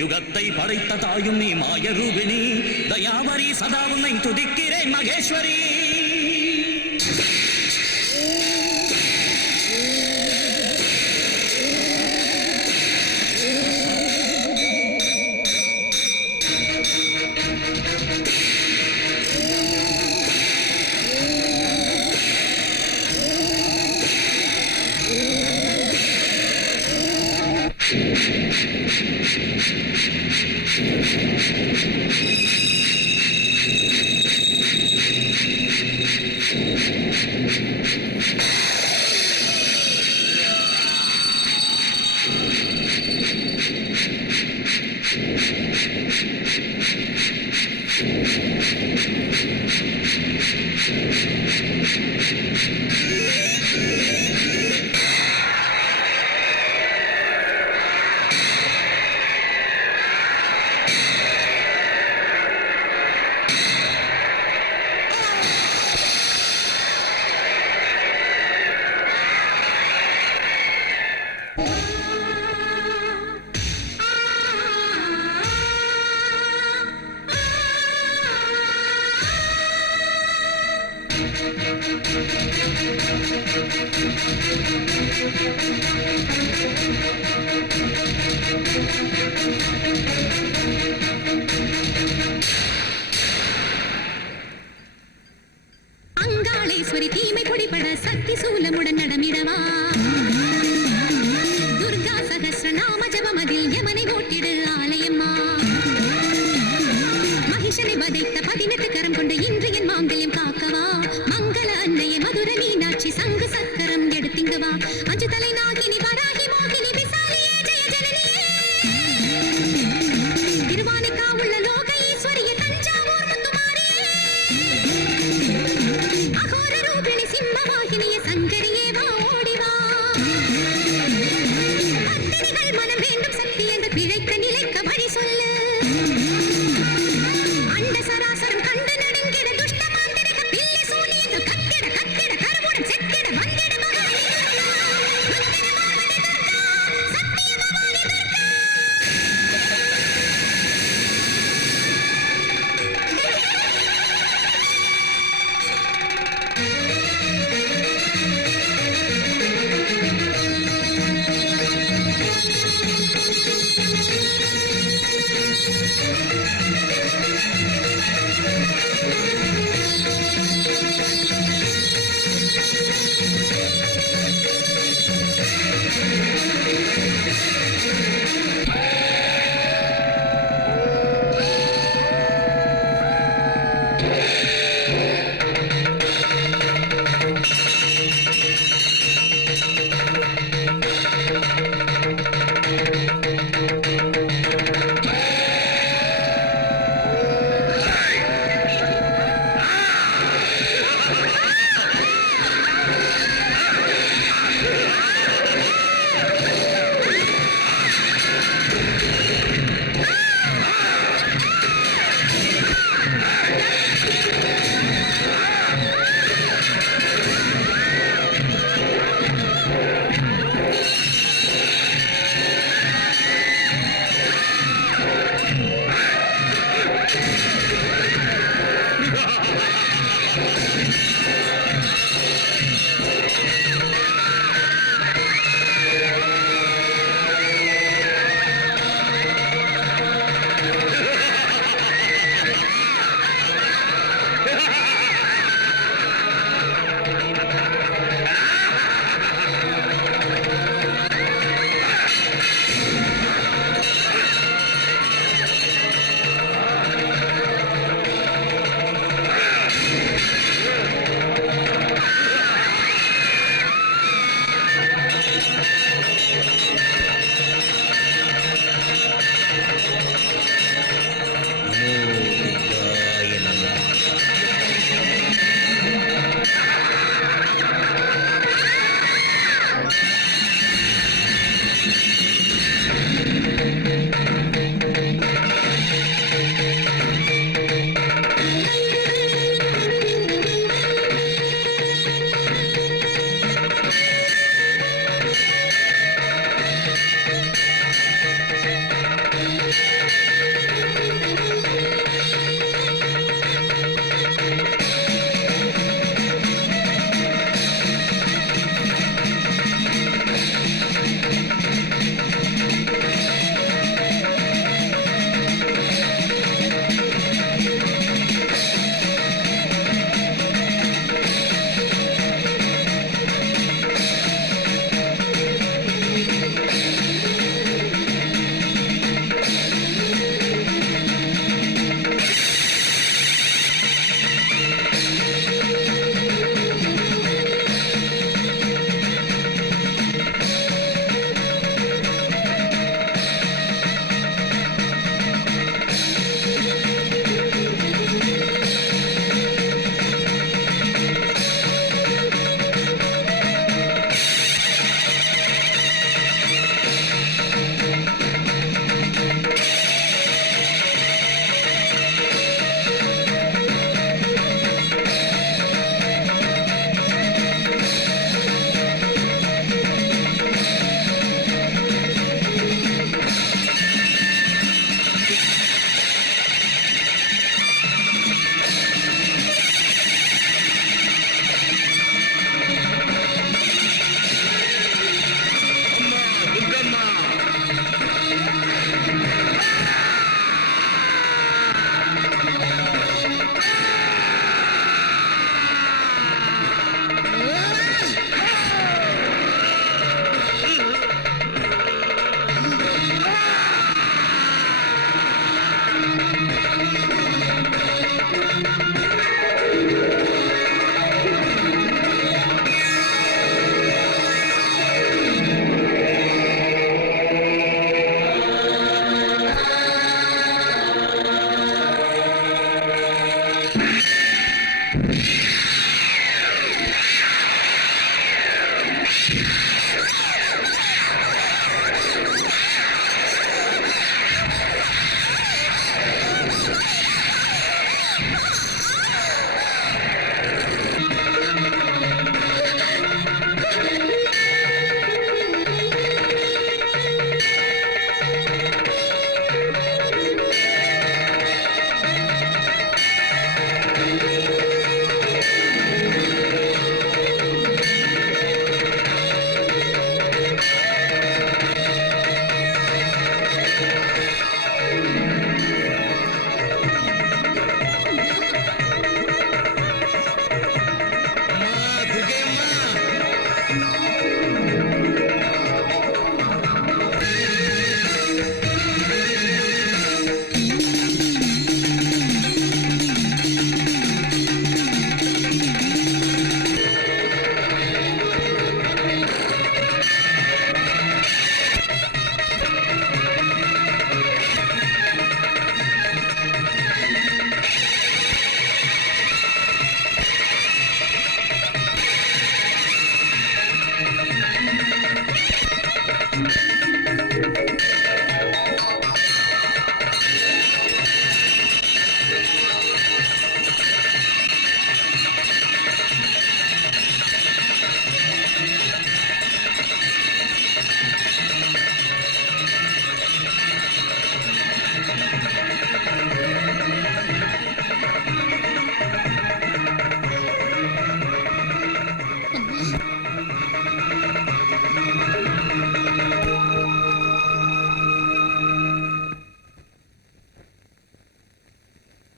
யுகத்தை படைத்த தாயும் நீ மாயரூபிணி தயாவரி சதா உன்னை துதிக்கிறேன் மகேஸ்வரி அங்காளேஸ்வரி தீமை பொடிபட சக்தி சூலமுடன் நடமிடவா துர்கா சகஸ்ர நாம ஜபமதில் யமனை ஓட்டிடு ஆலயம்மா